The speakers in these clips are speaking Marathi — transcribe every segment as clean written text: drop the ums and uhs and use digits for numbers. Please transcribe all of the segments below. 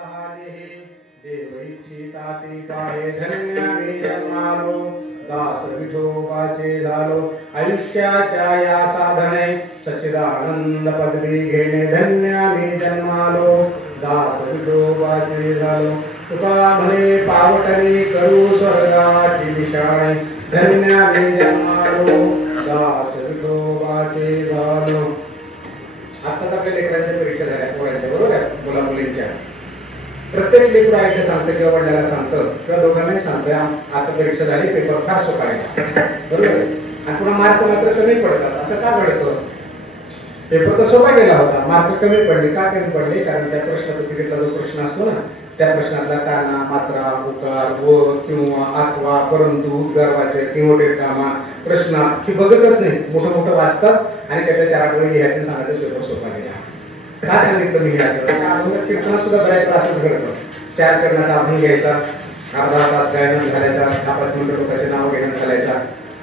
देहे देवइच्छिताती पाहे धन्य मी जन्मालो दास विठोबाचे झालो आयुष्याच्या या साधने सच्चिदानंद पदवी घेणे धन्य मी जन्मालो दास विठोबाचे झालो तुका म्हणे पावटणी करू स्वर्गाची दिशाणे धन्य मी जन्मालो दास विठोबाचे झालो। आता आपल्या लेकरांच्या परीक्षा झाल्या पोरांच्या बरोबर आहे मुला मुलींच्या प्रत्येक लेकरू ऐकलं सांगतं किंवा वडिलांना सांगतं किंवा दोघांनाही सांगतं आता परीक्षा झाली पेपर फार सोपा आहे बरोबर आहे आणि पुन्हा मार्क मात्र कमी पडतात असं का घडतं पेपर तर सोपा गेला होता मार्क कमी पडले का कमी पडले कारण त्या प्रश्नपत्रिकेतला जो प्रश्न असतो ना त्या प्रश्नातला काना मात्रा उकार व किंवा अथवा परंतु उद्गारवाचक किंवा कामा प्रश्न की बघतच नाही मोठं मोठं वाचतात आणि त्याच्या 4 आठवडे लिहायचं सांगायचं पेपर सोपा गेला काय सांगितलं मी असं अभंग कीर्तनात सुद्धा बऱ्याच असंच घडतं 4 चरणाचा अभंग घ्यायचा अर्धा तास गायन घालायचा 5 मिनिटं लोकांचे नाव घेऊन घालायचा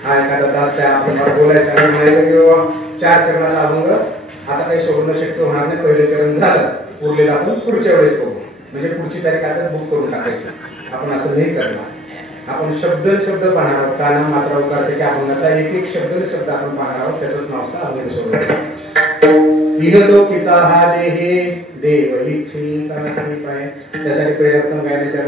हा एखादा तास त्या अभंगात बोलायचा आणि म्हणायचं किंवा 4 चरणाचा अभंग आता काही सोडणं शक्य होणार नाही पहिले चरण झालं उरलेलं आपण पुढच्या वेळेस बघू म्हणजे पुढची तारीख आता बुक करून टाकायची आपण असं नाही करणार आपण शब्द शब्द पाहणार आहोत काना मात्रा उकार की अभंगाचा एक एक शब्द आपण पाहणार आहोत त्याचंच नाव असतं अभंग सोडलं इहलोकीचा हा देहे देव इच्छिताती पाहे त्यासाठी प्रेरकम गायनाच्या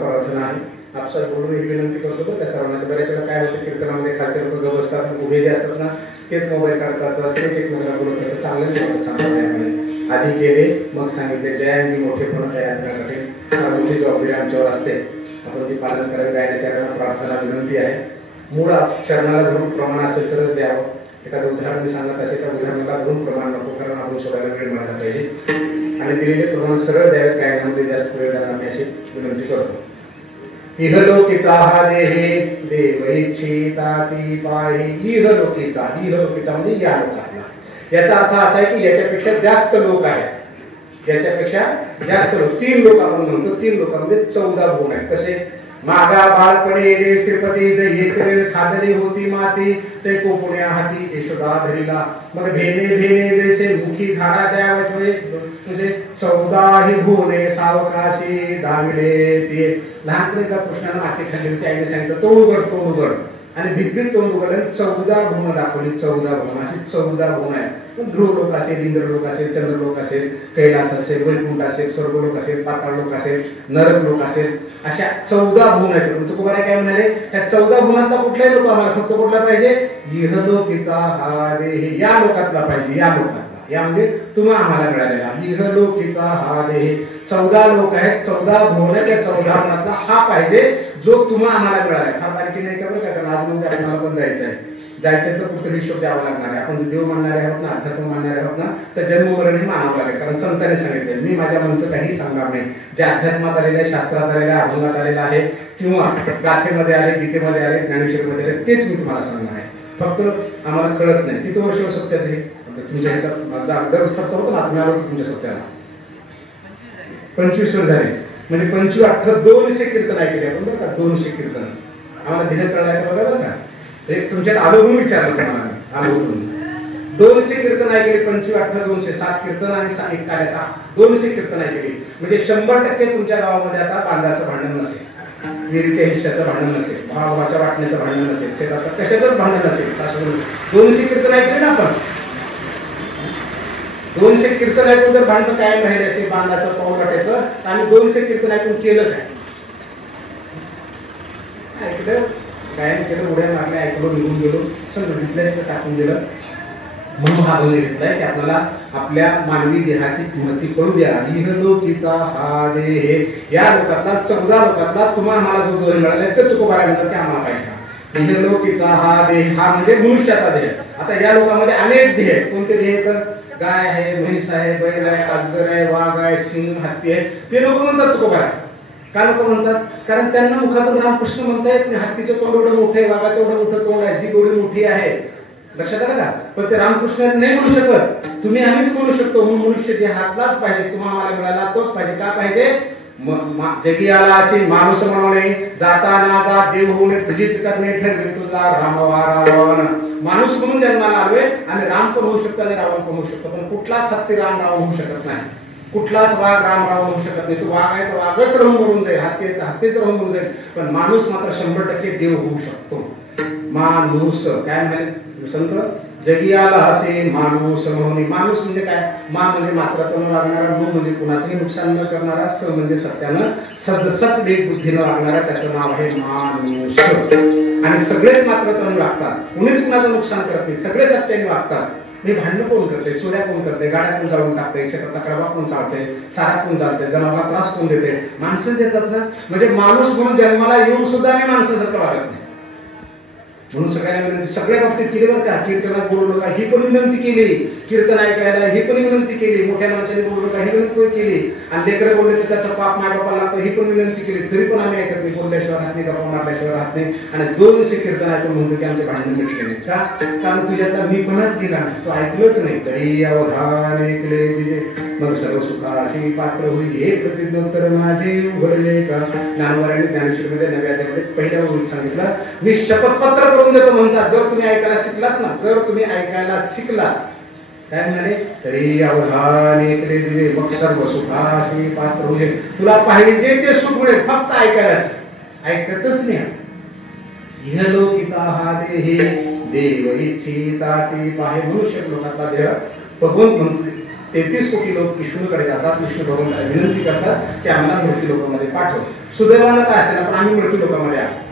प्रार्थना आहे आपसात बोलून एक विनंती करतो बरं का सर्वांना बऱ्याच वेळा काय होतं कीर्तनामध्ये खालचे लोक गप बसतात उभे जे असतात ना तेच मोबाईल काढतात तेच एकमेकांना बोलत असं चांगलं नाही वाटत सांगतात आधी गेले मग सांगितले जयांगी मोठेपण तयार करण्यासाठी मोठी जबाबदारी आमच्यावर असते आपण ती पालन करावे गायनाच्या प्रार्थना विनंती आहे मूळ चरणाला धरून प्रमाण असेल तरच द्यावं एखादं उदाहरण मी सांगत असेल त्या उदाहरणाला धरून प्रमाण नको कारण आपण सोडायला वेळ मिळाला पाहिजे आणि दिलेले प्रमाण सरळ द्यावेत गायनामध्ये जास्त वेळ देणार मी अशी विनंती करतो। इहलोकीचा हा देहे देव इच्छिताती पाहे इहलोकीचा म्हणजे या लोकांना याचा अर्थ असा आहे की याच्यापेक्षा जास्त लोक आहेत याच्यापेक्षा जास्त लोक 3 लोक आपण म्हणतो 3 लोकांमध्ये 14 गुण आहेत कसे मागा बाळपणे येणे श्रीपती जे एक वेळ खादली होती माती ते कोपुण्या हाती यशोदा धरीला मग भेने जैसे मुखी झाडा द्यावचे तुझे 14 ही भुवने सावकाशी दामिले ते लहानपणी त्या कृष्णाने माती खाल्ली होती आईने सांगितलं तोंड उघड आणि भिगभिग तोंड उघड 14 भुवन दाखवली 14 भुवन अशी 14 भुवन आहेत ध्रुव लोक असेल इंद्र लोक असेल चंद्र लोक असेल कैलास असेल वैकुंठ असेल स्वर्ग लोक असेल पाताळ लोक असेल नरक लोक असेल अशा 14 भुवन आहेत तुकोबाराय काय म्हणाले त्या 14 भुवनातला कुठलाही लोक आम्हाला फक्त कुठला पाहिजे इहलोकीचा हा देह या लोकातला पाहिजे या लोकातला या म्हणजे तुम्हा आम्हाला मिळालेला इहलोकीचा हा देह 14 लोक आहेत 14 भुवन आहेत त्या 14 भुवनातला हा पाहिजे जो तुम्हा आम्हाला मिळाला फार बारकी नाही का बरं का कारण आज म्हणजे आपल्याला पण जायचं तर कुठतरी हिशोब द्यावा लागणार आहे आपण देव मानणारे आहोत ना अध्यात्म मानणारे आहोत ना तर जन्ममरण हे मानावं लागेल कारण संतांनी सांगितले मी माझ्या मनचं काही सांगणार नाही जे अध्यात्मात आलेलं आहे शास्त्रात आलेलं आहे अभंगात आलेलं आहे किंवा गाथेमध्ये आले गीतेमध्ये आले ज्ञानेश्वरीमध्ये आले तेच मी तुम्हाला सांगणार आहे फक्त आम्हाला कळत नाही किती वर्ष सत्याचं हे तुमच्या ह्याचा दर सत्य होतं ना तुम्हाला तुमच्या सत्याला 25 वर्ष झाले म्हणजे 25 18 200 कीर्तन ऐकले आपण बरं का 200 कीर्तन आम्हाला ध्येय कळायला का बघा बरं का एक तुमच्यात अनुभव विचारलं तुम्हाला अनुभव 200 कीर्तन ऐकले 25 18 200 7 कीर्तन आणि एक कार्याचा 200 कीर्तन ऐकले म्हणजे 100% तुमच्या गावामध्ये आता बांधाचं भांडण नसेल विहिरीच्या हिश्श्याचं भांडण नसेल भावाच्या वाटण्याचं भांडण नसेल शेतात कशाचंच भांडण नसेल सासू 200 कीर्तन ऐकले ना आपण 200 कीर्तन ऐकून जर भांडण काय राहिले असे बांधाचं पाऊल वाटायचं तर आम्ही 200 कीर्तन ऐकून केलं काय ऐकलं गायन केलं उड्या मारल्या ऐकलो निघून गेलो सगळं जिथल्या तिथं टाकून दिलं म्हणून हा अभंग घेतलाय की आपल्याला आपल्या मानवी देहाची महती कळू द्या इहलोकीचा हा देह या लोकातला 14 लोकातला तुम्हा आम्हाला जो दोन मिळाला तर तुकोबाराय म्हणतात की आम्हाला पाहिजे इहलोकीचा हा देह हा म्हणजे मनुष्याचा देह आता या लोकांमध्ये अनेक देह कोणते देह तर गाय आहे म्हैस आहे बैल आहे अजगर आहे वाघ आहे सिंह हत्ती आहे ते लोक म्हणतात तुकोबाराय का लोक म्हणतात कारण त्यांना मुखातून रामकृष्ण म्हणतायत हत्तीचं तोंड एवढं मोठं आहे वाघाचं एवढं मोठं तोंड आहे जी एवढी मोठी आहे लक्षात आलं का पण ते रामकृष्ण नाही बोलू शकत तुम्ही आम्हीच बोलू शकतो म्हणून मनुष्य जे हातलाच पाहिजे तुम्हाला आम्हाला मिळाला तोच पाहिजे का पाहिजे जगी आला असे माणूस म्हणून जाताना जा देव होणे तुझीच करणे ठरले तुझा राम रावण माणूस म्हणून जन्माला आलोय आणि राम पण होऊ शकतो आणि रावण पण होऊ शकतो पण कुठलाच हत्ती राम रावण होऊ शकत नाही कुठलाच वाघ रामराव होऊ शकत नाही. तो वाघ आहे तर वाघच राहून मरून जाईल, हत्तीच राहून मरून जाईल. पण माणूस मात्र 100% देव होऊ शकतो. माणूस काय म्हणाले संत, जगी आला असे माणूस म्हणून. माणूस म्हणजे काय? मा म्हणजे मात्रातून वागणारा, नु म्हणजे कुणाचंही नुकसान न करणारा, स म्हणजे सत्यानं सदसत बुद्धीनं वागणारा, त्याचं नाव आहे माणूस. आणि सगळेच मात्रातून वागतात, कुणीच कुणाचं नुकसान करत नाही, सगळे सत्याने वागतात. मी भांडण कोण करते, चोऱ्या कोण करते, गाड्या कोण जाळून टाकते, शेतातला कडबा कोण चालते, चारा कोण चालते, जनावरांना त्रास कोण देते? माणसं देतात ना. म्हणजे माणूस म्हणून जन्माला येऊन सुद्धा मी माणसासारखं वागत नाही. म्हणून सगळ्यांना विनंती, सगळ्या बाबतीत केली बरं का. कीर्तनात बोलू नका ही पण विनंती केली, कीर्तन ऐकायला ही पण विनंती केली, मोठ्या माणसाने बोलू नका ही विनंती केली, आणि लेकरं बोलले तर त्याचा पाप माय बापाला लागतो ही पण विनंती केली. तरी पण आम्ही ऐकत नाही, बोलल्याशिवाय राहत नाही, गप्पा मारल्याशिवाय राहत नाही. आणि 2 दिवशी कीर्तन ऐकून म्हणतो की आमचे भांडण मिटले नाही. का? कारण तुझ्यातला मी पणच गेला नाही, तो ऐकलंच नाही. तरी अवधान ऐकले तिचे मग सर्व सुखाशी पात्र होईल, हे प्रतिज्ञोत्तर माझे उघडले का. ज्ञानोबा ज्ञानेश्वरीमध्ये नव्या अध्यायामध्ये पहिल्या ओळीत सांगितलं, मी शपथपत्र करून देतो म्हणतात. जर तुम्ही ऐकायला शिकलात ना, जर तुम्ही ऐकायला शिकलात, काय म्हणाले, तरी अवधान ऐकले दिले मग सर्व सुखाशी पात्र होईल. तुला पाहिजे ते सुख मिळेल, फक्त ऐकायला ऐकतच नाही. इहलोकीचा हा देही देव इच्छिता ती पाहे. मनुष्य लोकांचा देह भगवंत म्हणतो. 33 कोटी लोक विष्णूकडे जातात, विष्णू भगवंताला विनंती करतात की आम्हाला मृत्यू लोकांमध्ये पाठव. सुदैवानं काय असेल पण आम्ही मृत्यू लोकांमध्ये आहोत.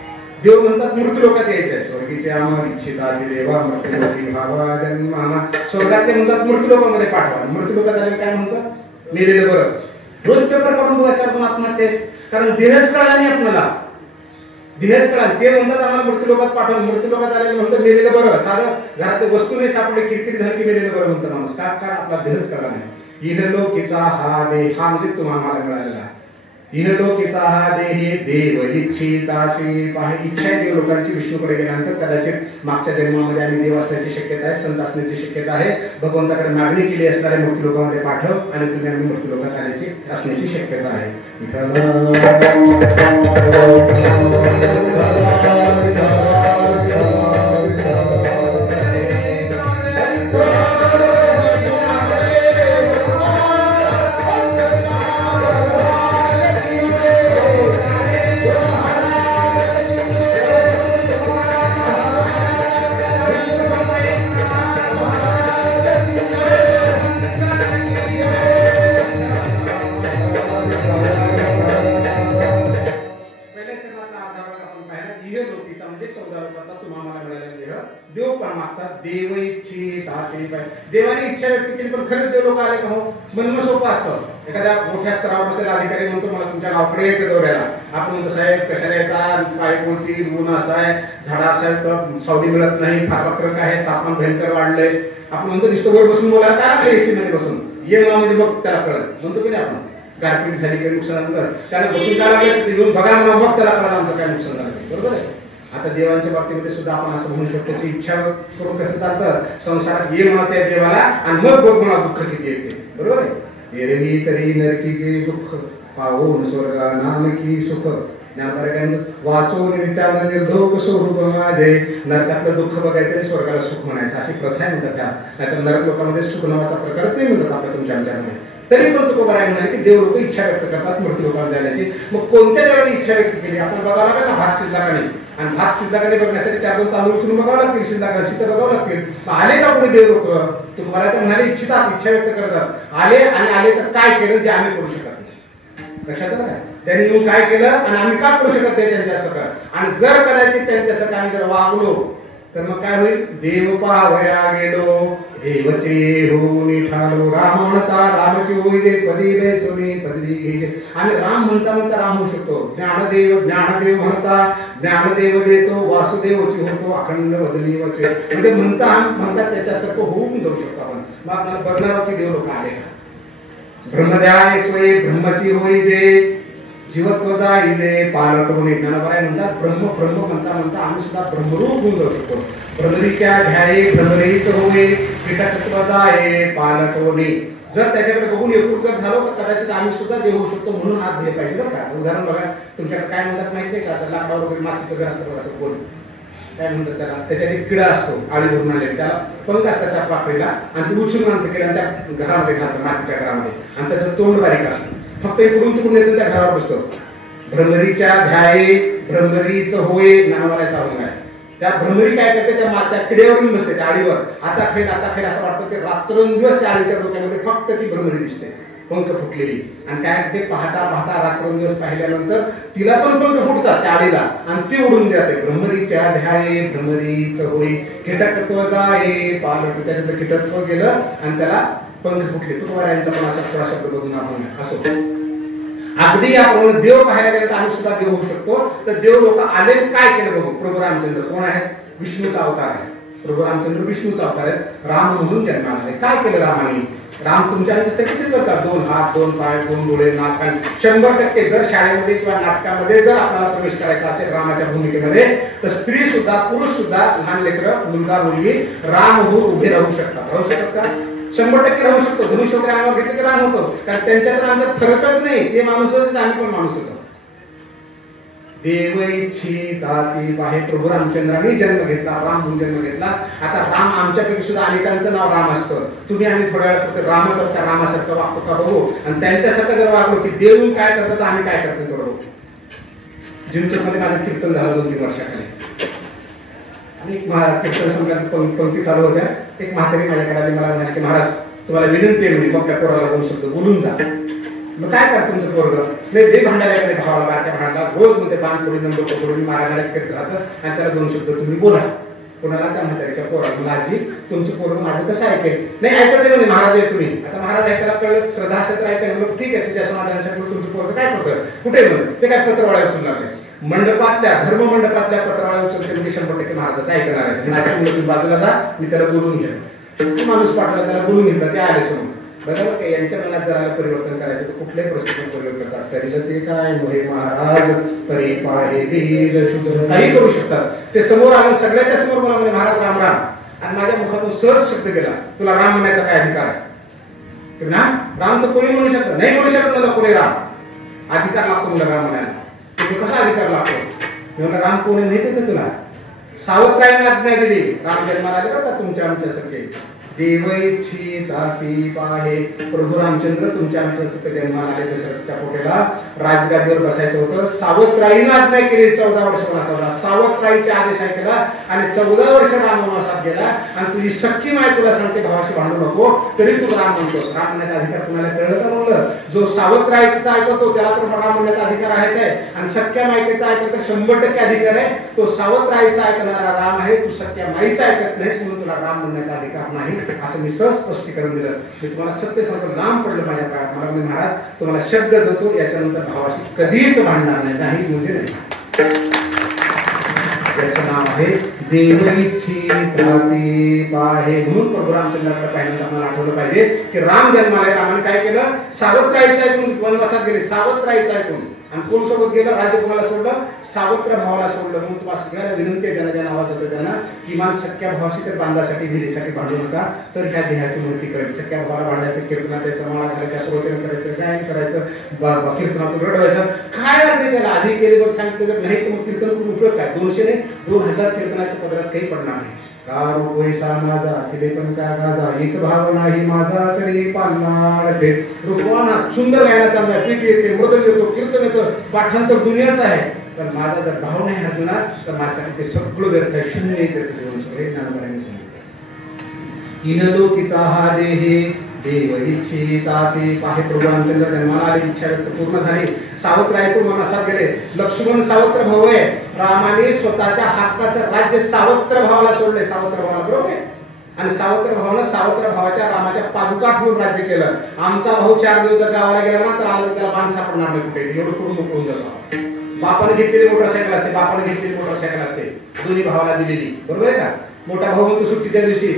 देव म्हणतात मृत्यू लोकात यायचं आहे. स्वर्गीचे आम्हा इच्छिता देवा मृत्यू लोकी भावा जन्म. स्वर्गात ते म्हणतात मृत्यू लोकांमध्ये पाठवा. मृत्यू लोकात आले काय म्हणतात, मेलेलं बरं. रोज पेपर काढून बघा 4-5 आत्महत्या, कारण देहच कळला नाही आपल्याला, देहच कळा. ते म्हणतात आम्हाला मृत्यू लोकात पाठवा. मृत्यू लोकात आले म्हणतात मेलेलं बरं. साधं घरात वस्तू नाही सापडली, किरकिरी झाली की मेलेलं बरं म्हणतं माणूस. का? कारण आपला देहच कळला नाही. इहलोकीचा हा देह, हा म्हणजे तुम्हाला मिळालेला इहलोकीचा हा देह देव इच्छिता ते पाहे. इच्छा आहे देव लोकांची. विष्णूकडे गेल्यानंतर कदाचित मागच्या जन्मामध्ये आम्ही देव असण्याची शक्यता आहे, संत असण्याची शक्यता आहे. भगवंताकडे मागणी केली असणारे मृत्यू लोकांमध्ये पाठव, आणि तुम्ही आम्ही मृत्यू लोकात आल्याची असण्याची शक्यता आहे. देव पण मागतात, देव इच्छिता ते पाहिजे. देवाने इच्छा व्यक्त केली पण खरंच देव लोक आले का हो? म्हणणं सोपं असतं. एखाद्या मोठ्या स्तरावर बसलेला अधिकारी म्हणतो मला तुमच्या गावाकडे यायचं दौऱ्याला. आपण म्हणतो साहेब कशाला येतात, काय कोणती ऊन असं आहे, झाडा साहेब सावली मिळत नाही, फार वक्रक आहे, तापमान भयंकर वाढलंय. आपण म्हणतो नुसतं वर बसून बोला, काय आपल्या एसी मध्ये बसून ये मला म्हणजे मग त्याला कळत म्हणतो की नाही आपण. गारपीट झाली काही नुकसानानंतर त्याला बसून काय लागलं तिथे येऊन बघा म्हणा, मग त्याला कळलं आमचं काय नुकसान झालं. बरोबर आहे. आता देवांच्या बाबतीमध्ये सुद्धा आपण असं म्हणू शकतो की इच्छा करून कसं चालतं, संसारात ये म्हणत आहे देवाला आणि मग बघ म्हणा दुःख किती येते. बरोबर आहे. एरवी तरी नरकीचे दुःख पाहून स्वर्गा नाम की सुख. ज्ञानपारकांनी वाचो नित्यानं निर्धोक स्वरूप माझे. नरकातलं दुःख बघायचं आणि स्वर्गाला सुख म्हणायचं अशी प्रथा आहे म्हणतात. त्या नाहीतर नरक लोकांमध्ये सुख नावाचा प्रकारच नाही म्हणतात आपल्या तुमच्या आमच्यामध्ये. तरी पण तुकोबाराय म्हणाले की देव लोक इच्छा व्यक्त करतात मृत्यू लोकांना जाण्याची. मग कोणत्या देवाने इच्छा व्यक्त केली आपण बघावं लागेल ना. भात शिजला का नाही, आणि भात शिजला का नाही बघण्यासाठी 4-2 तांदूळ उचलून बघावं लागतील. शिजला का शीत बघावं लागतील. आले का कोणी देव लोक? तुकोबाराय तर म्हणाले इच्छितात, इच्छा व्यक्त करतात. आले आणि आले तर काय केलं जे आम्ही करू शकत नाही. लक्षात आलं काय? त्यांनी येऊन काय केलं आणि आम्ही का करू शकत नाही त्यांच्यासारखं. आणि जर कदाचित त्यांच्यासारखं आम्ही जर वागलो तर मग काय होईल? देव पाहवया गेलो देवचे होऊन ठालो. राम म्हणता रामचे होईले पदी बेसुनी पदवी घ्यायचे. आम्ही राम म्हणता म्हणता राम होऊ शकतो. ज्ञानदेव ज्ञानदेव म्हणता ज्ञानदेव देतो. वासुदेवची होतो अखंड बदली वचे. म्हणजे म्हणतात त्याच्यासारखं होऊन जाऊ शकतो आपण. मग आपल्याला बघणार की देव लोक आले का. ब्रह्मध्याय सोय ब्रह्मची होई जे जीवत्व जाईजे पालटोने. ज्ञानोबा म्हणतात ब्रह्म ब्रह्म म्हणता म्हणता आम्ही सुद्धा ब्रह्मरूप होऊन जाऊ शकतो. भ्रमरीच्या ध्याये भ्रमरीच होय पिठत्व जाये पालटोने. जर त्याच्याकडे बघून एकूण जर झालो तर कदाचित आम्ही सुद्धा देव होऊ शकतो. म्हणून हात दिले पाहिजे बरं का. उदाहरण बघा तुमच्याकडे काय म्हणतात माहिती नाही का, असं लाकडावर वगैरे मातीचं घर असतं बघा, असं गोल काय म्हणतात त्याला, त्याच्यात एक किडा असतो आळी धरून आणलेली, त्याला पंख असतात त्या पाकळीला आणि ती उचलून आणतं किडा त्या घरामध्ये घालतं, मातीच्या घरामध्ये, आणि त्याचं तोंड बारीक असतं, फक्त इकडून तिकडून येतं त्या घरावर बसतो. भ्रमरीच्या ध्याये भ्रमरीचं होय नावालाचा अभंग आहे. त्या भ्रमरी काय करते, त्या किड्यावरून बसते, त्या आळीवर आता खेळ असं वाटतं. ते रात्रंदिवस त्या आळीच्या डोक्यामध्ये फक्त ती भ्रमरी दिसते, पंख फुटलेली, आणि काय ते पाहता पाहता रात्रंदिवस पाहिल्यानंतर तिला पण पंख फुटतात त्या आळीला, आणि ती उडून जाते. भ्रमरीच्या ध्याये भ्रमरीचं होई कीटकत्व जाये पालट, त्याच्यातलं कीटकत्व गेलं आणि त्याला पंख फुटले. तुकारायांचा पण असा थोडा शब्द बघून आपण असो. अगदी आपण देव पाहायला गेलं तर आम्ही सुद्धा देव होऊ शकतो. तर देव लोक आले काय केलं बघू. प्रभू रामचंद्र कोण आहे, विष्णूचा अवतार आहे. प्रभू रामचंद्र विष्णूचा अवतार आहे, राम म्हणून जन्माला आले. काय केलं रामाने, राम तुमच्या किती करतात, 2 हात 2 पाय 2 डोळे नाक, 100% जर शाळेमध्ये किंवा नाटकामध्ये जर आपल्याला प्रवेश करायचा असेल रामाच्या भूमिकेमध्ये, तर स्त्री सुद्धा पुरुष सुद्धा लहान लेकरं मुलगा मुलगी राम होऊन उभे राहू शकतात. राहू शकतात का, 100% राहू शकतो. धनुष्य वगैरे अंगावर घेतले तर राम होतो, कारण त्यांच्यात आमच्यात फरकच नाही. ते माणूसच आम्ही पण माणूसच. देव इच्छिताती पाहे प्रभू रामचंद्रांनी जन्म घेतला, राम म्हणून जन्म घेतला. आता राम आमच्यापैकी सुद्धा अनेकांचं नाव राम असतं. तुम्ही आम्ही थोड्या वेळात रामच होता रामासारखं वागतो का बघू, आणि त्यांच्यासारखं जर वागलो की देव काय करतात आम्ही काय करतो थोडं बघू. जिंतूरमध्ये माझं कीर्तन झालं 2-3 वर्षाखाली, आणि कीर्तन संपल्यानंतर पंक्ती चालू होत्या. एक म्हातारी माझ्याकडे आली, मला म्हणाली की महाराज तुम्हाला विनंती आहे, म्हणजे मोठ्या पोराला 2 शब्द बोलून जा. मग काय करत तुमचं पोरग, नाही दे भांडायला भावाला बारक्या भांडला, रोज म्हणते बाण पडून डोकं पडून मारायलाच करत राहतं, आणि त्याला 2 शब्द तुम्ही बोला. कोणाला, त्या म्हातारीच्या पोराला. मला आजी तुमचं पोरग माझं कसं ऐकेल, नाही ऐकत म्हणे महाराज आहे तुम्ही. आता महाराज ऐकायला कळलं, श्रद्धा क्षेत्र ऐकायला मग ठीक आहे, तुझ्या समाधानासाठी तुमचं पोरग काय करतं, कुठे म्हणत ते काय पत्रवाळ्या उचलून लागले. मंडपातल्या धर्म मंडपातल्या पत्रवाळ्या उचलते म्हणजे 100% महाराजाचं ऐकणार आहे. तुम्ही बाजूला जा, मी त्याला बोलून घ्या. माणूस पाठवला, त्याला बोलून घेतला, ते आले समोर. बरोबर काय, यांच्या मनात जर परिवर्तन करायचं तर कुठल्याही परिस्थितीत परिवर्तन करतात. करील ते काय मोहे महाराज परी पाहे दीज शुद्ध, काही करू शकतात. ते समोर आलं, सगळ्याच्या समोर मला म्हणे महाराज राम राम, आणि माझ्या मुखातून सहज शब्द गेला, तुला राम म्हणायचा काय अधिकार आहे ना. राम तर कोणी म्हणू शकत नाही, म्हणू शकत मला कोणी राम. अधिकार लागतो मला राम म्हणायला. कसा अधिकार लागतो, मी म्हणलं राम कोणी माहिती का तुला, सावत्राईने आज्ञा दिली. राम जन्माला आले बरं का तुमच्या आमच्यासारखे. देव इच्छिताती पाहे प्रभू रामचंद्र तुमच्या आमच्यासारखे जन्माला आले. दशरथच्या पोटेला राजगादीवर बसायचं होतं. सावत्राईने आज्ञा केली. 14 वर्ष वनवासाचा सावत्राईचा आदेश ऐकला, आणि 14 वर्ष राम वनवासात गेला. आणि तुझी सख्खी माय तुला सांगते भावाशी भांडू नको, तरी तू राम म्हणतोस. राम म्हणण्याचा अधिकार कुणाला कळलं का म्हणलं, जो सावत्राईचा ऐकतो त्याला तर राम म्हणण्याचा अधिकार आहेच आहे, आणि सख्या मायकेचा ऐकलं तर 100% अधिकार आहे. तो सावत्राईचा ऐकणारा राम आहे, तू सख्या माईचा ऐकत नाहीस म्हणून तुला राम म्हणण्याचा अधिकार नाही, असं मी सहज स्पष्टीकरण दिलं. मी तुम्हाला सत्य सांगतो, लांब पडलं माझ्या काळात. मला म्हणजे महाराज तुम्हाला शब्द देतो, याच्यानंतर भावाशी कधीच भांडणार नाही म्हणजे नाही. याचं नाव आहे देव इच्छिताती पाहे. म्हणून प्रभू रामचंद्राकडे पहिल्यांदा आपल्याला आठवलं पाहिजे की राम जन्माला रामाने काय केलं, सावत्राईचं ऐकून वनवासात गेले. सावत्राईचं ऐकून, आणि कोण सोबत गेलं, राजे कोणाला सोडलं, सावत्र भावाला सोडलं. म्हणून तुम्हाला सगळ्याला विनंती आहे, ज्यांना आवाज होतो त्यांना, किमान सख्या भावाशी तर बांधासाठी विहिरीसाठी भांडू नका, तर ह्या देहाची मूर्ती कळेल. सख्या भावाला भांडायचं, कीर्तनात त्याचं माळा घालायचं, प्रवचन करायचं, गायन करायचं, कीर्तनातून रडवायचं, काय अर्थ त्याला. आधी केले बघ सांगितलं, जर नाही तर मग कीर्तन करून उपयोग काय. 200 नाही 2000 कीर्तनाच्या पदरात काही पडणार नाही. कारू पैसा माझा तिले पण का गाजा, एक भाव नाही माझा तरी पाल्लाडते. रुकवाना सुंदर गायना चांगला, पीठ येते, मृदंग येतो, कीर्तन येतं, पाठांतर दुनियाच आहे, पण माझा जर भाव नाही अर्जुना तर माझ्यासाठी ते सगळं व्यर्थ आहे, शून्य आहे त्याचं जीवन. सगळे ज्ञानोबांनी सांगितलं. इहलोकीचा हा देहे देव इच्छिताती पाहे. प्रभू रामचंद्र जन्माला आले, इच्छा व्यक्त पूर्ण झाली. सावत्र ऐकून वनवासात गेले. लक्ष्मण सावत्र भाऊ आहे. रामाने स्वतःच्या हक्काचं राज्य सावत्र भावाला सोडले. सावत्र भावाला बरोबर आहे, आणि सावत्र भावानं सावत्र भावाच्या रामाच्या पादुका ठेवून राज्य केलं. आमचा भाऊ 4 दिवस जर गावाला गेला ना तर आला तर त्याला बाण सापडणार नाही कुठे, एवढं करून मोकळून जातो. बापाने घेतलेली मोटरसायकल असते, बापाने घेतलेली मोटरसायकल असते, दोन्ही भावाला दिलेली, बरोबर आहे का. मोठा भाऊ म्हणतो सुट्टीच्या दिवशी,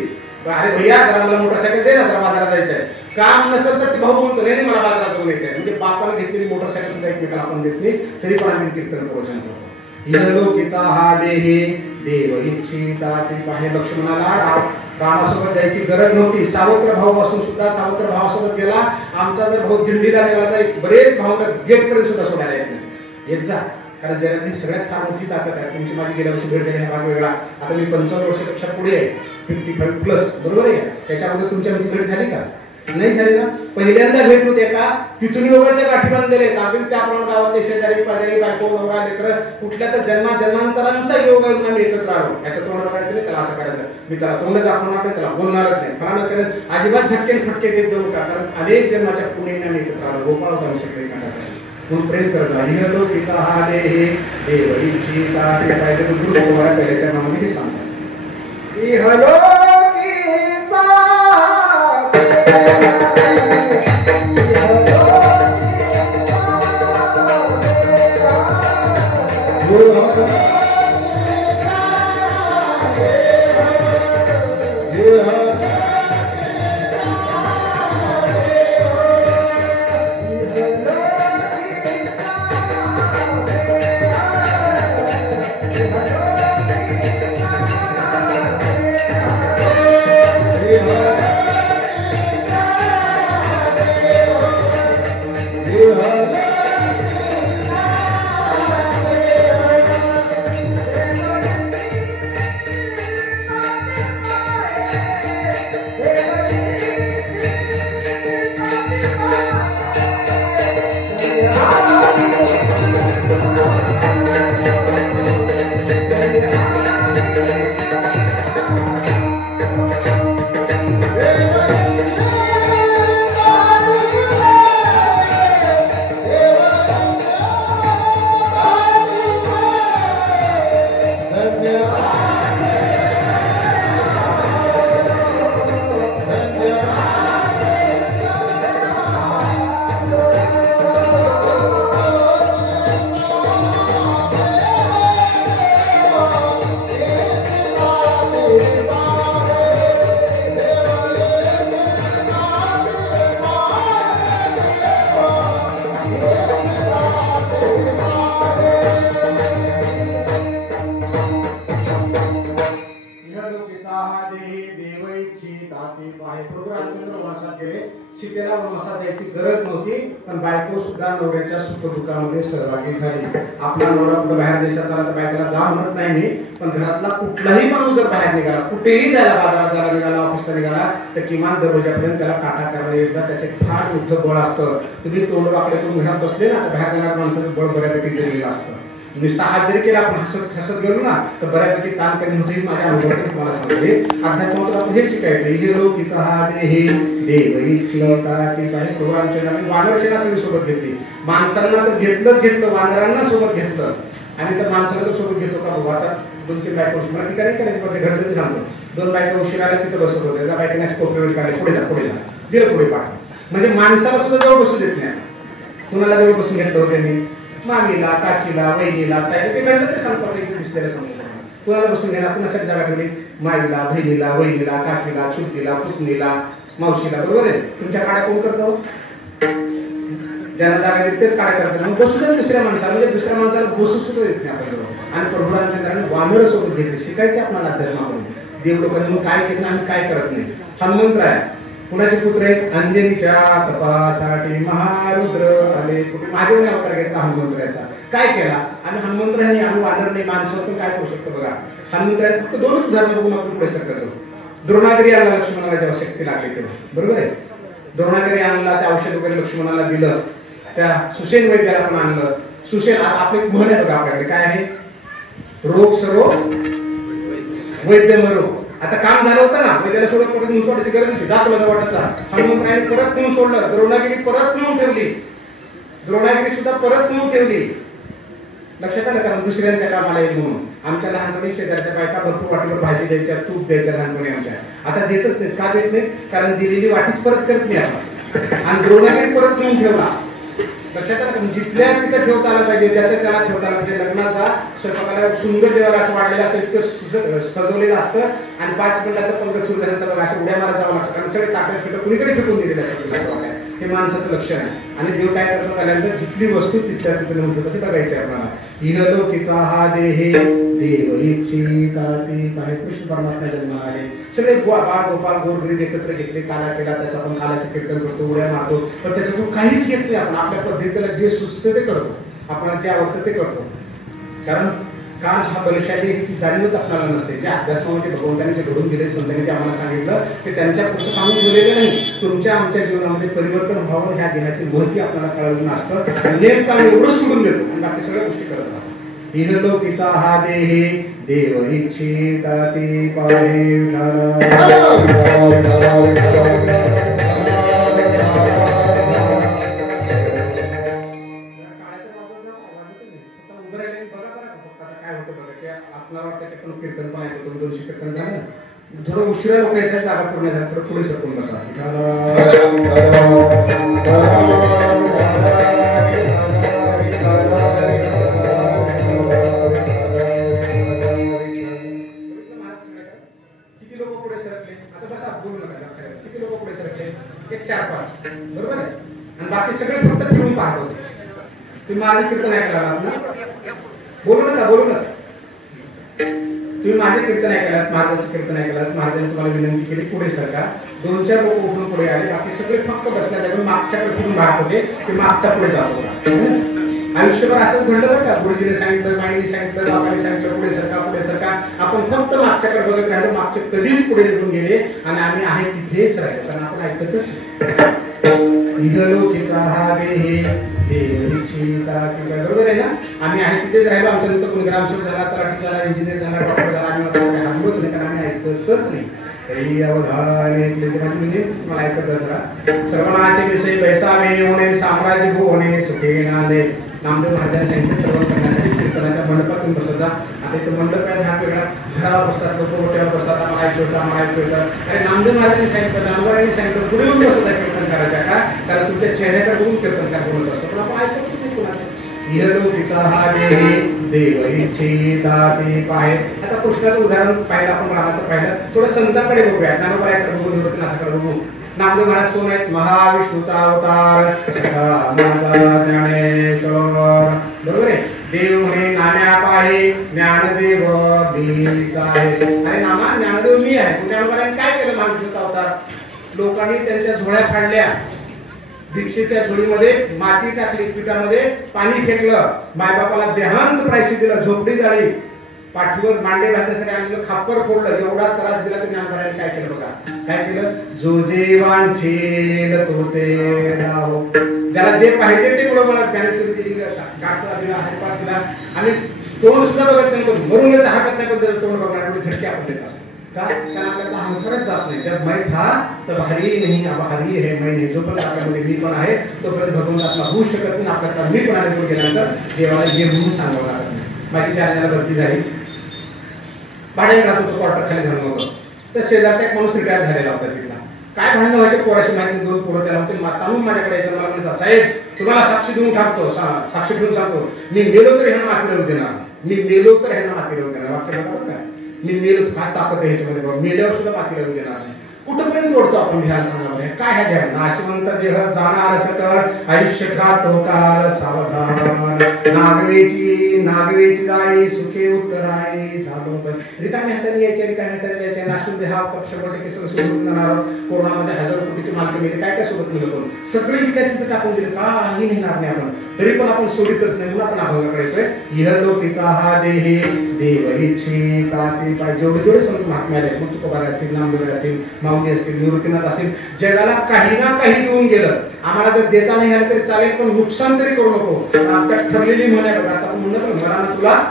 अरे भैया जरा मला मोटरसायकल दे ना, जरा बाजारात जायचं आहे. काम नसेल तर भाऊ म्हणतो नाही मला बाजारात जाऊन यायचं आहे. म्हणजे बापाने घेतलेली मोटरसायकल सुद्धा एकमेकाला आपण देत नाही, तरी पण आम्ही कीर्तन प्रवचन करतो. इहलोकीचा हा देहे देव इच्छिताती पाहे. लक्ष्मणाला रामासोबत जायची गरज नव्हती. सावत्र भाऊ असून सुद्धा सावत्र भावासोबत गेला. आमचा जर भाऊ दिल्लीला गेला तर बरेच भाऊ गेट पर्यंत सुद्धा सोडायला येत नाही. येत जा, कारण जगातली सगळ्यात फार मोठी ताकद आहे. तुमची माझी गेल्या वर्षी भेट झाली हा भाग वेगळा. आता मी 55 वर्षापेक्षा पुढे आहे, 55+ बरोबर आहे. त्याच्यामध्ये तुमची आमची भेट झाली का? नाही झाली ना. पहिल्यांदा भेट होते का तिथून योगाच्या गाठी बांधलेले आहेत. अगदी त्याप्रमाणे गावातले शेजारी पाजारी बायको नवरा लेकरं कुठल्या तर जन्मांतरांचा योग आम्ही एकत्र आलो. याचं तोंड बघायचं नाही, त्याला असं करायचं, मी त्याला तोंड दाखवणार नाही, त्याला बोलणारच नाही, फळानं करेन, अजिबात झटके फटके देत जाऊ का. कारण अनेक जन्माच्या पुण्याने आम्ही एकत्र आलो. गोपाळ होता आम्ही सगळे काढायचं म्हणून प्रेम करत राहिलो. इहलो पिता हा दे हे देव इच्छिता ते पाहिजे तर गुरु तुम्हाला पहिल्याच्या नावाने हे सांगतात. इहलो सीतेला वनवासात जायची गरज नव्हती, पण बायको सुद्धा नवऱ्याच्या सुखदुःखामध्ये सहभागी झाली. आपला नवरा कुठं बाहेर देशात चालला तर बायकोला जा म्हणत नाही मी, पण घरातला कुठलाही माणूस जर बाहेर निघाला, कुठेही जायला, बाजारात जायला निघाला, ऑफिसला निघाला, तर किमान दरवाजापर्यंत त्याला काटा करायला येत जा. त्याचे फार मोठं बळ असतं. तुम्ही तोंड वाकडे करून घरात बसले ना, तर बाहेर जाणाऱ्या माणसाचं बळ बऱ्यापैकी जमलेलं असतं. नुसता हात जरी केला आपण हसत हसत गेलो ना, तर बऱ्यापैकी ताण कमी होते. माझ्या अनुभवातून तुम्हाला सांगते. अध्यात्मातून आपण हे शिकायचं. इहलो तिचा हा देही देव इच्छिता ती काही प्रोग्रामच्या नावाने वानरसेना सगळी सोबत घेतली. माणसांना तर घेतलं, वानरांना सोबत घेतलं. आणि तर माणसाला तर सोबत घेतो का बाबा. आता 2-3 बायका उशीर, मला ठिकाणी करायचं पण ते घडलं ते सांगतो. 2 बायका उशीर आल्या तिथं बसत होते. त्या बायकाने असे कोपरे काढले, पुढे जा दिलं पुढे पाठ. म्हणजे माणसाला सुद्धा जवळ बसू देत नाही. कुणाला जवळ बसून घेतलं होतं त्यांनी, मामीला, काकीला, वहिनीला, ताईला, जे घडलं ते सांगतात. इथे दिसलेलं सांगतात. कुणाला बसून घ्या, कुणासाठी जागा ठेवली, माईला, बहिणीला, वहिनीला, काकीला, चुलतीला, पुतणीला, मावशीला, बरोबर आहे. तुमच्या काड्या कोण करतो? ज्यांना जागा देत तेच काड्या करतात. मग बसू दे दुसऱ्या माणसाला, म्हणजे दुसऱ्या माणसाला बसू सुद्धा देत नाही आपल्याजवळ. आणि प्रभू रामचंद्राने वानर सोबत घेतले. शिकायचे आपल्याला अध्यात्माकडून. देव लोकांनी मग काय केलं आम्ही काय करत नाही. हनुमंत आहे. कुणाचे पुत्र आहेत? अंजनीच्या तपासाठी महारुद्र आले. कुठे महादेवने अवतार घेतला हनुमंतराचा. काय केला? आणि हनुमंतरांनी आम्ही वानर नाही माणसं पण काय करू शकतो बघा. हनुमंतरांनी फक्त 2च उदाहरणं बघून आपण पुढे सरकत जाऊ. द्रोणागिरी आणला लक्ष्मणाला जेव्हा शक्ती लागली तेव्हा, बरोबर आहे. द्रोणागिरी आणला, त्या औषध वगैरे लक्ष्मणाला दिलं. त्या सुसेन वैद्याला पण आणलं. सुसेन आपले म्हण आहे बघा आपल्याकडे, काय आहे? रोग सरो वैद्य मरो. आता काम झालं होतं ना, वैद्याला सोडत परत नेऊन सोडायची गरज होती. जा तुला वाटत हनुमंतराने परत नेऊन सोडलं. द्रोणागिरी परत नेऊन ठेवली. द्रोणागिरी सुद्धा परत नेऊन ठेवली. लक्षात आलं? कारण दुसऱ्यांच्या कामाला येईल म्हणून. आमच्या लहानपणी शेजारच्या बायका भरपूर वाटीवर भाजी द्यायच्या, तूप द्यायच्या लहानपणी आमच्या. आता देतच नाहीत. का देत नाहीत? कारण दिलेली वाटीच परत करत नाही आपण. आणि द्रोणागिरी परत नेऊन ठेवला. लक्षात आलं? जिथल्या तिथं ठेवता आलं पाहिजे, ज्याच्या त्याला ठेवता आलं पाहिजे. लग्नाचा स्वयंपाकाला सुंदर देवाला असं वाढलेलं असतं, इतकं सजवलेलं असतं. आणि 5 मिनिटात पंगत सुरू झाल्यानंतर बघा असं उड्या मारा जावं लागतं. कारण सगळे ताटं फेटं कुणीकडे फेकून दिलेलं असतं असं वाटाय. हे माणसाचं लक्षण आहे. आणि देव काय करतात आल्यानंतर जिथली वस्तू तिथल्या तिथे नेऊन ठेवतात, ते बघायचं आपल्याला. इहलोकीचा हा देहे देव इच्छिता ती काही कृष्ण परमात्मा जन्माला आले. सगळे बाळ गोपाळ गोरगरीब एकत्र घेतले. काला केला, त्याचा आपण कालाचे कीर्तन करतो, उड्या मारतो. पण त्याच्यातून काहीच घेत नाही आपण. आपल्या पद्धतीला जे सुचतं ते करतो, आपल्याला जे आवडतं ते करतो. कारण काळ हा बलशाली ह्याची जाणीवच आपल्याला नसते. जे अध्यात्मामध्ये भगवंतांनी जे घडून गेले, संतांनी जे आम्हाला सांगितलं ते त्यांच्या पुढचं सांगून ठेवलेलं नाही. तुमच्या आमच्या जीवनामध्ये परिवर्तन व्हावं ह्या देहाची महती आपल्याला कळवून असतं. नेमकं आम्ही एवढंच सोडून देतो आणि बाकी सगळ्या गोष्टी करत राहतो. इहलोकीचा हा देही देव इच्छिता ती पाहे आपल्याला वाटतं की आपण कीर्तन पण ऐकतो, 200 कीर्तन झालं थोडं उशिरा लोक येतात, जागा पूर्ण झाली, थोडं पुढे सरकून बसा. किती लोक पुढे सरकले आता बसा, बोलू नका. किती लोक पुढे सरकले? एक 4-5 बरोबर आहे. आणि बाकी सगळे फक्त फिरून पाहत होते. तुम्ही माझं कीर्तन ऐकायला आलात ना, बोलू नका बोलू नका. तुम्ही माझे कीर्तन ऐकलात, महाराजांचे कीर्तन ऐकलात, महाराजांनी तुम्हाला विनंती केली पुढे सरका. 2-4 लोक उठून पुढे आले, बाकी सगळे फक्त बसल्या जागून मागच्याकडे फिरून पाहत होते की मागचा पुढे जात होता. आयुष्यभर असंच घडलं बरं का. गुरुजीने सांगितलं, माईने सांगितलं, बाबाने सांगितलं पुढे सरका पुढे सरका. आपण फक्त मागच्याकडे बघत राहिलो, मागचे कधीच पुढे निघून गेले आणि आम्ही आहे तिथेच राहिलो, कारण आपण ऐकतच. इहलोकीचा हा देही देव इच्छिता ती पाहे, बरोबर आहे ना. आम्ही आहे तिथेच राहिलो. आमच्या नंतर कोणी ग्रामसेवक झाला, तलाठी झाला, इंजिनियर झाला, डॉक्टर झाला, आम्ही हरलोच नाही, कारण आम्ही ऐकतच नाही. तरी अवधान तुम्हाला ऐकत असला. सर्वनाचे विषय पैसावे होणे, साम्राज्य होणे, सुखे नांदे. नामदेव महाराजांनी सांगितलं सर्व करण्यासाठी कीर्तनाच्या मंडपातून बसत जा. आता इथं मंडप आहे, हा वेगळा, घरावर बसतात लोक, मोठ्यावर बसतात, आम्हाला ऐकू येतं, आम्हाला ऐकू येतं. अरे नामदेव महाराजांनी सांगितलं, जानवरांनी सांगितलं पुढे येऊन बसत आहे कीर्तन करायच्या का, कारण तुमच्या चेहऱ्याकडे बघून कीर्तन काय बोलत असतो, पण आपण ऐकतच नाही कोणाचं. इहलोकीचा हा देही देव इच्छिता ती पाहे. आता कृष्णाचं उदाहरण पाहिलं आपण, रामाचं पाहिलं. थोडं संतांकडे बघूया, ज्ञानोबाकडे बघू, निवृत्तीनाथाकडे बघू. नामदेव महाराज कोण आहेत? महाविष्णूचा अवतार, ज्ञानेश्वर, बरोबर आहे. देव म्हणे नाम्या पाहे, ज्ञानदेव मीच आहे. अरे नामा, ज्ञानदेव मी आहे. ज्ञानोबाने काय केलं? महाविष्णूचा अवतार. लोकांनी त्यांच्या झोळ्या फाडल्या, भिक्षेच्या झोळीमध्ये माती टाकली, पिठामध्ये पाणी फेकलं, मायबापाला देहांत प्रायश्चित दिलं, झोपडी जाळी, पाठीवर मांडे घालण्यासाठी आणलेलं खापर फोडलं. एवढा त्रास दिला तर ज्ञानोबाने काय केलं बघा. काय केलं? जो जे वांछेल तो ते राहो. ज्याला जे पाहिजे ते पुढे मला ज्ञानेश्वरी दिली, गाठला दिला, हातपात दिला. आणि तोंड सुद्धा बघत नाही, मरून गेलं हातात नाही, पण तोंड बघणार एवढी झटके आपण देत असतो. कारण आपल्याला अहंकारच जात नाही. जब मैं था तब हरी नाही, अब हरी है मैं नाही. जोपर्यंत आपल्यामध्ये मी पण आहे तोपर्यंत भगवंत आपला होऊ शकत नाही. आपल्याला मी पण आहे गेल्यानंतर देवाला जे म्हणून सांगावं लागत नाही. बाकीच्या आज्ञाला भरती झाली, भाड्याने राहत होतं, क्वार्टर खाली झालं होतं. तर शेजारचा एक माणूस रिटायर झालेला होता तिथला. काय भांडण व्हायचे पोराशी माहिती, 2 पोरं त्याला होते. ताणून माझ्याकडे यायचं, मला म्हणतात साहेब तुम्हाला साक्षी देऊन टाकतो, साक्षी देऊन सांगतो, मी मेलो तर ह्यांना माती लावू देणार, मी मेलो तर ह्यांना माती लावू देणार. वाक्य बघा काय, मी मेलो काय ताकद आहे ह्याच्यामध्ये, मेल्यावर सुद्धा माती लावू देणार नाही. कुठपर्यंत ओढतो आपण ध्यान सांगा बरं. काय ह्या ध्यान? नाशवंत देह जाणार सकळ, आयुष्य खातो काल सावधान. नागवेची जाई सुखे उत्तराई झालो. रिकाम्या हाताने यायच्या, रिकाम्या हाताने जायच्या. नाशवंत देहा 100% सगळं सोडून जाणार. कोरोनामध्ये 1000 कोटीची मालकी मिळते, काय काय सोडत नाही कोण, सगळे इथल्या तिथं टाकून दिले, काही नेणार नाही आपण. तरी पण आपण सोडितच नाही, म्हणून आपण अभंगाकडे येतोय. इहलोकीचा हा देही देव इच्छिता ती पाहे. जेवढे संत महात्मे आले, मग तुकोबाराय असतील, नामदेव असतील, माऊली असतील, निवृत्तीनाथ असतील, जगाला काही ना काही देऊन गेलं. आम्हाला जर देता नाही आलं तरी चालेल, पण नुकसान तरी करू नको. आमच्या ठरलेली म्हण आहे बघा. आता आपण म्हणलं मरानं तुला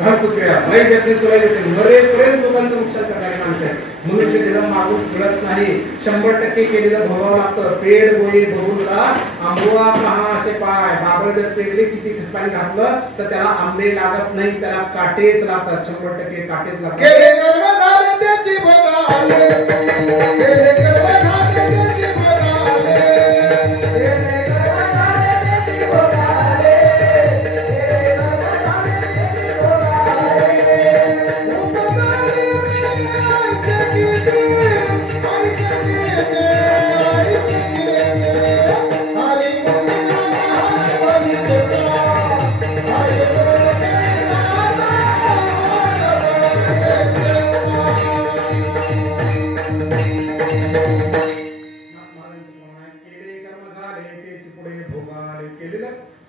घरपुत्र्या, नाही देत नाही तुला देते, मरेपर्यंत लोकांचं नुकसान करणारी माणसं आहे. मनुष्य त्याला मागून मिळत नाही, 100% केलेलं भोगावं लागतं. पेड गोई बघूनला आंबोआ कहा असे पाय. बाबळ जर पेरले किती पाणी घातलं तर त्याला आंबे लागत नाही, त्याला काटेच लागतात. 100% काटेच लागतात.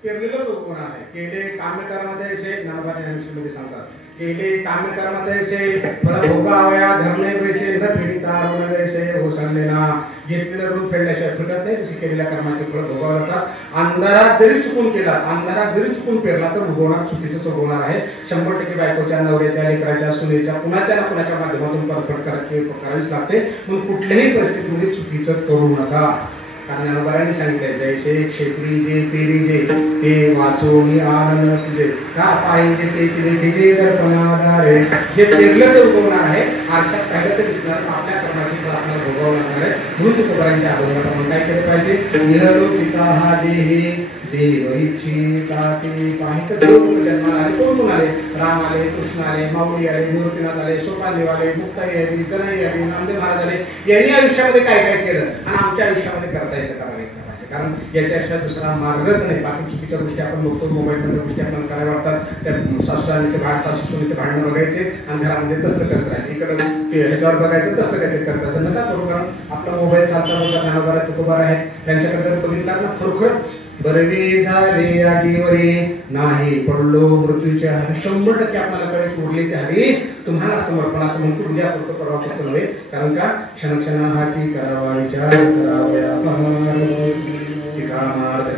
पेरलेलंच उगवणार आहे. केले काम्य कर्म तैसे ज्ञानोबाच्या मध्ये सांगतात. केले काम्य कर्म तैसे फळ भोगावया धरले बैसे न फेडिता ऋण दैसे ओसंडलेला. घेतलेलं ऋण फेडल्याशिवाय फिटत नाही. तसे केलेल्या कर्माचे फळ भोगावं लागतात. अंधारात जरी चुकून केला, अंधारात जरी चुकून पेरला तर उगवणार, चुकीचंच उगवणार आहे. 100% बायकोच्या, नवऱ्याच्या, लेकराच्या, सुनेच्या कुणाच्या ना कुणाच्या माध्यमातून परतफेड करावीच लागते. म्हणून कुठल्याही परिस्थितीमध्ये चुकीचं करू नका. कारण ज्ञानोबांनी सांगितलंय जैसे क्षेत्री जे पेरीजे ते वाचोनी आनंद तुझे का पाहिजे तेची देखील दर्पणाधारे. जे पेरलं ते उगवणार आहे. आरशात पाहिलं ते दिसणार. आपल्या कर्माची फळ आपल्याला भोगावं लागणार आहे. म्हणून तुकोबारांच्या अभंगात आपण काय केलं पाहिजे. इहलोकीचा हा देही देव इच्छिता ते पाहित. देव जन्माला आले. कोण कोण आले. राम आले, कृष्ण आले, माऊली आले, निवृत्तीनाथ आले, सोपानदेव आले, मुक्ताई आली, जनाई आली, नामदेव महाराज आले. यांनी आयुष्यामध्ये काय काय केलं आणि आमच्या आयुष्यामध्ये करता येतं का बघायचं. कारण याच्याशिवाय दुसरा मार्गच नाही. बाकी चुकीच्या गोष्टी आपण बघतो. मोबाईलमध्ये गोष्टी आपल्याला करायला वाटतात. त्या सासूरांचे सासू सुनेचे भांडणं बघायचे आणि घरामध्ये तसलं करत राहायचं. इकडं ह्याच्यावर बघायचं तसलं काहीतरी करत राहायचं. नका करू. कारण आपला मोबाईल चालता बोलता ज्ञानोबा तुकोबार आहेत. त्यांच्याकडे जर बघितलं ना खरोखर बरवे झाले आजीवरी नाही पडलो मृत्यूच्या हरी. 100% आपल्याला कळेल उरले ते हरी तुम्हाला समर्पण. असं म्हणतो उद्या करतो परवा करतो नव्हे. कारण का क्षणक्षणाची करावा विचार करावया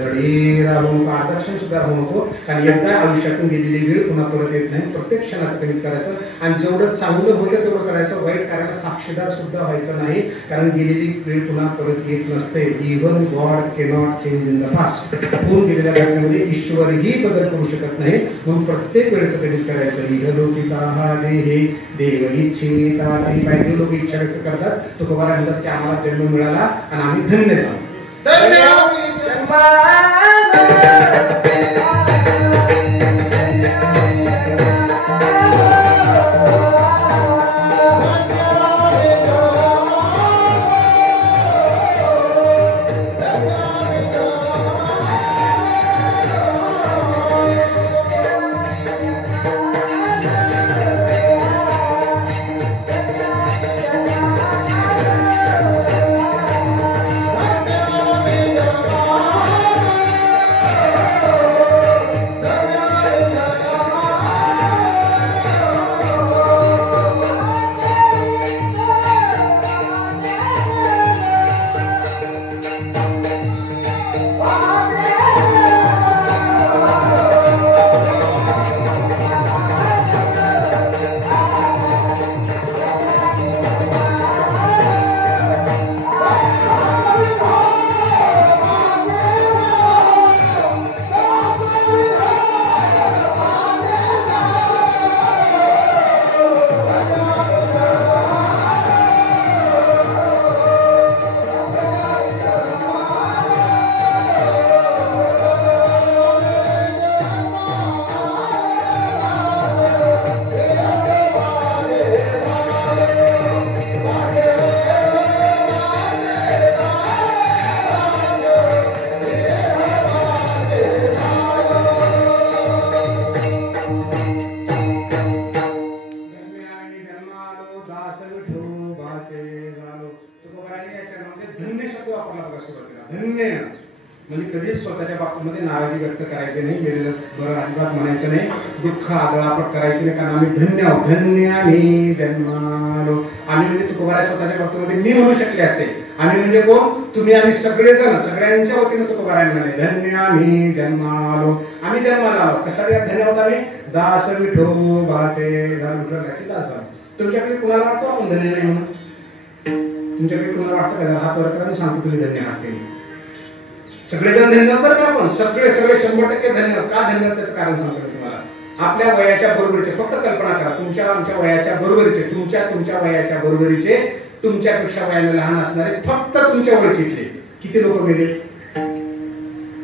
घडी राहून आदर्शन सुद्धा राहू नको. कारण एकदा आयुष्यातून गेलेली वेळ पुन्हा परत येत नाही. प्रत्येक क्षणाचं कमीत करायचं आणि जेवढं चांगलं होतं तेवढं करायचं. वाईट कार्याला साक्षीदार सुद्धा व्हायचं नाही. कारण गेलेली वेळ पुन्हा परत येत नसते. Even God cannot change in the past. होऊन गेलेल्या घटनेमध्ये ईश्वरही बदल करू शकत नाही. म्हणून प्रत्येक वेळेचं कमीत करायचं. इहलोकीचा हा देह देव इच्छिता ते पाहिजे. लोक इच्छा व्यक्त करतात. तुकोबारा म्हणतात की आम्हाला जन्म मिळाला आणि आम्ही धन्य झालो. म्हणजे कधीच स्वतःच्या बाबतीमध्ये नाराजी व्यक्त करायची नाही. गेलेलं बरं अजिबात म्हणायचं नाही. दुःख आदळापट करायची नाही. कारण आम्ही धन्य आहोत. धन्य आम्ही जन्मालो. आम्ही म्हणजे तुकोबारा स्वतःच्या बाबतीमध्ये मी म्हणू शकले असते. आम्ही म्हणजे कोण. तुम्ही आम्ही सगळेजण सगळ्यांच्या वतीने तुकोबारा म्हणाले धन्य आम्ही जन्मालो. आम्ही जन्माला आलो. कसा धन्य आहोत आम्ही. दास विठोबाचे दास. तुमच्याकडे कुणाला वाटतो आपण धन्य नाही म्हणून. तुमच्याकडे कुणाला वाटतं का. हात वर करा मी सांगतो तुम्ही धन्य आहात ते. सगळेजण धन्य बरं का. आपण सगळे 100% धन्य. का धन्य त्याचं कारण सांगतो तुम्हाला. आपल्या वयाच्या बरोबरीचे फक्त कल्पना करा. तुमच्या आमच्या वयाच्या बरोबरीचे तुमच्या वयाच्या बरोबरीचे तुमच्यापेक्षा वयाने लहान असणारे फक्त तुमच्या ओळखीतले किती लोक मेले.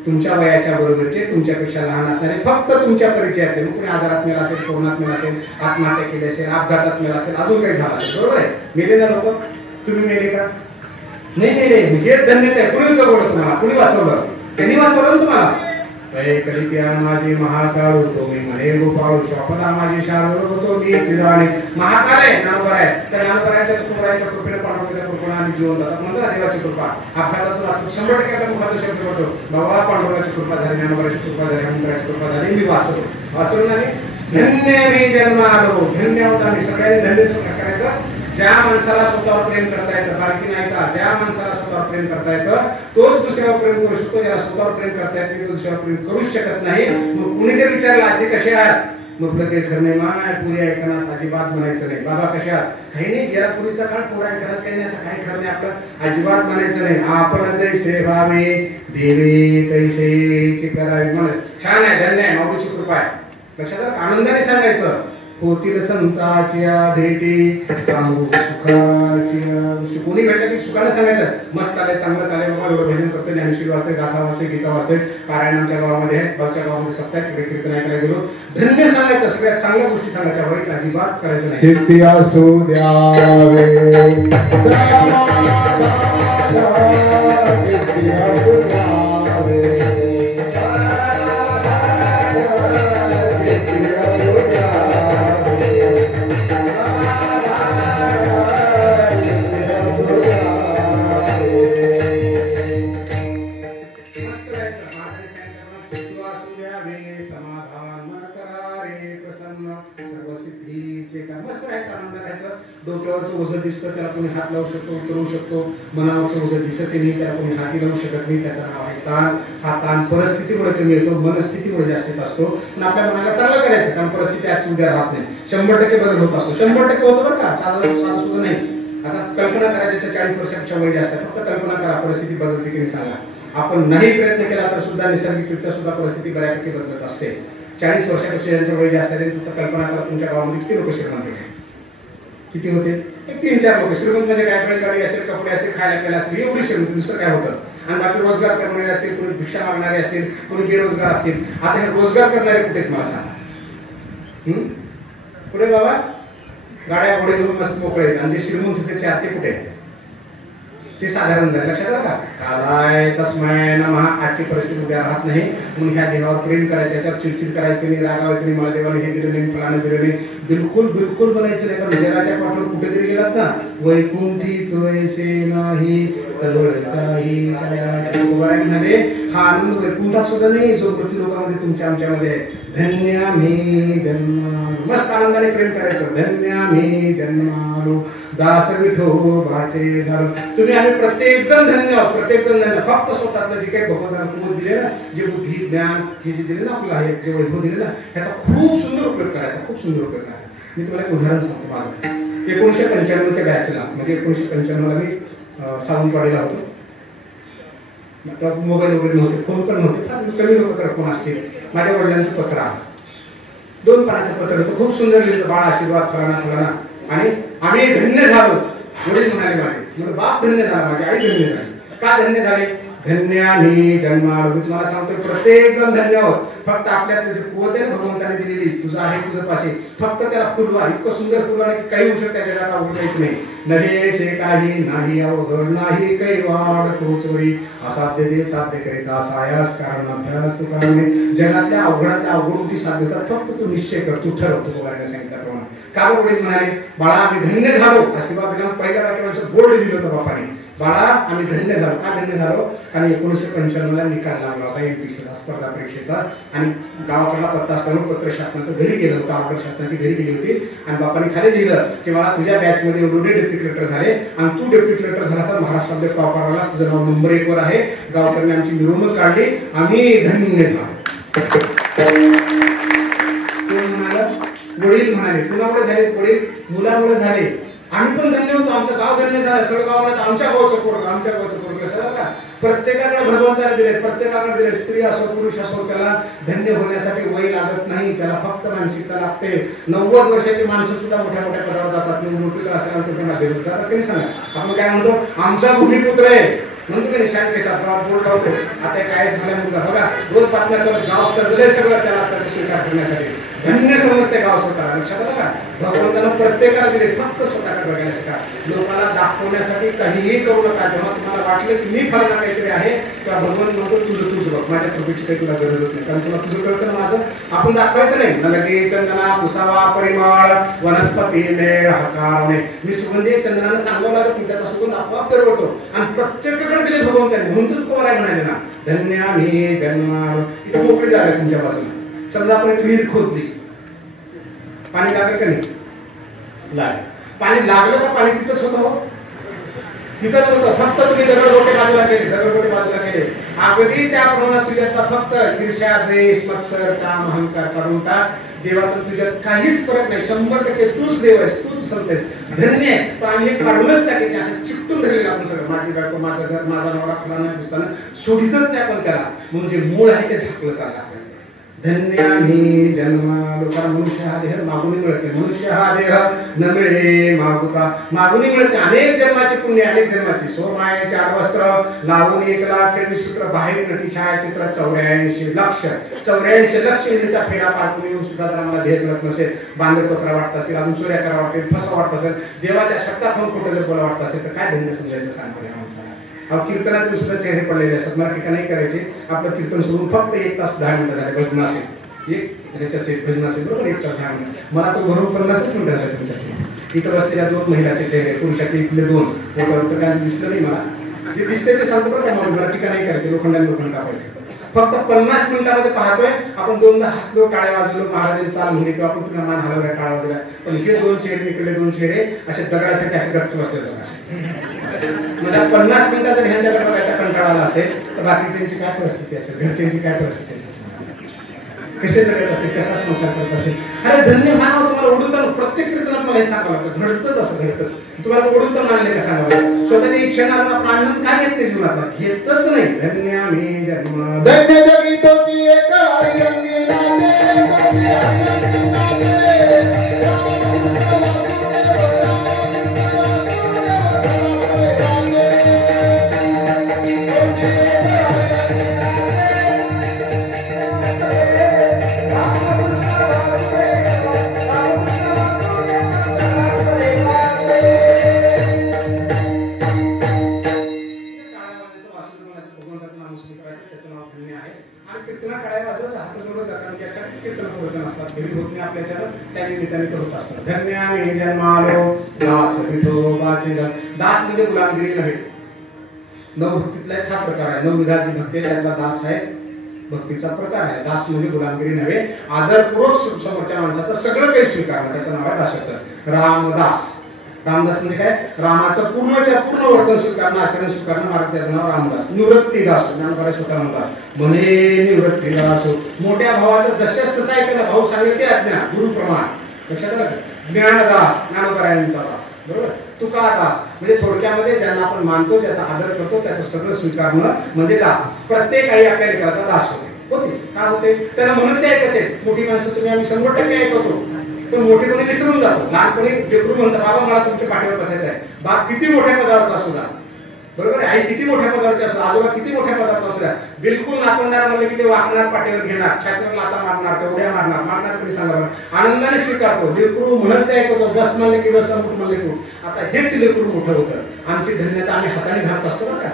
तुमच्या वयाच्या बरोबरचे तुमच्यापेक्षा लहान असणारे फक्त तुमच्या परिचयातले. मग कोणी आजारात मेला असेल, कोरोनात मेला असेल, आत्महत्या केली असेल, अपघातात मेला असेल, अजून काही झालं असेल. बरोबर आहे. मेले ना लोक. तुम्ही मेले का नाही मेले. हे धन्यता आहे. कुणी जगवलं तुम्हाला. कुणी वाचवलं. त्यांनी वाचवलं तुम्हाला. कलित्या माझी महाकाळू तो मी म्हणे गोपाळू स्वपदा माझी शारू होतो मी चिराणी महाकाल आहे ज्ञानोबा आहे. त्या ज्ञानोबाच्या तुकोरांच्या कृपेने पांडुरंगाच्या कृपेने आम्ही जीवन जातात म्हणतो ना देवाची कृपा. अपघातातून आपण 100% आपल्या मुखात शब्द म्हणतो बाबा पांडुरंगाची कृपा झाली, ज्ञानोबाची कृपा झाली, हनुमानाची कृपा झाली, मी वाचलो नाही. धन्य मी जन्म आलो. धन्य होता मी. सगळ्यांनी धन्य करायचं. ज्या माणसाला स्वतःवर प्रेम करता येतं, बाकी नाही का, ज्या माणसाला स्वतःवर प्रेम करता येतं तोच दुसऱ्यावर प्रेम करू शकतो. ज्याला स्वतःवर प्रेम करता येत नाही तो दुसऱ्यावर प्रेम करूच शकत नाही. मग कुणी जर विचारलं आजी कसे आहात, मग आपलं काही खरं नाही, माय पुरी ऐकणार अजिबात म्हणायचं नाही. बाबा कशा आहात, काही नाही, गेला पूर्वीचा काळ पुरा ऐकणार काही नाही, आता काही खरं नाही आपलं अजिबात म्हणायचं नाही. आपण जैसे भावे देवी तैसेची करावी म्हणे. छान आहे, धन्य आहे, माऊलीची कृपा आहे. लक्षात आनंदाने सांगायचं. होतील संताच्या भेटी सांगू सुखाच्या गोष्टी. कोणी भेटलं की सुखाने सांगायचं मस्त चालेल, चांगलं चालेल बाबा, एवढं भजन करतोय, ज्ञानेश्वरी वाचतोय, गाथा वाचतोय, गीता वाचतोय, पारायण आमच्या गावामध्ये आहे, बाजूच्या गावामध्ये सप्ताह तिकडे कीर्तन ऐकायला गेलो. धन्य सांगायचं, सगळ्यात चांगल्या गोष्टी सांगायच्या, वाईट अजिबात करायचं नाही. चित्ती असू द्यावे डोक्यावरचं ओझं दिसतं त्याला कोणी हात लावू शकतो, उतरवू शकतो. मनावरचं ओझं दिसत नाही त्याला कोणी हाती लावू शकत नाही. त्याचं नाव आहे ताण. हा ताण परिस्थितीमुळे कमी येतो, मनस्थितीमुळे जास्तीत असतो. पण आपल्या मनाला चांगलं करायचं, कारण परिस्थिती आजची उद्या राहत नाही. 100% बदल होत असतो. 100% होतं बरं का, साधं सुद्धा नाही. आता कल्पना करायच्या 40 वर्षापेक्षा वय जास्त आहे. फक्त कल्पना करा परिस्थिती बदलते की नाही सांगा. आपण नाही प्रयत्न केला तर सुद्धा नैसर्गिकरित्या सुद्धा परिस्थिती बऱ्यापैकी बदलत असते. 40 वर्षापेक्षा ज्यांचं वय जास्त आहे फक्त कल्पना करा तुमच्या गावामध्ये किती लोक श्रीमंत होते, किती होते? एक 3-4 लोक. श्रीमंत म्हणजे काय, बैलगाडी असेल, कपडे असतील, खायला प्यायला असेल, एवढी श्रीमंत, दुसरं काय होतं. आणि बाकी रोजगार करणारे असतील, कोणी भिक्षा मागणारे असतील, कोणी बेरोजगार असतील. आता हे रोजगार करणारे कुठे आहेत मला सांगा. कुठे बाबा? गाड्या घोडे घेऊन मस्त मोकळे आहेत. आणि जे श्रीमंत होते 4 ते कुठे? ते साधारण झालं. लक्षात आलं का? कालाय तस्मै नमः. आजची परिस्थिती उद्या राहत नाही. म्हणून ह्या देवावर प्रेम करायचं, याच्यावर चिडचिड करायची नाही, रागावायचं नाही, मला देवाने हे दिलं नाही, फलाने दिलं नाही, बिलकुल बनायचं नाही. कारण जगाच्या पाठवर कुठेतरी गेलात ना, वैकुंठी तोयसे नाही काही म्हणाले. हा आनंद वैकुंठात सुद्धा नाही, जो प्रति लोकांमध्ये तुमच्या आमच्यामध्ये आहे. धन्य मी जन्मालो. मस्त आनंदाने प्रेम करायचं. धन्य मी जन्मालो दास विठोबाचे झालो. तुम्ही आम्ही प्रत्येक जण धन्य आहोत, प्रत्येक जण धन्य. फक्त स्वतःतलं जे काही भगवंताने कुमत दिले ना, जे बुद्धी ज्ञान हे जे दिले ना आपल्याला, हे जे वैभव दिले ना, ह्याचा खूप सुंदर उपयोग करायचा, खूप सुंदर उपयोग करायचा. मी तुम्हाला एक उदाहरण सांगतो माझं. 1995च्या बॅचला, म्हणजे 1995ला मी सावंतवाडीला होतो. तेव्हा मोबाईल वगैरे नव्हते, फोन पण नव्हते, कमी लोकांकडे फोन असतील. माझ्या वडिलांचं पत्र आलं, 2 पानाचं पत्र होतं, खूप सुंदर लिहिलं, बाळा आशीर्वाद फलाना. आणि आम्ही धन्य झालो. वडील म्हणाले माझे, म्हणजे बाप धन्य झाला, माझी आई धन्य झाली. का धन्य झाले? धन्यानी जन्मालो. मी तुम्हाला सांगतोय प्रत्येक जण धन्य आहोत. फक्त आपल्यात जी कुवत आहे भगवंताने दिलेली, तुझं आहे तुझं पाशी, फक्त त्याला फुलवा. इतकं सुंदर फुलवा की काही होऊ शकतं जगात, अवघड काहीच नाही. नव्हे से काही नाही अवघड नाही, काही वाढ तोच वरी असाध्य ते साध्य करीता सायास कारण अभ्यास तू कारण. जगातल्या अवघडातल्या अवघड गोष्टी साध्य होतात, फक्त तू निश्चय कर, तू ठरवतो. बघायला सांगितल्याप्रमाणे का वडील म्हणाले, बाळा आम्ही धन्य झालो. आशीर्वाद दिला. पहिल्या वाक्याचं बोर्ड लिहिलं होतं बापाने, बाळा आम्ही धन्य झालो. का धन्य झालो? कारण 1995ला निकाल लागला होता एमपीसीचा स्पर्धा परीक्षेचा. आणि गावाकडला पत्ता असताना पत्रशासनाचं घरी गेलं होतं, ऑर्डर शासनाची घरी गेली होती. आणि बापाने खाली लिहिलं की मला तुझ्या बॅचमध्ये एवढे डेप्युटी कलेक्टर झाले, आणि तू डेप्युटी कलेक्टर झाला तर महाराष्ट्रामध्ये टॉपर आला, तुझं नाव नंबर 1 वर आहे. गावकऱ्यांनी आमची मिरवणूक काढली, आम्ही धन्य झालो. वडील म्हणाले. कुणामुळे झाले? वडील मुलामुळे झाले. आम्ही पण धन्य होतो, आमचं गाव धन्य झालं. सगळं गावाला आमच्या गावचं पोरग, आमच्या गावचं पोरग. लक्षात का? प्रत्येकाकडे भगवंताने दिले, प्रत्येकाकडे दिले. स्त्री असो पुरुष असो, त्याला धन्य होण्यासाठी वय लागत नाही, त्याला फक्त मानसिकता लागते. 90 वर्षाची माणसं सुद्धा मोठ्या मोठ्या पदावर जातात. नोकरीला असेल कुठे माध्यमात जातात की नाही सांगा. आपण काय म्हणतो, आमचा भूमिपुत्र आहे. म्हणतो की निशाण केसा बोर्ड लावतो. आता काय झालं मुलगा बघा रोज बातम्या चालत गाव सजलंय सगळं त्याला त्याचा स्वीकार करण्यासाठी. धन्य समजते गाव स्वतःला. लक्षात आलं का? भगवंतानं प्रत्येकाला दिले फक्त स्वतःकडे बघण्यासाठी. लोकांना दाखवण्यासाठी काहीही करू नका. जेव्हा तुम्हाला वाटलं की मी फलाना काहीतरी आहे तेव्हा भगवंत म्हणतो तुझं तुझं बघ, माझ्या कृपेची काही तुला गरजच नाही. कारण तुला तुझं कळतं माझं आपण दाखवायचं नाही. न लगे चंदना पुसावा परिमळ वनस्पती मेळ हकारणे. मी सुगंधी चंदनानं सांगावं लागत नाही, त्याचा सुगंध आपोआप दरवळतो आणि प्रत्येकाकडे दिले भगवंताने. म्हणून तू तुम्हाला म्हणाले ना धन्य मी जन्मालो. इथे मोकळी जागा आहे तुमच्या बाजूला. समजा आपण एक विहीर खोदली, पाणी लागलं का नाही? लागलं. पाणी लागलं का पाणी तिथंच होतं? हो तिथंच होतं. फक्त तुम्ही दगडगोटे बाजूला केले, दगडगोटे बाजूला केले. अगदी त्याप्रमाणे तुझ्यातला फक्त ईर्ष्या द्वेष मत्सर काम अहंकार काढून टाक. देवातून तुझ्यात काहीच फरक नाही. 100% तूच देव आहेस, तूच संत आहेस, धन्य आहेस. पण आम्ही हे काढूनच टाकेल असं चिकटून धरलेलं आपण सगळं. माझी बायको माझं घर माझा नवरा फलाना पुसताना सोडीतच नाही आपण त्याला. म्हणजे मूळ आहे ते झाकलं चाललं आपल्याला. धन्य मी जन्मालो. कारण मनुष्य हा देह मागून मिळते. मनुष्य हा देह न मिळे मागुता. मागून मिळते. अनेक जन्माची पुण्य अनेक जन्माची. सोमाये 4 वस्त्र लावून 1,00,000 बाहेर नटी छायाचित्र 84 लक्ष 84 लक्ष हिचा फेरा पार येऊन सुद्धा जर आम्हाला देह कळत नसेल, बांध टोकरा वाटत असेल, अजून चोऱ्या करा वाटते, फसवा वाटत असेल, देवाच्या शब्दात पण खोटं जर बोला वाटत असेल तर काय धन्य समजायचं सांगतो माणसाला. कीर्तनात सुद्धा चेहरे पडलेले असतात. मला ठिकाण नाही करायचे. आपलं कीर्तन सोडून फक्त 1 तास 10 मिनिटं झाले. भजन असेल एक ह्याच्याचे भजन असेल बरोबर 1 तास 10 मिनिटं. मला तो भरून 50 मिनिटं झाले तुमच्याशी. इथं बसलेल्या 2 महिलाचे चेहरे, पुरुषाचे इथले 2 फोटो काय दिसलं नाही मला. जे दिसते ते सांगतो बरं का. मला ठिकाण नाही करायचे. लोखंड कापायचे. फक्त 50 मिनिटांमध्ये पाहतोय आपण. 2दा हसलो, टाळ्या वाजवलो, महाराजांनी चाल म्हणली तेव्हा आपण तुम्ही मान हलवल्या, टाळ्या वाजवल्या. पण हे 2 चेहरे निकडले 2 चेहरे असे दगडासारखे असे गच्च बसले बघा. म्हणजे 50 मिनिटात जर ह्यांच्याकडे बघायचा कंटाळा आला असेल तर बाकीच्यांची काय परिस्थिती असेल, घरच्यांची काय परिस्थिती असेल, कसे जगत असेल, कसा संसार करत असेल. अरे धन्य मानव. तुम्हाला ओढून तर प्रत्येक कीर्तनात मला हे सांगावं लागतं. घडतच असं घडतच. तुम्हाला ओढून तर आणले का सांगावं. स्वतःच्या इच्छेनं आपण आनंद काय घेत नाही जीवनातला? घेतच नाही. धन्य मी जन्म धन्य जगितो ती एक हरिरंगी धन्य मी जन्मालो दास विठोबाचे जन. दास म्हणजे गुलामगिरी नव्हे. 9 भक्तीतला एक हा प्रकार आहे. 9 विधाची भक्ती त्यातला दास आहे. भक्तीचा प्रकार आहे. दास म्हणजे गुलामगिरी नव्हे. आदरपूर्वक समोरच्या माणसाचं सगळं काही स्वीकारणं. त्याचं नाव आहे दासत्व. रामदास. रामदास म्हणजे काय? रामाचं पूर्णच्या पूर्ण वर्तन स्वीकारणं, आचरण स्वीकारणं. महाराज त्याचं नाव रामदास. निवृत्तीदास. ज्ञानोबा स्वतः म्हणतात म्हणे निवृत्तीदास. मोठ्या भावाचं जशास तसं ऐकलं. भाऊ सांगेल ते आज्ञा गुरुप्रमाण. लक्षात आलं? ज्ञानदास ज्ञानोबरायांचा दास. बरोबर. तुकादास म्हणजे थोडक्यामध्ये ज्यांना आपण मानतो, ज्याचा आदर करतो, त्याचं सगळं स्वीकारणं म्हणजे दास. प्रत्येक आई आपल्या लेकराचा दास होते. का होते? त्यांना म्हणून ते ऐकते. मोठी माणसं तुम्ही आम्ही 100% ऐकतो. पण मोठेपणी विसरून जातो. लहानपणी लेकरू म्हणतं बाबा मला तुमच्या पाठीवर बसायचं आहे. बाप किती मोठ्या पदावरचा असू द्या, बरोबर आहे, आई किती मोठ्या पदावरची असू, आजोबा किती मोठ्या पदावरचा असू द्या, बिलकुल नातवंडाला म्हणलं की ते वाकणार, पाठीवर घेणार, छातीवर लाथा मारणार, तेवढ्या मारणार कोणी सांगा. आनंदाने स्वीकारतो. लेकरू म्हणत ते ऐकतो. बस म्हणले की बस, अमुक म्हणले की. आता हेच लेकरू मोठं होतं. आमची धन्यता आम्ही हाताने घालत असतो बरं का.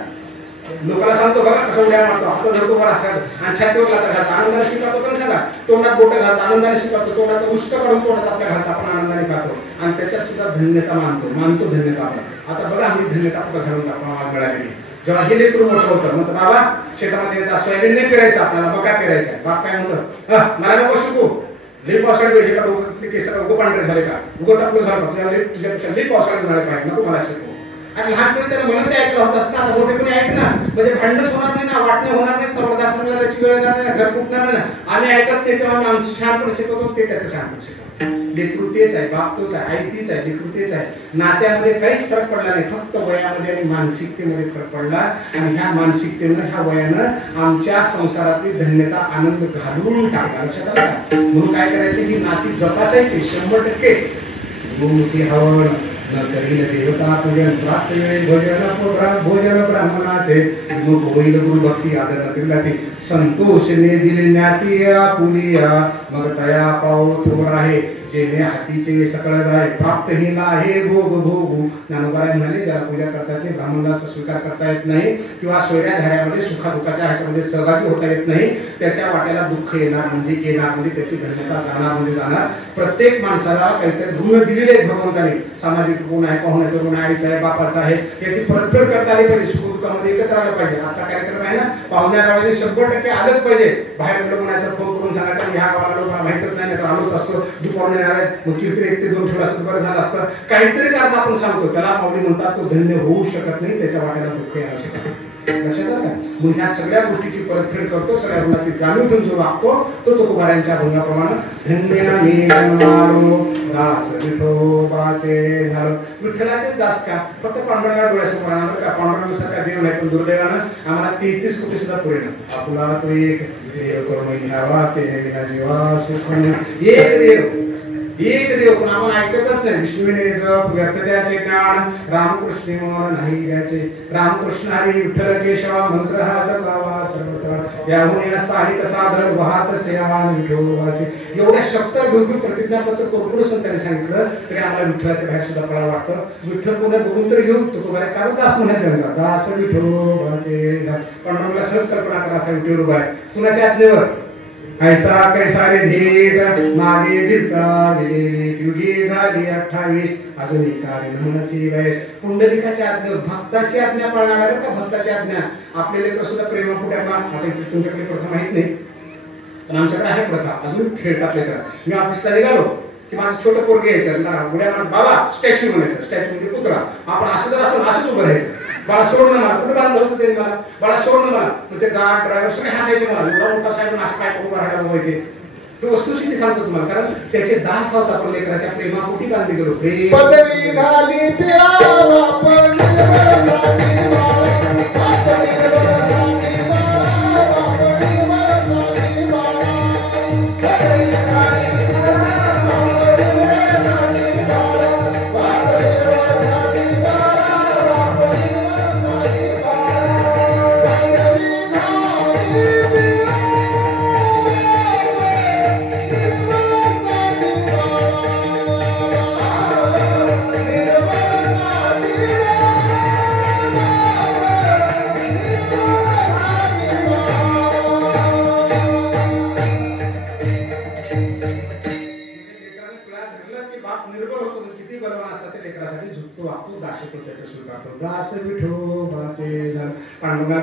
लोकांना सांगतो बघा कसं उड्या मारतो, हात धरतो बरं असतात आणि छातीवर लाथा घालतो. आनंदाने स्वीकारतो पण सांगा. तोंडात बोटं घालतो, आनंदाने स्वीकारतो. तोंडात उष्ट काढून तोंडात आपल्या घालतो, आपण आनंदाने खातो आणि त्याच्यात सुद्धा धन्यता मानतो धन्यता आपण. आता बघा आम्ही धन्यता कुठं घालून टाकतो आम्हाला मिळालेली. जेव्हा हे लेकरू मोठं होतं मग बाबा शेतामध्ये सोयाबीन नाही पेरायचं, आपल्याला मका पेरायचा. बाप काय म्हणतो, मला नको शिकू, लई पावसाळी पाहिजे का, डोकं केस उगं पांढरे झाले का, उगं टाकलं झालं का, तुझ्यापेक्षा लई पावसाळी झाले पाहिजे, नको मला शिकू. आणि लहानपणी त्याला म्हणून ते ऐकलं होत असतं. आता मोठेपणी ऐक ना, म्हणजे भांडणच होणार नाही ना, वाटणे होणार नाहीत, नवरदास म्हणला त्याची वेळ येणार नाही, घर फुटणार नाही ना. आम्ही ऐकत नाही तेव्हा आम्ही आमचं शहाणपण शिकवतो, ते त्याचं शहाणपण शिकवतो. लेकरू तेच आहे, बाप तोच आहे, आई तीच आहे, लेकरू तेच आहे. नात्यामध्ये काहीच फरक पडला नाही, फक्त वयामध्ये आणि मानसिकतेमध्ये फरक पडला. आणि ह्या मानसिकतेनं, ह्या वयानं आमच्या संसारातली धन्यता, आनंद घालवून टाकला. लक्षात आलं का? म्हणून काय करायचं, ही नाती जपासायची 100%. गोमुखी हवन न करील देवता पूजन प्राप्त वेळी भोजन ब्राह्मणाचे मग होईल गुरु भक्ती आदर केला ते संतोष ने दिले ज्ञाती आपुलिया मग तया पाव थोर आहे जेणे हातीचे सकळ जाय प्राप्त ही आहे भोग भोगू ज्ञानोबाई म्हणाले ज्याला पूजा करता येत नाही ब्राह्मणाचा स्वीकार करता येत नाही किंवा सोयऱ्याधाऱ्यामध्ये सुखादुखाच्या ह्याच्यामध्ये सहभागी होता येत नाही त्याच्या वाट्याला दुःख येणार म्हणजे त्याची धन्यता जाणार म्हणजे जाणार प्रत्येक माणसाला काहीतरी गुण दिलेले आहेत भगवंताने सामाजिक गुण आहे पाहुण्याचा गुण आहे आईचा आहे बापाचा आहे याची परतफेड करता आली पाहिजे सुखदुःखामध्ये एकत्र आलं पाहिजे आजचा कार्यक्रम आहे ना पाहुण्या रावळीने 100% आलंच पाहिजे बाहेर मुलं म्हणायचं फोन करून सांगायचं ह्या गावाला मला माहितच नाही तर आलोच असतो दुपारून येणार आहे मग कीर्तन 1 ते 2 ठेवलं असतं बरं झालं असतं काहीतरी कारण आपण सांगतो त्याला माऊली म्हणतात तो धन्य होऊ शकत नाही त्याच्या वाट्याला दुःख येऊ शकत नाही लक्षात आलं का मग ह्या सगळ्या गोष्टीची परतफेड करतो सगळ्या गुणाची जाणीव घेऊन जो वागतो तो तुकोबारायांच्या भंगाप्रमाणे धन्य मी जन्मालो दास विठोबाचे झालो विठ्ठलाचे दास का फक्त पांडुरंगा डोळ्यासमोर आणणार का पांडुरंगासारखा देव नाही पण दुर्दैवानं आम्हाला 33 कोटी सुद्धा पुरे ना आपला तो एक देव करून घ्यावा ते विना जीवा सुख एक देव पण आपण ऐकतच नाही विष्णूने जप व्यर्थ त्याचे ज्ञान रामकृष्ण नाही घ्यायचे रामकृष्ण हरी विठ्ठल केशवा मंत्र हा जपावा सर्वत्र याहून स्थानिक साधन वाहत सेवान विठोबाचे एवढ्या शब्द योग्य प्रतिज्ञापत्र करून संतांनी सांगितलं तरी आम्हाला विठ्ठलाच्या बाहेर सुद्धा पळा वाटतं विठ्ठल पुन्हा बघून तर घेऊ तो बऱ्या कारण दास म्हणायचं त्यांचा दास विठोबाचे पण मला सहज कल्पना करा असा विठ्ठल उभा आहे कुणाच्या आज्ञेवर ऐसा कैसा रे धीर मागे बिरता गेलेली युगी झाली 28 अजून कार्य म्हणसी वयस पुंडलिकाची आज्ञा भक्ताची आज्ञा पाळणार आहे का भक्ताची आज्ञा आपले लेकर सुद्धा प्रेमापुट्याला आता तुमच्याकडे प्रथा माहित नाही पण आमच्याकडे आहे प्रथा अजून खेळतात लेकर मी ऑफिसला निघालो की माझं छोटं पोरगे यायचं गुड्या म्हणत बाबा स्टॅच्यू बनायचं स्टॅच्यू म्हणजे पुतळा आपण असं जर असतो असंच उभं राहायचं बाळा सोडणं मला कुठे बांधलं होतं त्यांनी मला बाळा सोडणं मला म्हणजे गार्ड ड्रायव्हर सगळे हसायचे मला एवढा मोठा साहेब असं काय उभं राहायला माहिती ही वस्तुस्थिती सांगतो तुम्हाला कारण त्याचे दास आहोत आपण लेकराच्या प्रेमापोटी बांधले गेलो प्रेम पदवी घाली पिळावा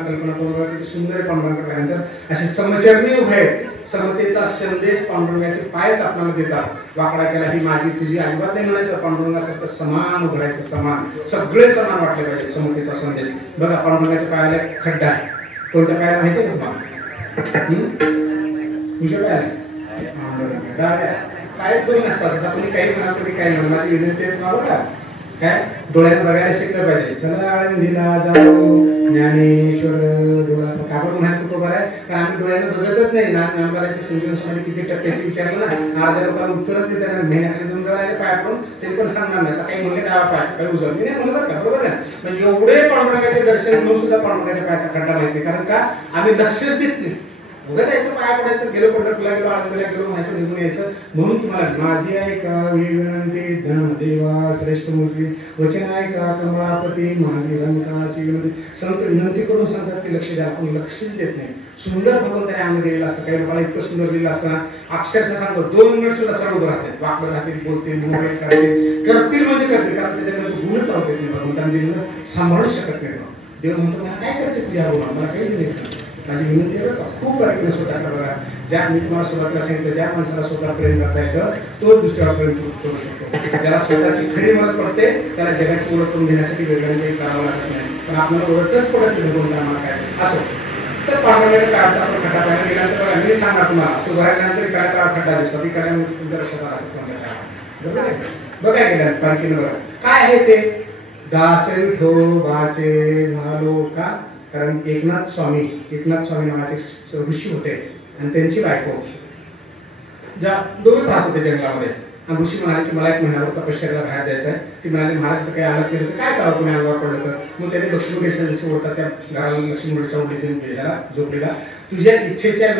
कल्पना करून किती सुंदर पांडुरंगाकडे असे समचरणी उभे आहेत समतेचा संदेश पांडुरंगाचे पायच आपल्याला देतात वाकडा केला ही माझी तुझी अजिबात नाही म्हणायचं पांडुरंगासारखं समान उभरायचं समान सगळे समान वाटले पाहिजे समतेचा संदेश बघा पांडुरंगाच्या पायाला खड्डा आहे कोणत्या पायाला माहिती आहे का तुझ्या पायाला डाव्या पायच दोन असतात आपण काही म्हणा कधी काही म्हणा माझी विनंती आहे तुम्हाला का काय डोळ्यात बघायला शिकलं पाहिजे चला आळंदीला जाऊ ज्ञानेश्वर डोळा कापड म्हणायचं तो बरं आहे कारण आम्ही डोळ्याने बघतच नाही ज्ञानोबाराच्या संजीवनामध्ये किती टप्प्याची विचारलं ना अर्ध्या लोकांना उत्तरच देत नाही महिन्याखाली जाऊन जळायला पाय पडून ते पण सांगणार नाही आता काही म्हणले डावा पाय काही उजळ मी नाही म्हणलं बरं का बरोबर आहे म्हणजे एवढे पांडुरंगाचे दर्शन घेऊन सुद्धा पांडुरंगाच्या पायाचा खड्डा माहिती कारण का आम्ही लक्षच देत नाही उगा जायचं पाया पडायचं गेलो पंढरपूरला गेलो आळंदीला गेलो म्हणायचं निघून यायचं म्हणून तुम्हाला माझी ऐका विनंती ज्ञानदेवा श्रेष्ठ मूर्ती वचन ऐका कमळापती माझी रंकाची विनंती संत विनंती करून सांगतात की लक्ष द्या आपण लक्षच देत नाही सुंदर भगवंताने अंग दिलेलं असतं काही लोकांना इतकं सुंदर दिलेलं असताना अक्षरशः सांगतो 2 मिनिट सुद्धा सरळ उभं राहतात वाकडं राहतील बोलतील मोबाईल काढतील करतील म्हणजे करतील कारण त्याच्यामध्ये गुणच आवडत नाही भगवंताने दिलेलं सांभाळूच शकत नाही देव म्हणतो काय करते तुझ्या गुणा मला काही नाही माझी विनंती आहे का खूप वाटलं स्वतःकडे बघा ज्या मी तुम्हाला सुरुवातीला सांगितलं ज्या माणसाला स्वतः प्रेम करता येतं तोच दुसऱ्यावर प्रेम करू शकतो ज्याला स्वतःची खरी मदत पडते त्याला जगाची ओळख करून घेण्यासाठी वेगळं काही करावं लागत नाही पण आपल्याला ओळखच पडत नाही भगवंत आम्हाला काय असो तर पांडुरंगाच्या काळाचा आपण खड्डा पाहायला गेल्यानंतर बघा मी सांगणार तुम्हाला सुधारल्यानंतर इकडे काळ खड्डा दिसतो इकडे तुमच्या लक्षात आला असं बरोबर आहे बघा गेल्या पालखीनं बघा काय आहे ते दास विठोबाचे झालो का कारण एकनाथ स्वामी नावाचे ऋषी होते आणि त्यांची बायको ज्या दोघच राहत होते जंगलामध्ये आणि ऋषी म्हणाले की मला 1 महिन्यावर तपश्चर्याला बाहेर जायचं आहे. ती म्हणाली महाराज तर काही आलं केलं तर काय करावं कोणी अंगावर पडलं तर. मग त्याने लक्ष्मण रेषा जसे ओढतात त्या घराला लक्ष्मण रेषा ओढली ह्याला झोपलेला. तुझ्या इच्छेच्या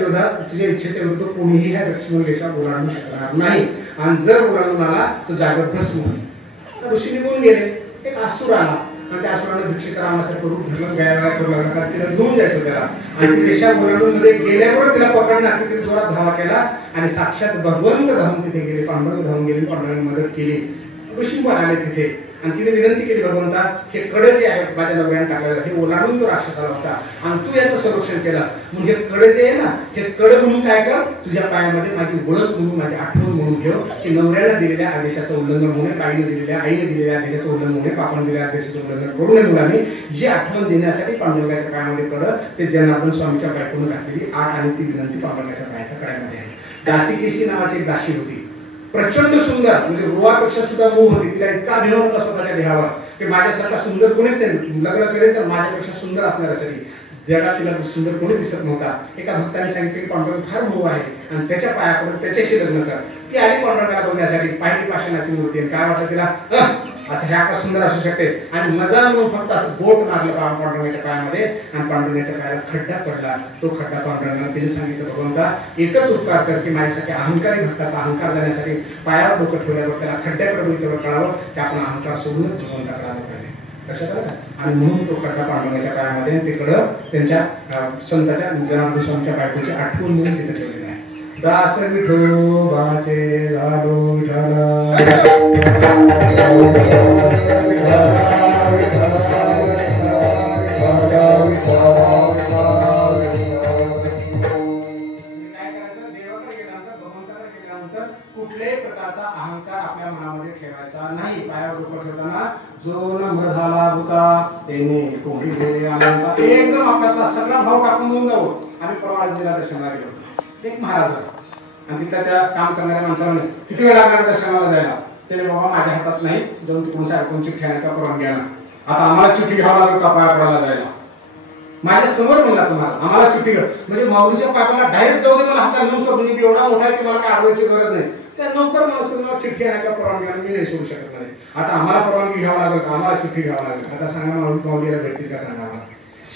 विरुद्ध कोणीही ह्या लक्ष्मण रेषा ओलांडू शकणार नाही आणि जर ओलांडून आला तो जागेवर भस्म होईल. ऋषी निघून गेले. एक असुर आला आणि त्या असुराने भिक्षेचा रामासारखं रूप धरलं गाया करू लागला कारण तिला घेऊन जायचं त्याला. आणि ती रेषा ओलांडून मध्ये गेल्यावर तिला पकडणार की तिने जोरात धावा केला आणि साक्षात भगवंत धावून तिथे गेले. पांडुरंग धावून गेले. पांडुरंगाने मदत केली. ऋषी पण आले तिथे आणि तिने विनंती केली भगवंता हे कड जे आहे माझ्या नवऱ्याने टाकलेलं हे ओलांडून तो राक्षस आला होता आणि तू याचं संरक्षण केलास म्हणून हे कड जे आहे ना हे कड म्हणून काय कर तुझ्या पायामध्ये माझी ओळख म्हणून माझी आठवण म्हणून ठेव की नवऱ्याला दिलेल्या आदेशाचं उल्लंघन होऊ नये, आईने दिलेल्या आदेशाचं उल्लंघन होऊ नये, पापाने दिलेल्या आदेशाचं उल्लंघन करू नये. मुलांनी जी आठवण देण्यासाठी पांडुरंगाच्या पायामध्ये कड ते जनार्दन स्वामीच्या बायकोनं घातलेली 8 आणि ती विनंती पांडुरंगाच्या पायाच्या कड्यामध्ये आहे. दासिकेशी नावाची एक दासी होती. प्रचंड सुंदर म्हणजे रुवापेक्षा सुद्धा मोह होती. तिला इतका अभिमान होता स्वतःच्या देहावर की माझ्यासारखा सुंदर कोणीच नाही. लग्न करेल तर माझ्यापेक्षा सुंदर असणाऱ्यासाठी जगात तिला सुंदर कोणी दिसत नव्हता. एका भक्ताने सांगितले की पांडुरंग फार मोह आहे आणि त्याच्या पायाकडून त्याच्याशी लग्न कर. ती आली पांडुरंगाला बघण्यासाठी. पाहिली पाषाणाची मूर्ती आणि काय वाटलं तिला असं हे आकाश सुंदर असू शकते आणि मजा म्हणून फक्त असं बोट मारलं पांडुरंगाच्या पायामध्ये आणि पांडुरंगाच्या पायाला खड्डा पडला. तो खड्डा पांडुरंगाने तिने सांगितलं भगवंता एकच उपकार कर की माझ्यासाठी अहंकारी भक्ताचा अहंकार जाण्यासाठी पायावर डोकं ठेवल्यावर त्याला खड्ड्याकडे बघितल्यावर कळावं की आपण अहंकार सोडूनच भगवंताकडे आलं पाहिजे. लक्षात आलं का? आणि म्हणून तो खड्डा पांडुरंगाच्या पायामध्ये तिकडं त्यांच्या संताच्या जनार्दन स्वामीच्या बायकोची आठवण म्हणून तिथे ठेवलेली आहे. दास विठोबाचे झालो कुठल्याही प्रकारचा अहंकार आपल्या मनामध्ये ठेवायचा नाही. पायावर डोकं ठेवताना जो नम्र झाला होता त्याने कोणी दे अनंता एकदम आपल्याला सगळा भाव टाकून देऊन जाऊ. आम्ही परवा जिल्हा दर्शनाला गेलो होतो. एक महाराज आणि तिथल्या त्या काम करणाऱ्या माणसाला किती वेळ लागणार दर्शनाला जायला. त्याने बाबा माझ्या हातात नाही जाऊन तिकडून ऐकून चिठ्ठी आणायला का परवानगी आणा. आता आम्हाला चिठ्ठी घ्यावं लागेल का पाया पडायला जायला. माझ्या समोर म्हणला तुम्हाला आम्हाला चिठ्ठी घ्या म्हणजे माऊलीच्या पायाला डायरेक्ट जाऊ दे मला हातात घेऊन सोडून मी एवढा मोठा आहे की मला काय आडवायची गरज नाही. त्या नोकर माणूस तुम्हाला चिठ्ठी आणायला परवानगी आणा मी नाही सोडू शकत नाही. आता आम्हाला परवानगी घ्यावं लागेल का आम्हाला चिठ्ठी घ्यावं लागेल. आता सांगा माऊलीला भेटतील का सांगा मला.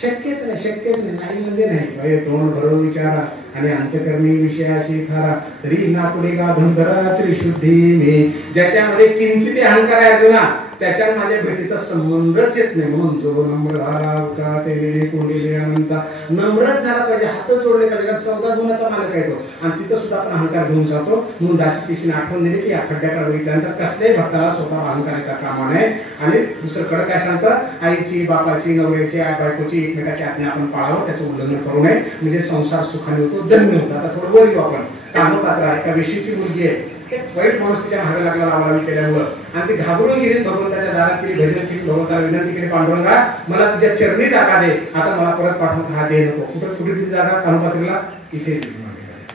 शक्यच नाही नाही म्हणजे नाही. तोंड भरो विचारा आणि अंतकरणी विषयाशी थारा तरी नातुडे का धुंधरा त्रिशुद्धी मी. ज्याच्यामध्ये किंचित अहंकार आहे अर्जुना त्याच्या माझ्या भेटीचा संबंधच येत नाही. म्हणून जो नम्र झाला होता ते कोंडीले अनंता नम्रच झाला पाहिजे. हात जोडले पाहिजे. कारण 14 गुणाचा मालक आहे तो आणि तिथं सुद्धा आपण अहंकार घेऊन जातो. म्हणून दासीकेशीने आठवण दिली की या खड्ड्याकडे बघितल्यानंतर कसल्याही भक्ताला स्वतः अहंकार येता कामा नये. आणि दुसरं कडे काय सांगतं आईची बापाची नवऱ्याची बायकोची एकमेकाची आज्ञा आपण पाळावं त्याचं उल्लंघन करू नये म्हणजे संसार सुखाने होतो धन्य होतो. आता थोडं वर येऊ आपण. कामपात्र आहे एका विषयीची मुलगी आहे. एक वाईट माणूस तिच्या मागे लागला लावालावी केल्यामुळं आणि ती घाबरून गेली. भगवंताच्या दारात केली भजन केली. भगवंताला विनंती केली पांडुरंगा मला तुझ्या चरणी जागा दे. आता मला परत पाठवून हा दे नको. कुठे दिली जागा कामपात्रीला इथे दिली.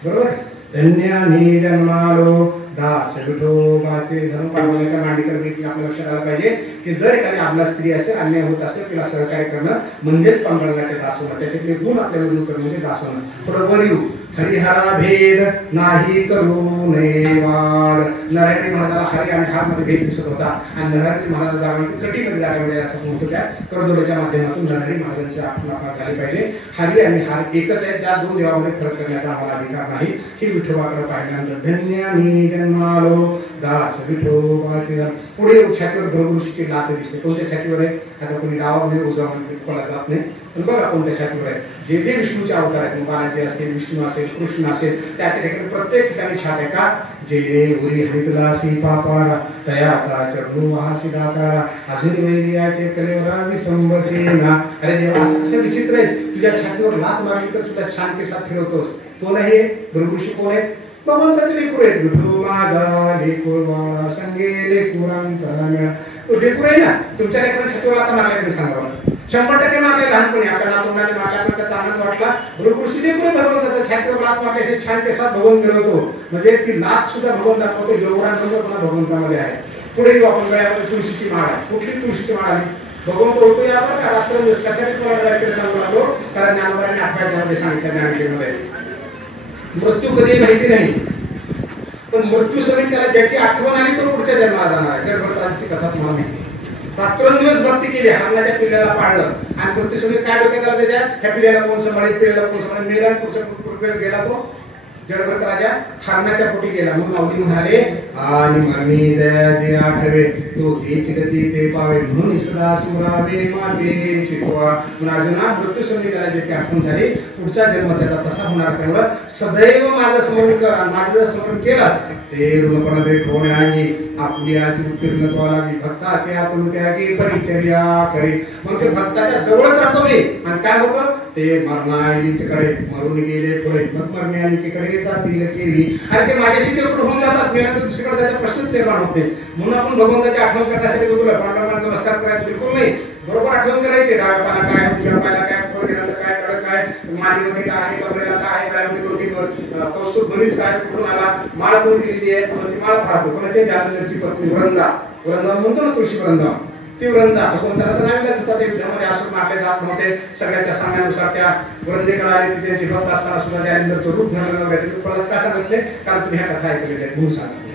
बरोबर आहे. धन्यानी जन्मालो दास विठोबाचे धर्म पांडुरंगाच्या मांडीकर देखील आपल्या लक्षात आलं पाहिजे की जर एखादी आपला स्त्री असेल अन्याय होत असेल तिला सहकार्य करणं म्हणजेच पांडुरंगाचे दास होणं. त्याच्यातले गुण आपल्याला उतरणं म्हणजे दास होणं. थोडं वर येऊ. हरिहरा भेद नाही करू नये वाद. नरहरी महाराजाला हरी आणि हार मध्ये भेद दिसत होता आणि नरहरी महाराज जागा कटीमध्ये जागा मिळेल असं म्हणतो. त्या करदोड्याच्या माध्यमातून नरहरी महाराजांची आठवण झाली पाहिजे. हरी आणि हार एकच आहे. त्या दोन देवामध्ये फरक करण्याचा आम्हाला अधिकार नाही. ही विठोबाकडे पाहिल्यानंतर धन्यानी जन्मालो दास विठोबाचे. पुढे छातीवर भृगुऋषीची लात दिसते. कोणत्या छातीवर आहे आता कोणी डावामध्ये उजवामध्ये कोणा जात नाही पण बघा कोणत्या छातीवर आहे. जे जे विष्णूचे अवतार आहेत बालाजी असतील विष्णू असेल कृष्ण असेल त्या ठिकाणी प्रत्येक ठिकाणी छात आहे का जे उरी हरितलासी पापारा तयाचा चरणू वाहासी दातारा अजून वैर्याचे कलेवरा विसंबसेना. अरे देवा असं विचित्र आहे. तुझ्या छातीवर लात मारली तर तुझ्या छान केसात फिरवतोस. कोण आहे भृगुऋषी कोण आहे भगवंताचे लेकरू आहेत. विठू माझा लेकूर बाळा संगे लेकुरांचा मेळा. तो लेकूर आहे ना तुमच्या लेकरांच्या छातीवर लात मारल्या मी सांगा 100% मारले लहानपणी आपल्या नातुंडाने मारल्यानंतर त्याचा आनंद वाटला. भृगुऋषी लेकरू भगवंताच्या छातीवर लात मारले छान केसात भगवंत मिळवतो म्हणजे ती लात सुद्धा भगवंत दाखवतो. एवढा नंबर पुन्हा भगवंतामध्ये आहे. पुढे येऊ आपण गळ्यामध्ये तुळशीची माळ आहे. कुठली तुळशीची माळ आहे भगवंत ओळखू यावर का रात्र दिवस कशासाठी तुम्हाला सांगू लागलो कारण ज्ञानोबाने 8व्या अध्यायामध्ये सांगितलं ज्ञानविषयीमध्ये मृत्यू कधी माहिती नाही. पण मृत्यू समय त्याला ज्याची आठवण आली तो पुढच्या जन्माला जाणार आहे. जगभराची कथा तुम्हाला माहिती आहे. रात्रंदिवस भक्ती केली, हरणाच्या पिल्ल्याला पाळलं आणि मृत्यू समय काय डोक्यात आलं त्याच्या, ह्या पिल्ल्याला कोण सांभाळेल, पिल्ल्याला कोण सांभाळेल, मेला पुढच्या गेला तो जगभरत राजा हरणाच्या पोटी गेला. मग माऊली म्हणाले आणि मरणी जयाचे आठवे तो तेच गती ते पावे म्हणून सदा स्मरावे माते चितवा. म्हणून अर्जुना मृत्यू समय त्याला ज्याची आठवण झाली पुढचा जन्म त्याचा तसा होणार असल्यामुळे सदैव माझं स्मरण कर आणि माझं स्मरण केलं ते ऋणपण देखवणे आणि आपली आची उत्तीर्ण व्हावं लागली. भक्ताचे आतून त्यागी परिचर्या करी. मग ते भक्ताच्या जवळच राहतो मी आणि काय होतं ते मरणाईच कडे मरून गेले पुढे मग मरणे आणि कडे जातील केली आणि ते माझ्याशी ते होऊन जातात. मेला तर दुसरीकडे जायचा प्रश्नच निर्माण होते. म्हणून आपण भगवंताची आठवण करण्यासाठी बिलकुल पांडवांना नमस्कार करायचं बिलकुल नाही. बरोबर आठवण करायची. डाव्या पाला काय, उजव्या पाला काय, वर गेल्याचं काय, कडक काय, मांडीमध्ये काय आहे, कमरेला काय आहे, गळ्यामध्ये कोणती कौस्तुभ मनीस काय, कुठून आला, माळ कोणी दिलेली आहे, कोणती माळ पाहतो, कोणाच्या जालंधरची पत्नी वृंदा. वृंदावन म्हणतो ना तुळशी वृंदावन, ती वृंदा भगवंताला तर नावीलाच होता. ते युद्धामध्ये असून मारले जात नव्हते. सगळ्याच्या सामन्यानुसार त्या वृंदेकडे आले. ती त्यांची भक्त असताना सुद्धा जालिंदरचं रूप धरलं नव्हतं. तुम्हाला काय सांगितले, कारण तुम्ही ह्या कथा ऐकलेल्या आहेत म्हणून सांगितले.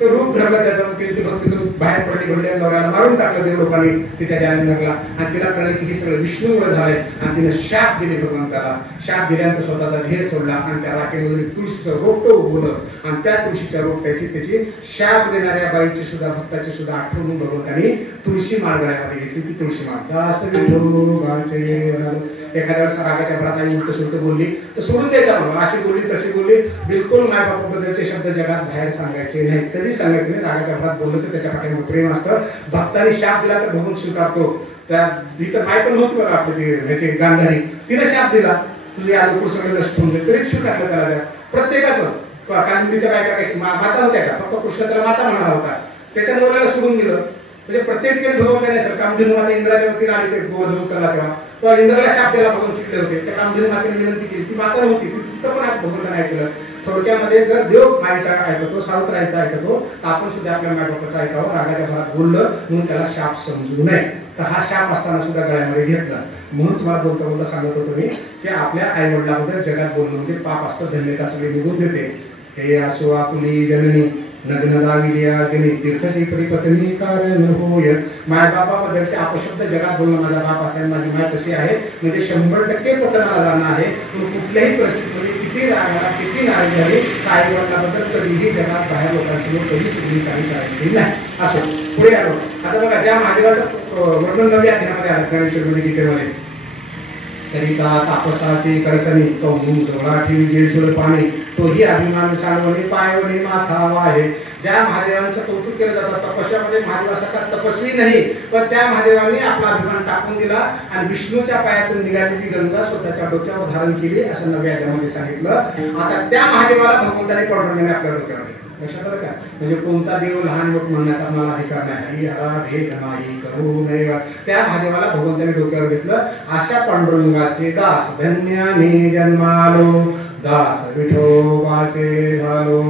ते रूप धरलं त्याचं, ती भक्तीतून बाहेर पडली, घडल्या नवऱ्याला मारून टाकलं देव लोकांनी तिच्या जालिंदरला आणि तिला कळलं की हे सगळं विष्णूमुळे झालंय आणि तिने शाप दिले भगवंताला. शाप दिल्यानंतर स्वतःचा ध्येय सोडला आणि त्या राखेमध्ये तुळशीचं रोपटं उगवलं आणि त्या तुळशीच्या रोपट्याची त्याची शाप देणाऱ्या बाईची सुद्धा भक्ताची सुद्धा आठवण भगवंतांनी तुळशी माळ गळ्यामध्ये घेतली. ती तुळशी माळ दास विठोबाचे. एखाद्या वेळेस रागाच्या भरात आई उलट सुलट बोलली तर सोडून द्यायचा म्हणून, अशी बोलली तशी बोलली, बिलकुल मायबापाबद्दलचे शब्द जगात बाहेर सांगायचे नाहीत, कधीच सांगायचे नाही. रागाच्या भरात बोललं तर त्याच्या पाठीमागे प्रेम असतं. भक्तांनी शाप दिला तर भगवंत स्वीकारतो. त्या तर माय पण नव्हती बघा आपली ह्याची गांधारी, तिने शाप दिला तुझे अनुकूल सगळे नष्ट होऊन तरी स्वीकारलं त्याला. त्या प्रत्येकाचं कालिंदीच्या बायका कशी माता होत्या का, फक्त कृष्ण त्याला माता म्हणाला होता, त्याच्या नवऱ्याला सोडून दिलं. म्हणजे प्रत्येक ठिकाणी भगवंताने सर कामधेनू माता इंद्राच्या वतीने आली ते गोवर्धन उचलला तेव्हा इंद्राला शाप द्यायला भगवंत चिडले होते. त्या कामधेनू मातेने विनंती केली, ती माता नव्हती, तिचं पण भगवंताने ऐकलं. थोडक्यामध्ये जर देव माईचा ऐकतो, सावत्रायचा ऐकतो, तर आपण सुद्धा आपल्या मायबापाचं ऐकावं. रागाच्या भरात बोललं म्हणून त्याला शाप समजू नये. तर हा शाप असताना सुद्धा गळ्यामध्ये घेतला. म्हणून तुम्हाला बोलता बोलता सांगत होतो मी की आपल्या आई वडिलांबद्दल जगात बोलणं म्हणजे पाप असतं, धन्यता सगळी निघून देते. हे असो आपुली जननी नग्न दाविलिया जनी तीर्थची परिपत्नी कारण होय. माय बापाबद्दलचे अपशब्द जगात बोलणं, माझा बाप असेल, माझी माय तशी आहे, म्हणजे 100% पतनाला जाणं आहे. कुठल्याही परिस्थितीमध्ये किती रागाला, किती नाराजी झाली, आई वडिलांबद्दल कधीही जगात बाहेर लोकांसमोर कधी चुकली चाली करायची नाही. असो पुढे आलो. आता बघा, ज्या महादेवाचं वर्णन नव्या अध्यायामध्ये आलं गणेशमध्ये गीतेमध्ये, करिता तापसाची कळसणी कौमुम जोडा ठेवी गिळसुर पाणी तोही अभिमान सांडवणे पायवणे माथा वाहे. ज्या महादेवांचं कौतुक केलं जातं तपस्यामध्ये महादेवासारखा तपस्वी नाही, पण त्या महादेवांनी आपला अभिमान टाकून दिला आणि विष्णूच्या पायातून निघालेली गंगा स्वतःच्या डोक्यावर धारण केली असं नव्या अध्यायामध्ये सांगितलं. आता त्या महादेवाला भगवंताने पांडुरंगाने आपल्या डोक्यावर घेतलं. लक्षात आलं का? म्हणजे कोणता देव लहान मोठ म्हणण्याचा आपल्याला अधिकार नाही. हरी हरा भेद नाही करू नये. त्या महादेवाला भगवंताने डोक्यावर घेतलं. अशा पांडुरंगाचे दास धन्याने जन्मालो दास विठोबाचे झालो.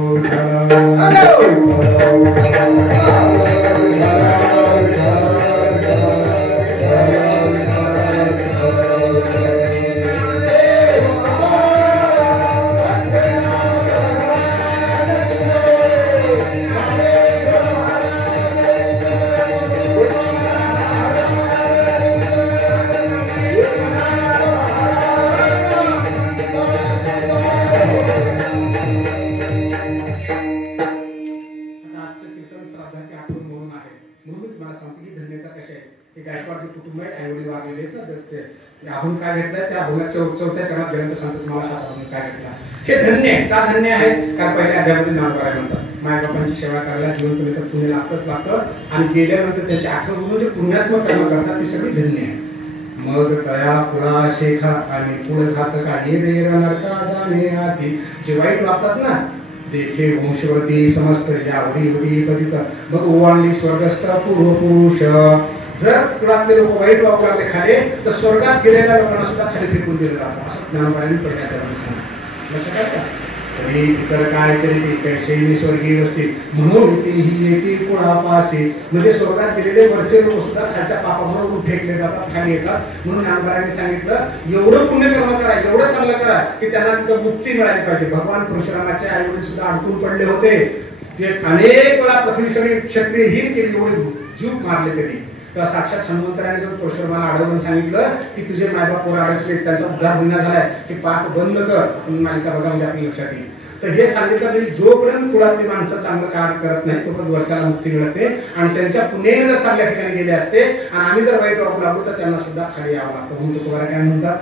आपण काय घेतलंय त्या अभंगाच्या चौथ्या चरणात गेल्यानंतर सांगतो तुम्हाला हा अभंग काय घेतला. हे धन्य आहे. का धन्य आहे? कारण पहिल्या अध्यायामध्ये नाम करायला म्हणतात. मायबापांची सेवा करायला जीवन तुम्ही तर पुण्य लागतं आणि गेल्यानंतर त्याची आठवण म्हणून जे पुण्यात्मक कर्म करतात ती सगळी धन्य आहे. मग तया पुळा शेखा आणि पुढ घातका हे देर नरका जाणे आधी. जे वाईट वागतात ना, देखे वंशवृत्ती समस्त यावरी होती पतित मग ओवाळली स्वर्गस्थ पूर्वपुरुष. जर कुळातले लोक वाईट वागू लागले खाली तर स्वर्गात गेलेल्या लोकांना सुद्धा खाली फेकून दिलं जातं असं ज्ञानोबांनी पहिल्या अध्यायामध्ये सांगितलं. लक्षात आहे का? तरी इतर काय करीती कैसे स्वर्गीय वस्ती म्हणून ही येते कुणापासी. म्हणजे स्वर्गात गेलेले वरचे लोक सुद्धा खालच्या पापाबरोबर फेकले जातात, खाली येतात. म्हणून ज्ञानोबांनी सांगितलं एवढं पुण्यकर्म करा, एवढं चांगलं करा की त्यांना तिथं मुक्ती मिळाली पाहिजे. भगवान परशुरामाचे आई वडील सुद्धा अडकून पडले होते. ते अनेक वेळा पृथ्वी सगळी क्षत्रियहीन केली, एवढे जीव मारले त्यांनी. तेव्हा साक्षात हनुमंतराने जर परशुरामाला अडवून सांगितलं की तुझे मायबाप पोरं अडकले, त्यांचा उद्धार होईना झालाय, ते पाप बंद कर. आपण मालिका बघा म्हणजे आपल्या लक्षात येईल. तर हे सांगितलं म्हणजे जोपर्यंत कुळातली माणसं चांगलं कार्य करत नाही तोपर्यंत वरच्याला मुक्ती मिळत नाही. आणि त्यांच्या पुण्याने जर चांगल्या ठिकाणी गेले असते आणि आम्ही जर वाईट वापरू लागलो तर त्यांना सुद्धा खाली यावं लागतं. म्हणून तुकोबारा काय म्हणतात,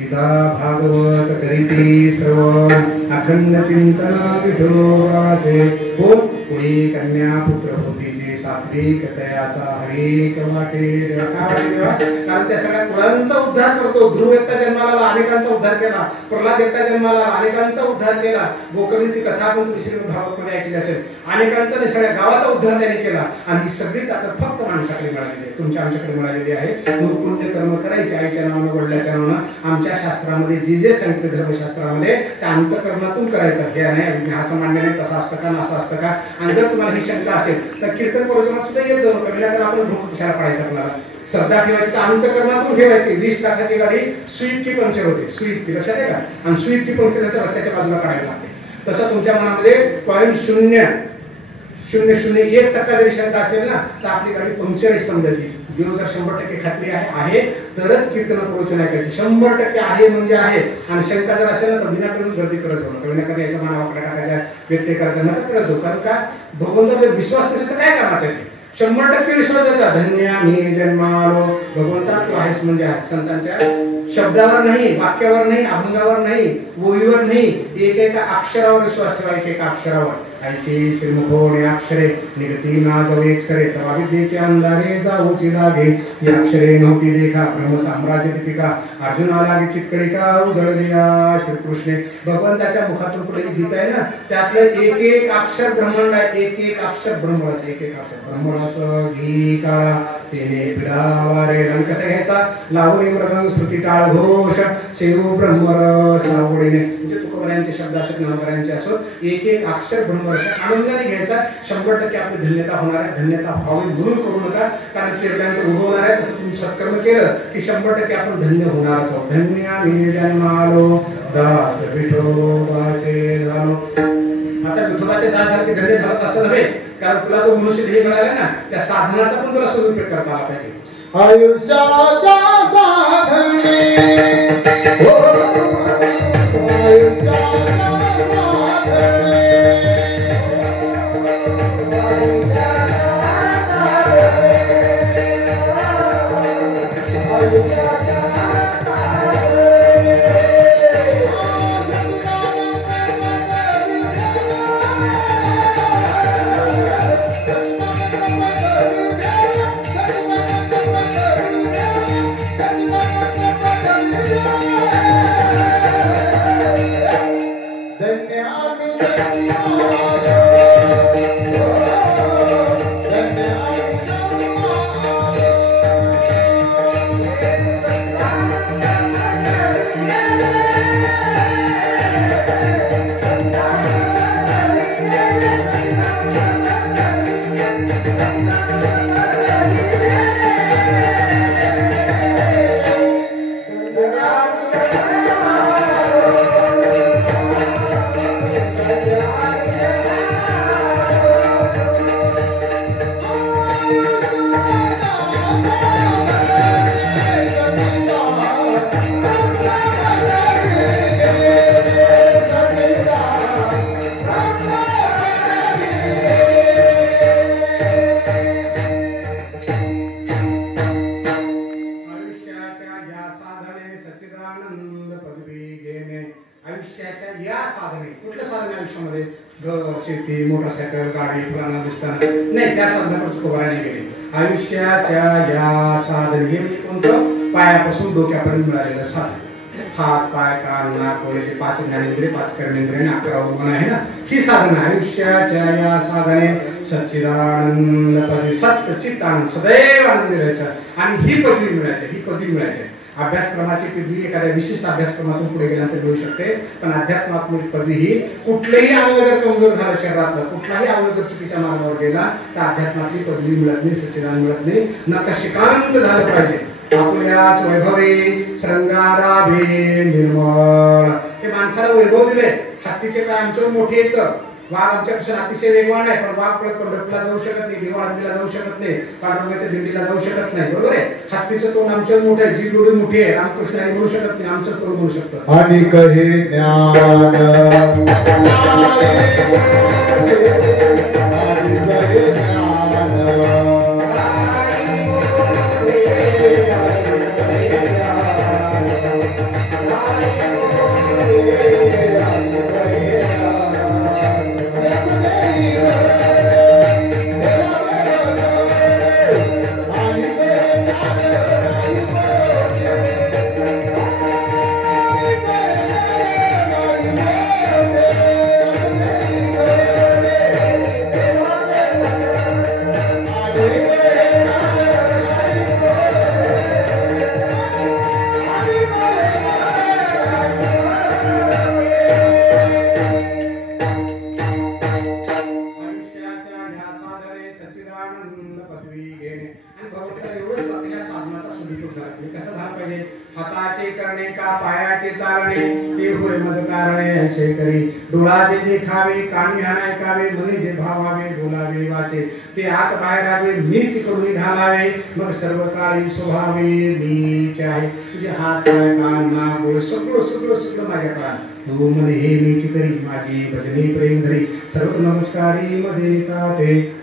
गीता भागवत करीती श्रवण अखंड चिंतना विठोबाचे. कोण पुढे कन्या पुत्र होतीचे सात्विक तयाचा हरिक वाटे देवा. का वाटे देवा? कारण त्या सगळ्या कुळांचा उद्धार करतो. ध्रुव एकटा जन्माला आला, अनेकांचा उद्धार केला. प्रल्हाद एकटा जन्माला आला, अनेकांचा उद्धार केला. गोकर्णीची कथा आपण तुम्ही श्रीमद भागवतमध्ये ऐकली असेल. अनेकांचा नाही सगळ्या गावाचा उद्धार त्याने केला. आणि ही सगळी ताकद फक्त माणसाकडे मिळालेली आहे, तुमच्या आमच्याकडे मिळालेली आहे. म्हणून पुण्य कर्म करायचे आईच्या नावानं वडिलाच्या नावानं. आमच्या शास्त्रामध्ये जे सांगितले धर्मशास्त्रामध्ये त्या अंतकरणातून करायचं. हे नाही असं मांडणे नाही, तसं असतं का, असं असतं का. आणि जर तुम्हाला ही शंका असेल तर कीर्तन प्रवचनात सुद्धा येत जाऊ नका. विनाकारण आपण भूक कशाला पाडायचं. आपल्याला श्रद्धा ठेवायची तर अंतकरणातून ठेवायची. 20 लाखाची गाडी सुईत की पंक्चर होते, सुईत की लक्षात आहे का. आणि सुईत की पंक्चर तर रस्त्याच्या बाजूला काढायला लागते. तसं तुमच्या मनामध्ये 0.00001% जरी शंका असेल ना तर आपली गाडी पंक्चर आहे समजायची. देव जर 100% खात्री आहे तरच कीर्तन प्रवचन ऐकायची. 100% आहे म्हणजे आहे. आणि शंका जर असेल ना तर विनाकारण गर्दी करत जाऊ नका. विनाकारण याचा मनावाकडे टाकायचा, व्यत्यय करायचा नका करत जाऊ. कारण का भगवंताचा जर विश्वास नसेल तर काय कामाचं आहे. 100% विश्वास द्यायचा. धन्य मी जन्मालो. भगवंता तू आहेस म्हणजे आहेस. संतांच्या शब्दावर नाही, वाक्यावर नाही, अभंगावर नाही, ओळीवर नाही, एक अक्षरावर विश्वास ठेवा. एक अक्षरावर. ऐशी श्रीमुखोणे अक्षरे निगती ना जाऊ एक सरे तवा विद्येचे अंधारे जाऊची लागे. ही अक्षरे नव्हती देखा ब्रह्म साम्राज्य दीपिका. अर्जुना लागे चितकडिका उजळलिया श्रीकृष्णे. भगवंताच्या मुखातून पुढे गीता आहे ना त्यातलं एक अक्षर ब्रह्मांड आहे. एक अक्षर ब्रह्मरस. एक अक्षर ब्रह्मरस घी काळा तेने पिडावारे. रंग कसा घ्यायचा? लावणी मृदंग श्रुती टाळ घोष सेवू ब्रह्मरस आवडीने. म्हणजे तुकोबारायांचे शब्द असत, ज्ञानोबारायांचे असत, एक अक्षर ब्रह्मरस आनंदाने घ्यायचा. 100% आपली धन्यता होणार आहे. धन्यता व्हावी म्हणून करू नका, कारण कीर्तनानंतर उगवणार आहे. तसं तुम्ही सत्कर्म केलं की 100% आपण धन्य होणारच आहोत. धन्य मी जन्मालो दास विठोबाचे झालो. आता विठोबाचे दास झाले की धन्य झालं असं नव्हे, कारण तुला जो मनुष्य ध्येय मिळाला ना त्या साधनाचा पण तुला सदुपयोग करता आला पाहिजे. आयुष्याच्या साधने शेती, मोटरसायकल, गाडी, पुराणा विस्तार नाही, त्या साधनाकडे तुकोबाराने गेले. आयुष्याच्या या साधन हे म्हणजे कोणतं? पायापासून डोक्यापर्यंत मिळालेलं साधन. हात, पाय, कान, नाक, डोळ्याचे 5 ज्ञानेंद्रिय, 5 कर्मेंद्रिय आणि 11 मन आहे ना, ही साधन. आयुष्याच्या या साधने सच्चिदानंद पदवी, सत्य चित्त आनंद, सदैव आनंद राहायचा. आणि ही पदवी मिळायची, ही पदवी मिळायची. अभ्यासक्रमाची पदवी एखाद्या विशिष्ट अभ्यासक्रमातून पुढे गेल्यानंतर मिळू शकते, पण अध्यात्मात्मक पदवी ही कुठलेही अंग जर कमजोर झालं शरीरातलं, कुठलाही अंग जर चुकीच्या मार्गावर गेला तर अध्यात्मातली पदवी मिळत नाही, सच्चिदानंद मिळत नाही. नकशिकांत झालं पाहिजे. आपल्याच वैभवे श्रंगारावे निर्मळ. हे माणसाला वैभव दिले. हत्तीचे पाय आमच्यावर मोठे येतं, वाघ आमच्यापेक्षा अतिशय वेगवान आहे, पण वाघ पळत पंढरपूरला जाऊ शकत नाही, दिवाळीला जाऊ शकत नाही, पांडुरंगाच्या दिंडीला जाऊ शकत नाही. बरोबर आहे. हत्तीचं तोंड आमच्यावर मोठं आहे, जीभ एवढी मोठी आहे, रामकृष्ण हरी म्हणू शकत नाही, आमचं तोंड म्हणू शकतो. आणि कहे ज्ञान हाताचे करणे का पायाचे चालणे ते होय मज कारणे ऐसे करी. डोळाचे देखावे कानी ऐकावे मनी जे भावावे बोलावे वाचे ते आत बाहेर आवे मीच करून घालावे मग सर्व काळी स्वभावे मीच आहे. तुझे हात पाय कान नाक डोळे सगळं सगळं सगळं माझ्या कान तू म्हणे हे मीच करी माझी भजनी प्रेम धरी सर्व नमस्कारी मजे का ते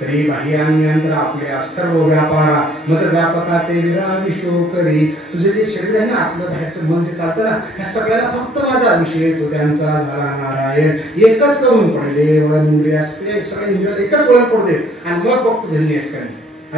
तरी बाह्यांतर आपल्या सर्व व्यापारा मज व्यापका ते विरामी शोकरी. तुझे जे शरीर आहे ना, आपलं बाहेरचं मन जे चालतं ना, ह्या सगळ्याला फक्त माझा विषय तो त्यांचा झाला नारायण. एकच करून पडले वन इंद्रिया सगळ्या इंद्रियाला एकच वळण पडू दे आणि मग बघतो धन्य आहेस का.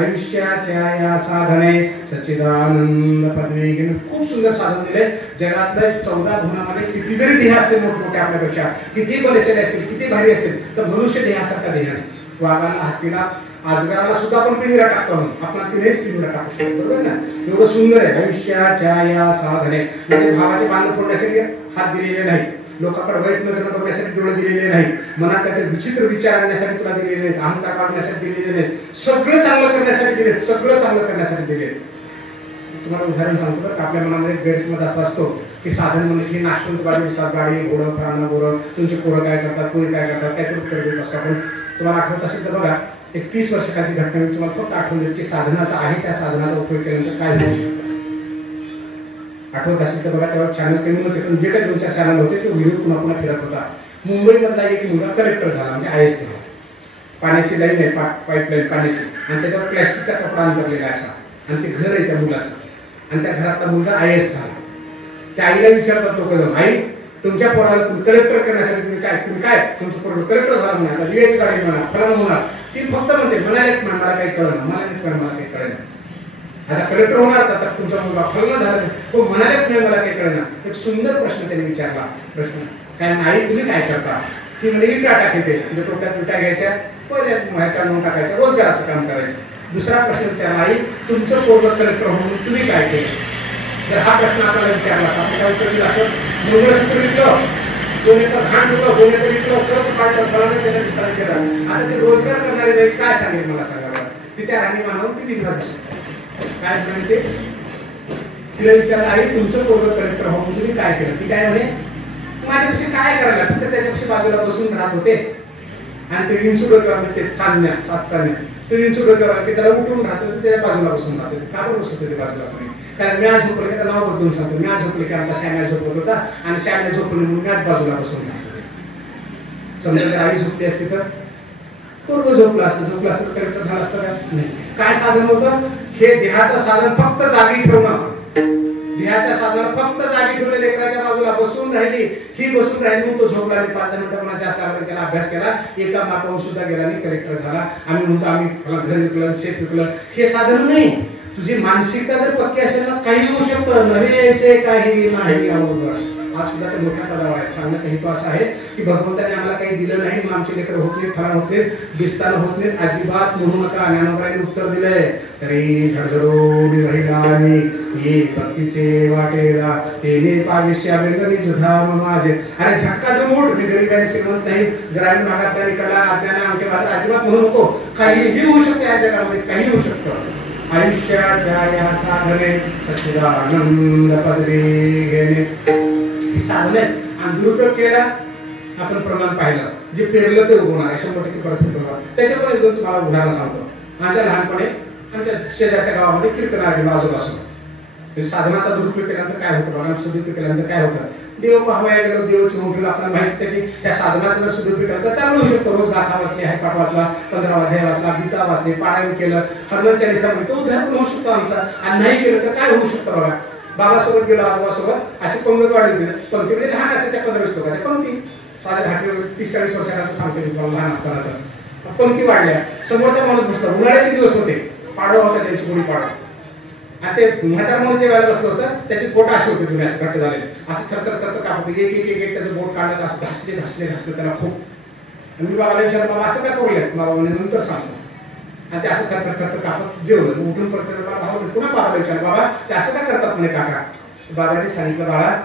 आयुष्याच्या या साधने सच्चिदानंद पदवी घेऊन खूप सुंदर साधन दिले. जगातल्या 14 गुणामध्ये किती जरी देह असतील मोठमोठे आपल्यापेक्षा, किती बलशाली असतील, किती भारी असतील, तर मनुष्य देहासारखा देह नाही. वाघाला, हत्तीला, आजगराला सुद्धा आपण पिंजरा टाकतो, आपण तिने पिंजरा टाकू शकतो. बरोबर ना. एवढं सुंदर आहे. आयुष्याच्या या साधने म्हणजे भावाचे बांध फोडण्यासाठी हात दिलेले नाही, लोकांकडे वाईट नजर बघण्यासाठी डोळे दिलेले नाही, मनात काहीतरी विचित्र विचार आणण्यासाठी तुला दिलेले नाहीत, अहंकार काढण्यासाठी दिलेले नाहीत, सगळं चांगलं करण्यासाठी दिलेत, सगळं चांगलं करण्यासाठी दिलेत. तुम्हाला उदाहरण सांगतो बरं. आपल्या मनामध्ये गैरसमज असा असतो की साधन म्हणजे की नाशवंतवादी दिसतात, गाडी घोडं प्राण गोरं, तुमचे पोरं काय करतात, कोणी काय करतात, काहीतरी उत्तर देत असतो आपण. तुम्हाला आठवत असेल तर बघा, एक 30 वर्षाची घटना मी तुम्हाला फक्त आठवून देतो की साधनाचा आहे त्या साधनाचा उपयोग केल्यानंतर काय होऊ शकतं. आठवत असेल तर बघा, तेव्हा चॅनल कमी होते, पण जे काही 2-4 चॅनल होते तो व्हिडिओ पुन्हा पुन्हा फिरत होता. मुंबईमधला एक मुलगा कलेक्टर झाला, म्हणजे IAS झाला. पाण्याची लाईन आहे, पाईपलाईन पाण्याची, आणि त्याच्यावर प्लॅस्टिकचा कपडा अंतरलेला असा, आणि ते घर आहे त्या मुलाचं, आणि त्या घरातला मुलगा IAS झाला. त्या आईला विचारतात लोक जाऊन, आई तुमच्या पोराला तुम्ही कलेक्टर करण्यासाठी तुम्ही काय तुमचं पोरं कलेक्टर झाला म्हणा, आता दिव्याची गाडी म्हणा, फलन होणार. ती फक्त म्हणते म्हणाले मला काही कळलं, मला काही कळलं. आता कलेक्टर होणार तर तुमचा मुलगा फलन झाला, हो म्हणाले मला काही कळलं. एक सुंदर प्रश्न त्यांनी विचारला. प्रश्न काय, आई तुम्ही काय करता. ती म्हणजे विटा टाकते, म्हणजे टोप्यात विटा घ्यायच्या, ह्याच्या नोंद टाकायच्या, रोजगाराचं काम करायचं. दुसरा प्रश्न विचारला, आई तुमचं पोरं कलेक्टर म्हणून तुम्ही काय केलं. जर हा प्रश्न आपल्याला विचारला तर आपण काय उत्तर दिलं असं, मंगळसूत्र विकलं, 2 एकर धान विकलं, 2 एकर विकलं, कर्ज काढलं, फळानं त्याला विस्तार केला. आता ते रोजगार करणारी बाई काय सांगेल मला सांगा बरं. तिच्या राहणीमानावर ती विधवा दिसते. काय म्हणते, तिला विचारलं, आई तुमचं पोरं कलेक्टर म्हणून तुम्ही काय केलं. ती काय म्हणे, माझ्यापेक्षा काय करायला, फक्त त्याच्यापेक्षा बाजूला बसून राहत होते, आणि ते विंचू डोक्यावर ते चालण्या 7 चालण्या, तो विंचू डोक्यावर की त्याला उठून राहतो, त्याच्या बाजूला बसून राहते. का बरं बसत होते बाजूला तुम्ही. कारण मी आज झोपले की नाव बदलून सांगतो, मी आज झोपले की आमचा श्याम्या झोपत होता, आणि श्याम्या झोपली म्हणून मी आज बाजूला बसून राहतो. समजा आई झोपली असते तर पूर्व झोपलं असतं तर कलेक्टर झालं असतं का नाही. काय साधन होतं, हे देहाचं साधन फक्त जागी ठेवणं. देहाच्या साधनाला फक्त जागी ठेवले, लेकराच्या बाजूला बसून राहिली, ही बसून राहिली म्हणून तो झोपला नाही. 5-10 मिनिटं जास्त आग्रह केला, अभ्यास केला, एका मार्कावर सुद्धा गेला नाही, कलेक्टर झाला. आम्ही म्हणतो आम्ही घर विकलं, शेत विकलं, हे साधन नाही. तुझी मानसिकता जर पक्की असेल ना, काही होऊ शकतं. नव्हे ऐसे काही नाही अवघड. आज सुद्धा ते मोठ्या पदावर आहेत. सांगण्याचा हेतू असा आहे की भगवंताने आम्हाला काही दिलं नाही म्हणून आमचे लेकर होत नाहीत, फळा होत नाहीत, बिस्तानं होत नाहीत, अजिबात म्हणू नका. ज्ञानोबांनी उत्तर दिलंय, तरी झडझडून वहिलानी ये भक्तीचे वाटेला तेने पाविष्या वेगळीच धाम माझे. अरे झटका देऊन उठ, मी गरीब आणि श्रीमंत नाही, ग्रामीण भागातल्या निकडला अज्ञान आमचे मात्र अजिबात म्हणू नको. काहीही होऊ शकते या जगामध्ये, काही होऊ शकतं. आयुष्याच्या या साधने सच्चिदानंद पदवी घेणे ही साधने आणि दुरुपयोग केला आपण प्रमाण पाहिलं, जे पेरलं ते उगवणार 100% परफेक्ट होणार. त्याच्या पण एकदम तुम्हाला उदाहरण सांगतो. माझ्या लहानपणी आमच्या शेजारच्या गावामध्ये कीर्तनाची बाजू असो, साधनाचा दुरुपयोग केल्यानंतर काय होतं बघा, सदुपयोग केल्यानंतर काय होतं. देव पाहावया गेलो, देवाची मोठी आपल्याला माहितीच आहे की त्या साधनाचा जर सदुपयोग केला तर चालू होऊ शकतो. रोज गाथा वाचली, हरिपाठ वाचला, 15 अध्याय वाचला, गीता वाचली, पारायण केलं, हनुमान चालीसा म्हणतो, उद्धार पण होऊ शकतो आमचा. आणि नाही केलं तर काय होऊ शकतं बघा. बाबासोबत गेलो, आजोबासोबत अशी पंगत वाढली होती. पंक्ती म्हणजे लहान असायच्या 15-20 लोकांच्या पंक्ती, साधे ढाके 30-40 वर्षांचा सांगते मी तुम्हाला, लहान असतानाच पंक्ती वाढल्या. समोरचा माणूस बसला, उन्हाळ्याचे दिवस होते, पाडवा होता त्यांची गुढी पाडवा. आणि ते म्हातार माणूस वेळेला बसलं होतं, त्याची बोट अशी होती, तुम्ही असं घट्ट झालेले, असं थरथर थरथर कापत एक एक एक एक त्याचं बोट काढत असं घासले घासले घासले त्याला खूप. आणि मी बाबाला विचारलं, बाबा असं काय करूया? बाबा म्हणे नंतर सांगतो. आणि ते असं थरथर थरथर कापत जेवलं. उठून पडतं भाऊ पुन्हा बाबाला विचारलं, बाबा ते असं काय करतात म्हणे काका? बाबाने सांगितलं, बाळा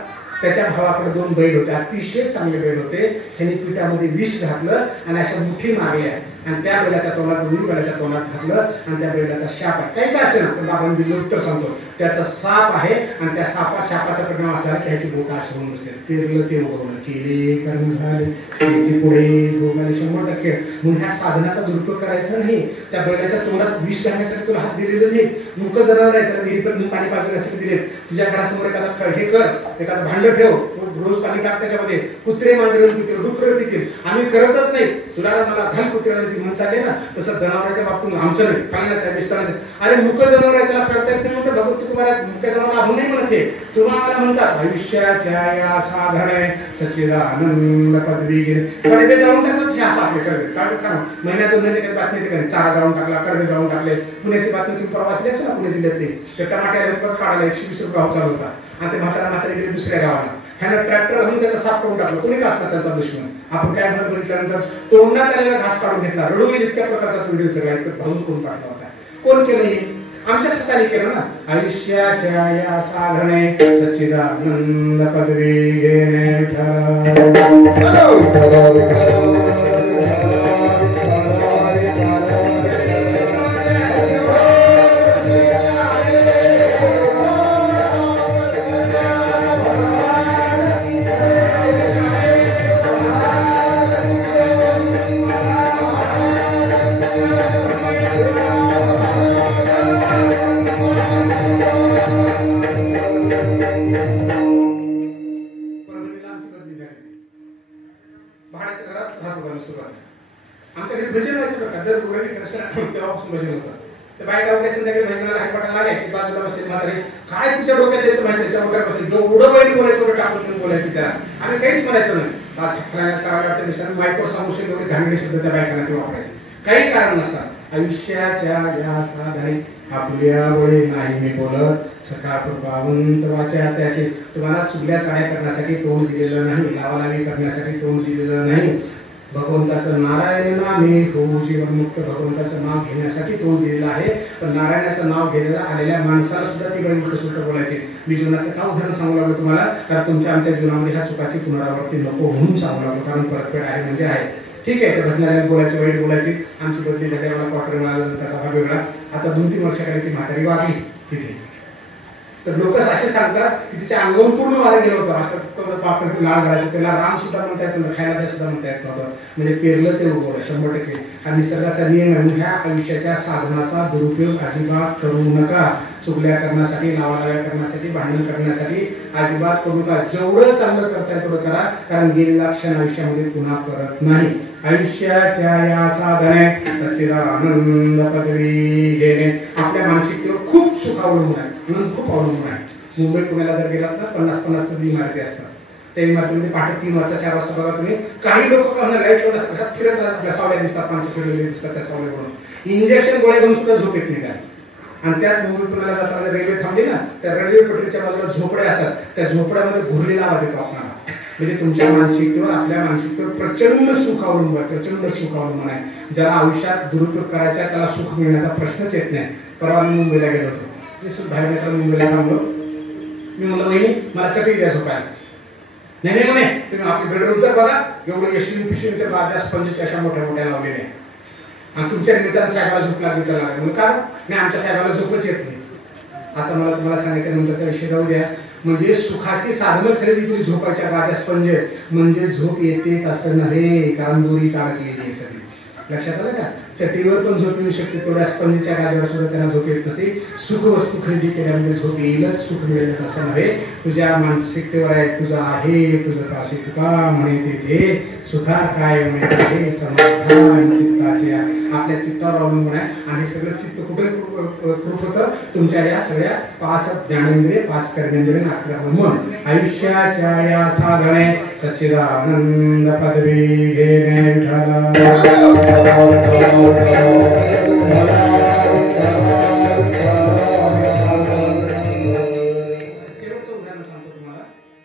त्याच्या भावाकडे 2 बैल होते, अतिशय चांगले बैल होते. त्यांनी पिठामध्ये विष घातलं आणि अशा मुठी मारल्या आणि त्या बैलाच्या तोंडात, दोन्ही बैलाच्या तोंडात घातलं आणि त्या बैलाचा शाप आहे. काही काय असेल ना, तर बाबांनी दिलं उत्तर सांगतो, त्याचा साप आहे आणि त्या शापाचा परिणाम असा की ह्याची बोट अशी होऊन बसते. पेरलं ते उगवलं, केले कर्म झाले, त्याचे पुढे भोगाले 100%. म्हणून ह्या साधनाचा दुरुपयोग करायचा नाही. त्या बैलाच्या तोंडात विष घालण्यासाठी तुला हात दिलेलं नाही. मुक जनावर आहे, त्याला विहिरीपर्यंत पाणी पाजण्यासाठी दिले. तुझ्या घरासमोर एखादा हे कर, एखादं भांड ठेव, रोज पाणी टाक त्याच्यामध्ये. कुत्रे मांजरे पितील, डुकर पितील, आम्ही करतच नाही. तुला मला घाल कुत्र्याला मन चालले ना, तसं जनावरांच्या बाबतीत आमचं नाही, खाण्याचं आहे, बिस्तानाचं. अरे मुक जनावर आहे, त्याला करता येत नाही म्हणतो भगवंत तुम्हाला मुख्य जनावर आपण नाही म्हणत. हे तुम्हाला म्हणतात आयुष्याच्या या साधने सच्चिदानंद पदवी घेणे. कडवे जाऊन टाकतात हे आता आपले कडवे सांग महिन्यातून महिने बातमी ते चारा जाऊन टाकला, कडवे जाऊन टाकले. पुण्याची बातमी तुम्ही परवा वाचली असेल ना, पुणे जिल्ह्यातली. ते टमाट्याला काढायला 120 रुपये भाव चालू होता आणि ते म्हातारा गेले दुसऱ्या गावाला. ह्यानं ट्रॅक्टर घालून त्याचा साफ करून टाकलं. कोणी का असतात त्यांचा दुश्मन? आपण काय म्हणून बघितल्यानंतर तोंडात आलेला घास काढून घेतला, रडू इतक्या प्रकारचा व्हिडिओ केला, इतकं भाऊन करून टाकला होता. कोण केलं हे? आमच्या स्वतःने केलं ना. आयुष्याच्या या साधने सच्चिदानंद पदवी घेणे आमच्या घरी भजन व्हायचं बरं का. दर गुरुवारी तेव्हापासून भजन होतं. ते बायका वगैरे संध्याकाळी भजनाला हरिपाठाला आले की बाजूला बसले म्हातारे, काय तुझ्या डोक्यात द्यायचं माहिती, त्या डोक्यात बसले जेवढं वाईट बोलायचं टाकून बोलायची त्याला. आम्ही काहीच म्हणायचं नाही. चांगला वाटतं मिसळ मायक्रो सांगू तेवढे घाणगडी शब्द त्या बायकांना ते वापरायचे, काही कारण नसतात. आयुष्याच्या या साधने आपल्या वळे नाही मी बोलत, सखा कृपावंत वाचा त्याचे. तुम्हाला चुगल्या चाड्या करण्यासाठी तोंड दिलेलं नाही, लावालावी करण्यासाठी तोंड दिलेलं नाही. भगवंताचं नारायण नामे होऊ जीवनमुक्त, भगवंताचं नाव घेण्यासाठी तोंड दिलेलं आहे. पण नारायणाचं नाव घ्यायला आलेल्या माणसाला सुद्धा ती काही उलट सुलट बोलायचे. मी जीवनातलं का उदाहरण सांगू लागलो तुम्हाला, कारण तुमच्या आमच्या जीवनामध्ये ह्या चुकाची पुनरावृत्ती नको म्हणून सांगू लागलो. कारण परतफेड आहे म्हणजे आहे. ठीक आहे, ते बसणाऱ्या बोलायची, वाईट बोलायची. आमची बदली झाली, मला क्वार्टर मिळालं, त्याचा भाग वेगळा. आता 2-3 वर्षाखाली ती म्हातारी वागली तिथे, तर लोक असे सांगतात की तिच्या अंगावर पूर्ण वारं गेलं होतं. आता पापड लाल घालायचं, त्याला राम सुद्धा म्हणता येत नव्हतं, खायला ते सुद्धा म्हणता येत नव्हतं. म्हणजे पेरलं ते उगवलं 100%. हा निसर्गाचा नियम आहे. ह्या आयुष्याच्या साधनाचा दुरुपयोग अजिबात करू नका. चुगल्या करण्यासाठी, लावालाव्या करण्यासाठी, भांडण करण्यासाठी अजिबात करू नका. जेवढं चांगलं करता येईल तेवढं करा, कारण गेलेला क्षण आयुष्यामध्ये पुन्हा परत नाही. आयुष्याच्या या साधने सच्चिदानंद पदवी घेणे आपल्या मानसिकतेवर खूप सुख अवलंबून आहे, म्हणून खूप अवलंबून आहे. मुंबई पुण्याला जर गेलात ना 50-50 मधली इमारती असतात. त्या इमारतीमध्ये पहाटे 3 वाजता 4 वाजता बघा तुम्ही, काही लोक लाईट शोध असतात, फिरत राहतात, सावल्या दिसतात, माणसं फिरलेली दिसतात त्या सावल्याकडून. इंजेक्शन गोळ्या घेऊन सुद्धा झोप येत नाही. आणि त्याच मुंबई पुण्याला जाताना जर रेल्वे थांबली ना, त्या रेल्वे पटरीच्या बाजूला झोपड्या असतात, त्या झोपड्यामध्ये घुरलेला आवाज येतो आपल्याला. म्हणजे तुमच्या मानसिकतेवर, आपल्या मानसिकतेवर प्रचंड सुख अवलंबून आहे, प्रचंड सुख अवलंबून आहे. ज्याला आयुष्यात दुरुपयोग करायचा त्याला सुख मिळण्याचा प्रश्नच येत नाही. परवा मी मुंबईला गेलो होतो, मी बाहेर मित्र मुंबईला थांबलो. मी म्हणलं वहिनी मला चटई द्या झोपायला. नाही नाही म्हणे, तुम्ही आपली बेडरूम तर बघा, एवढं यशवी पिशवी तर गाद्या स्पंजच्या अशा मोठ्या मोठ्या लावलेल्या आहे, आणि तुमच्या निमित्तानं साहेबाला झोप लागली तर लागेल. म्हणून का नाही, आमच्या साहेबाला झोपच येत नाही. आता मला तुम्हाला सांगायच्या नंतरचा विषय जाऊ द्या. म्हणजे सुखाची साधनं खरेदी केली, झोपाच्या गाद्या स्पंज म्हणजे झोप येतेच असं नव्हे, कारण दोरी अडकलेली आहे सगळी. लक्षात आलं का? चटीवर पण झोप येऊ शकते, थोड्या स्पंजच्या गाद्यावर सुद्धा त्यांना झोप येत नसते. सुख वस्तू खरेदी केल्यामुळे झोप येईलच, सुख मिळेलच असं नव्हे. तुझ्या मानसिकतेवर आहे, तुझं आहे तुझं पाशी चुका म्हणे तेथे सुखा काय मिळते समाधान चित्ताचे. आपल्या चित्तावर अवलंबून आहे, आणि हे सगळं चित्त कुठे कृप होतं? तुमच्या या सगळ्या 5 ज्ञानेंद्रिय, 5 कर्मेंद्रिय, 11 मन. आयुष्याच्या या साधने सच्चिदानंद पदवी घेणे विठ्ठला.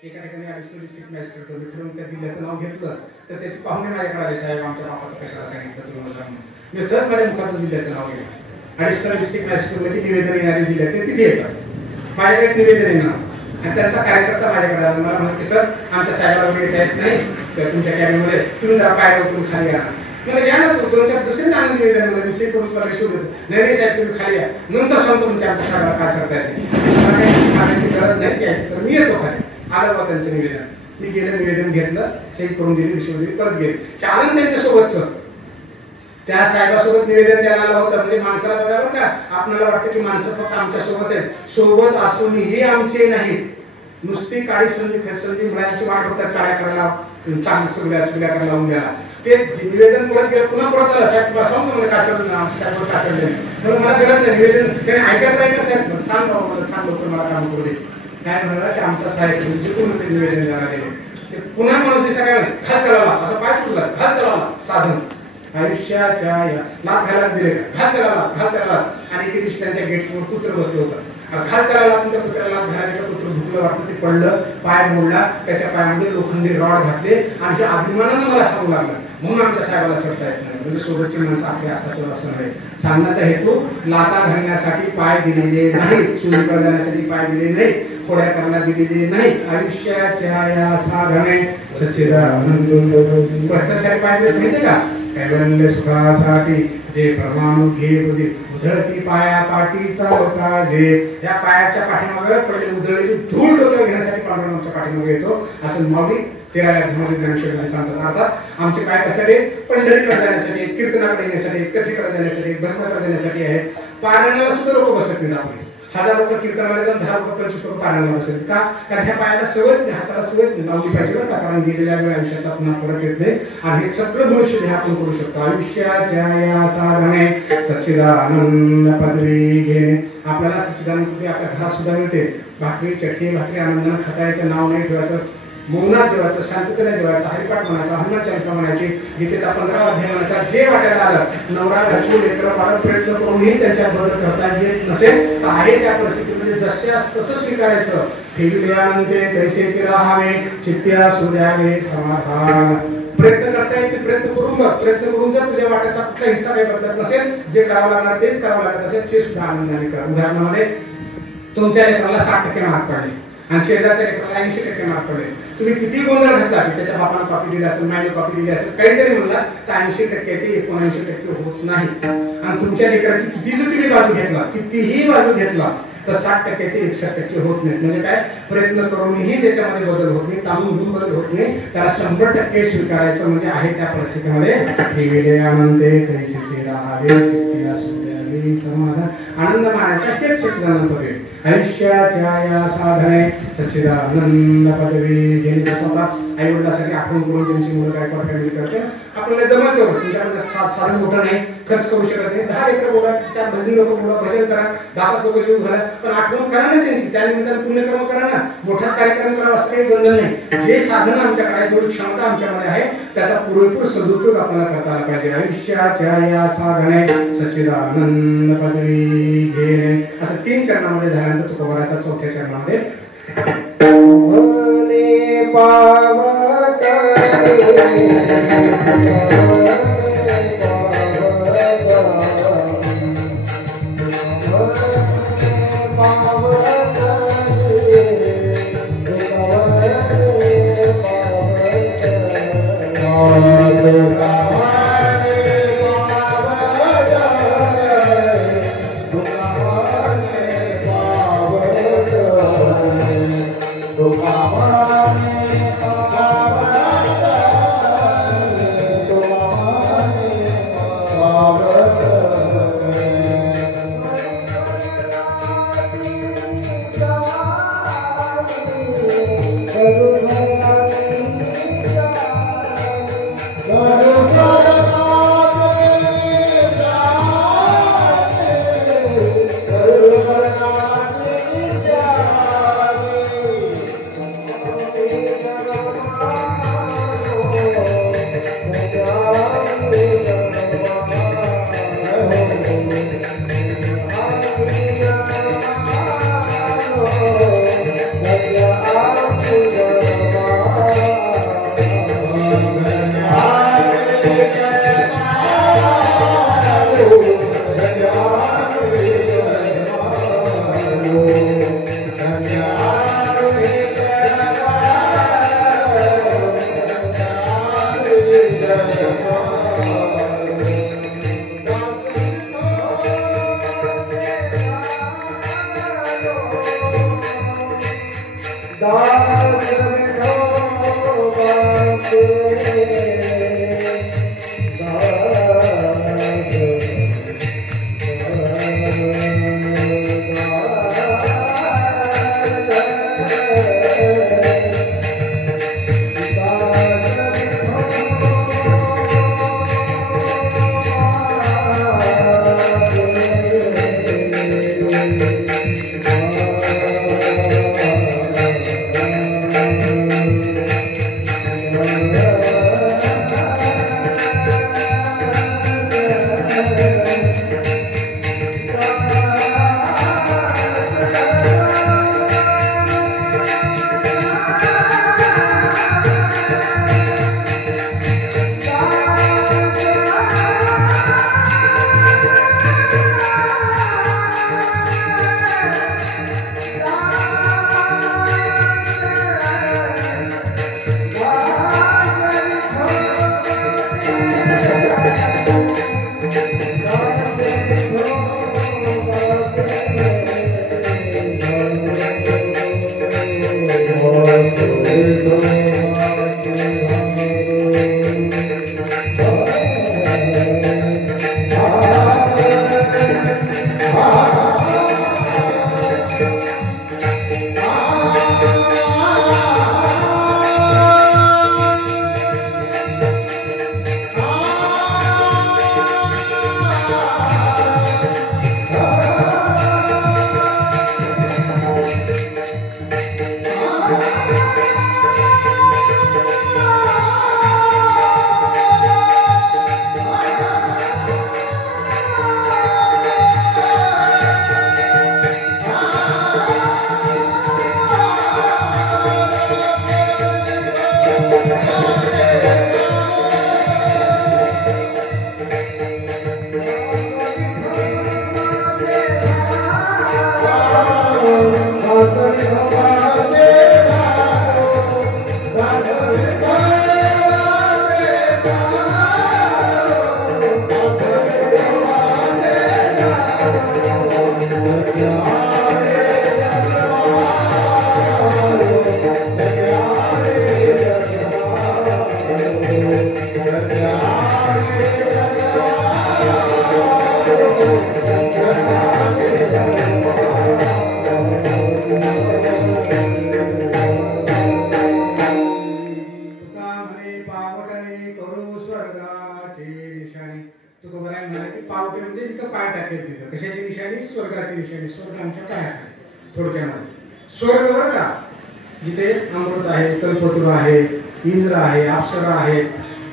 एका ठिकाणी ॲडिशनल डिस्ट्रिक्ट मॅजिस्ट्रेट होते, फिरून त्या जिल्ह्याचं नाव घेतलं तर त्याचे पाहुणे माझ्याकडे आले, साहेब आमच्या बापाचं कशाला सांगितलं तुम्ही मला. मी सर माझ्या मुखातून जिल्ह्याचं नाव घेतलं. ॲडिशनल डिस्ट्रिक्ट मॅजिस्ट्रेट म्हणजे निवेदन येणारे जिल्ह्यात ते तिथे येतात. माझ्याकडे एक निवेदन येणार, आणि त्यांचा कार्यकर्ता माझ्याकडे आला. मला म्हणतो की सर आमच्या साहेबाला वगैरे येता येत नाही, तर तुमच्या कॅबिनमध्ये तुम्ही जरा पाय उतरून खाली या. मला या ना, तुमच्या दुसऱ्या नाव निवेदन मला विषय करून तुम्हाला शोध देतो. नाही नाही साहेब तुम्ही खाली या, नंतर सांगतो तुमच्या आमच्या साहेबाला काय करता येते. मला काही सांगायची गरज नाही, घ्यायची तर मी येतो खाली. आलं बा त्यांचं निवेदन, मी गेलं निवेदन घेतलं, सही करून दिली, विषय दिली, परत गेले. हे आलं त्यांच्या सोबतचं, त्या साहेबासोबत निवेदन द्यायला आलं होतं. म्हणजे माणसाला बघा बरं का, आपल्याला वाटतं की माणसं फक्त आमच्या सोबत आहेत, सोबत असूनही आमचे नाहीत. नुसती काळी संधी खसंधी मुलांची वाट बघतात, काळ्या करायला चुगल्या करायला लावून द्यायला. ते निवेदन परत गेलं, पुन्हा परत आलं, साहेब सांगतो मला काचवलं, आमच्या साहेब काचवले. म्हणून मला गरज नाही निवेदन, त्याने ऐकत राहील ना साहेब, सांग बाबा मला, सांग लवकर मला काम करू दे. काय म्हणाला की आमच्या साहेब जे कोण होते निवेदन देणारे ते पुन्हा माणूस दिसला काय म्हणे, खाल चलावला, असं पाय चुकला, खाल चलावला साधन. आयुष्याच्या या लाभ घालायला दिले का, घाल त्याला. आणि एके दिवशी त्यांच्या गेटसमोर कुत्र बसलं होतं. खाल त्याला तुमच्या कुत्र्याला घालायला, कुत्र भुकलं वाटतं, ते पडलं, पाय मोडला, त्याच्या पायामध्ये लोखंडी रॉड घातले, आणि हे अभिमानानं मला सांगू लागलं म्हणून आमच्या साहेबाला चढता येत नाही. म्हणजे सोबतची माणसं आपली असतात असं नाही. सांगण्याचा हेतू लाता घालण्यासाठी पाय दिलेले नाही, चुलीकडे जाण्यासाठी पाय दिले नाही, खोड्या करायला दिलेले नाही. आयुष्याच्या या साधने सच्चिदानंद भट्टासाहेब पाहिजे माहिती का, कैवल्य सुखासाठी जे परमाणु घे उधळती पाया पाठी चालता जे. या पायाच्या पाठीमागे पडले उधळलेली धूळ डोक्यावर घेण्यासाठी पांडुरंगाच्या पाठीमागे येतो, असं माऊली 13व्या अध्यायामध्ये ज्ञानेश्वरीने सांगतात. अर्थात आमचे पाय कशासाठी? पंढरीकडे जाण्यासाठी, कीर्तनाकडे येण्यासाठी, कथेकडे जाण्यासाठी, भजनाकडे जाण्यासाठी आहेत. पारायणाला सुद्धा लोक बसत नाहीत. आपले 1000 लोक कीर्तनाला जातात, 10 लोक 25 लोक पारायणाला बसत. का? कारण ह्या पायाला सवयच नाही, हाताला सवयच नाही. लावली पाहिजे बरं का, कारण गेलेल्या वेळ आयुष्यात पुन्हा परत येत नाही. आणि हे सगळं भविष्य आपण करू शकतो. आयुष्याच्या या साधने सच्चिदानंद पदवी घेणे. आपल्याला सच्चिदानंद पदवी आपल्या घरात सुद्धा मिळते. भाकरी चटणी भाकरी आनंदाने खाता येतं, नाव नाही ठेवायचं, मौनात जेवायचं, शांततेने जेवायचं, हरिपाठ म्हणायचा, हनुमान चालीसा म्हणायची, गीतेचा 15वा अध्याय म्हणायचा. जे वाटायला आलं, नवरा घरची लेकरं बाळ प्रयत्न करूनही त्यांच्या बदल करता येत नसेल तर आहे त्या परिस्थितीमध्ये जसे तसं स्वीकारायचं. ठेविल्यानंतर तैसेचे राहावे, चित्त्या सुद्यावे समाधान. प्रयत्न करता येते, प्रयत्न करून बघ. प्रयत्न करून जर तुझ्या वाट्यातला कुठला हिस्सा काही बदलत नसेल, जे करावं लागणार तेच करावं लागत असेल, ते सुद्धा आनंदाने कर. उदाहरणामध्ये तुमच्या लेकराला 60% मार्क पडले आणि शेजारच्या लेकराला 80% मार्क पडले. तुम्ही किती गोंधळ घातला की त्याच्या बापाला कॉपी दिली असेल, मायने कॉपी दिली असेल, काही जरी म्हणला तर 80%चे 79% होत नाही. आणि तुमच्या लेकराची किती जर तुम्ही बाजू घेतला, कितीही बाजू घेतला, तर 60%चे 61% होत नाहीत. म्हणजे काय? प्रयत्न करूनही ज्याच्यामध्ये बदल होत नाही, ताणून घेऊन बदल होत नाही, त्याला 100% स्वीकारायचं. म्हणजे आहे त्या परिस्थितीमध्ये ठेविले आनंदे तैसेचे राहावे, चित्ती असू द्यावे समाधान. आनंद मानायचा हेच सच्चिदानंद पदवी. आयुष्याच्या या साधने सच्चिदानंद पदवी घेणे. जसं आई वडिलांसाठी आठवण करून त्यांची मुलं काय फॅमिली करते, आपल्याला जमत तेवढं. तुमच्याकडे साधन मोठं नाही, खर्च करू शकत नाही, 10 लेकरं बोला, 4 भजनी लोक बोला, भजन करा, 10 लोक जीव घाला, पण आठवण करा ना त्यांची. त्यानिमित्तानं पुण्यकर्म करा ना, मोठाच कार्यक्रम करा, असं काही बंधन नाही. जे साधन आमच्याकडे आहे, जेवढी क्षमता आमच्यामध्ये आहे, त्याचा पुरेपूर सदुपयोग आपल्याला करता आला पाहिजे. आयुष्याच्या या साधने सच्चिदानंद आनंद पदवी घेणे. असं 3 चरणामध्ये झाल्यानंतर तुकोबा आता 4थ्या चरणामध्ये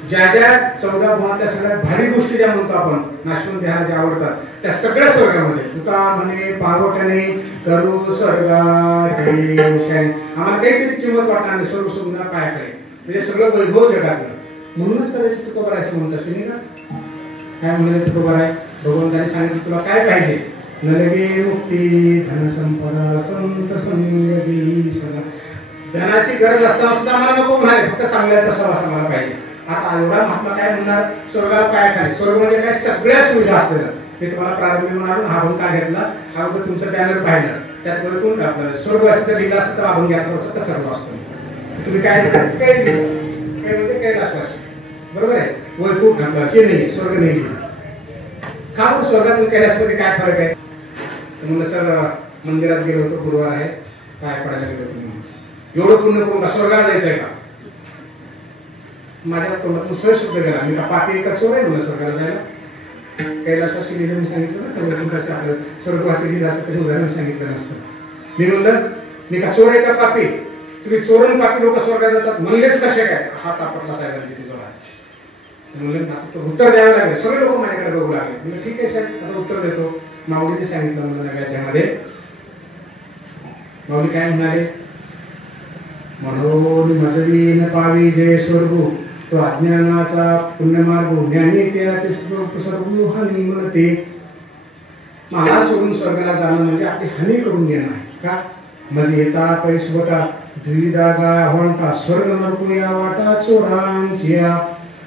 ज्या ज्या 14 भुवनातल्या सगळ्यात भारी गोष्टी ज्या म्हणतो आपण नाशवंत ध्यानाला ज्या आवडतात त्या सगळ्या स्वर्गामध्ये तुका म्हणे पावटणे करू स्वर्गाची निशाणी. आम्हाला काही त्याची किंमत वाटणार नाही. स्वर्ग सुद्धा पायाकडे म्हणजे सगळं वैभव जगातलं. म्हणूनच कदाचित तुका बरं असं म्हणत असेल ना. काय म्हणाले तुका बरं आहे. भगवंताने सांगितलं तुला काय पाहिजे. नलगे मुक्ती धन संपदा संत संगी सदा. धनाची गरज असताना सुद्धा आम्हाला नको म्हणाले. फक्त चांगल्याचा सहवास आम्हाला पाहिजे. आता एवढा महात्मा काय म्हणणार. स्वर्गाला पायाखाली. स्वर्ग म्हणजे काय सगळ्या सुविधा असलेलं. मी तुम्हाला प्रारंभी म्हणालो हा अभंग का घेतला. अगोदर तुमचं बॅनर पाहिलं त्यात वैकुंठ आपलं स्वर्ग असं जर लिहिलं असतं तर अभंग घ्यायचं सर्व असतं. तुम्ही काय काय म्हणजे कैलासवासी बरोबर आहे. वैकुंठ आपलं हे नाही स्वर्ग नाही लिहिलं. का बरं स्वर्गात कैलासमध्ये काय फरक आहे. तर म्हणलं सर मंदिरात गेलो होतो गुरुवार आहे पाय पडायला गेलो होतो. एवढं पूर्ण करून का स्वर्गाला जायचंय का. माझ्या तोंडातून सहज शब्द गेला. मी का पापी का चोर आहे म्हणलं स्वर्गाला जायला. कैलासवासी लिहिलं मी सांगितलं ना तर कसं आपलं स्वर्गवासी लिहिलं असतं तरी उदाहरण सांगितलं नसतं. मी म्हणलं मी का चोर आहे का पापी. तुम्ही चोरून पापी लोक स्वर्गाला जातात म्हणलेच कसे काय. हात आपटला साहेबांनी किती जोर आहे. म्हणलं आता तो उत्तर द्यावं लागेल. सगळे लोक माझ्याकडे बघू लागले. म्हणजे ठीक आहे साहेब आता उत्तर देतो. माऊलीने सांगितलं मला नव्याध्यामध्ये. माऊली काय म्हणाले. म्हणून मजवी न पावी जय स्वर्गू तो अज्ञानाचा पुण्यमार्ग ज्ञानी ते स्वर्गू हानी म्हणते. मला सोडून स्वर्गाला जाणं म्हणजे आपली हानी करून घेणं आहे का. म्हणजे येता पैसवटा द्विदागा होणता स्वर्ग नरको या वाटा चोरांची.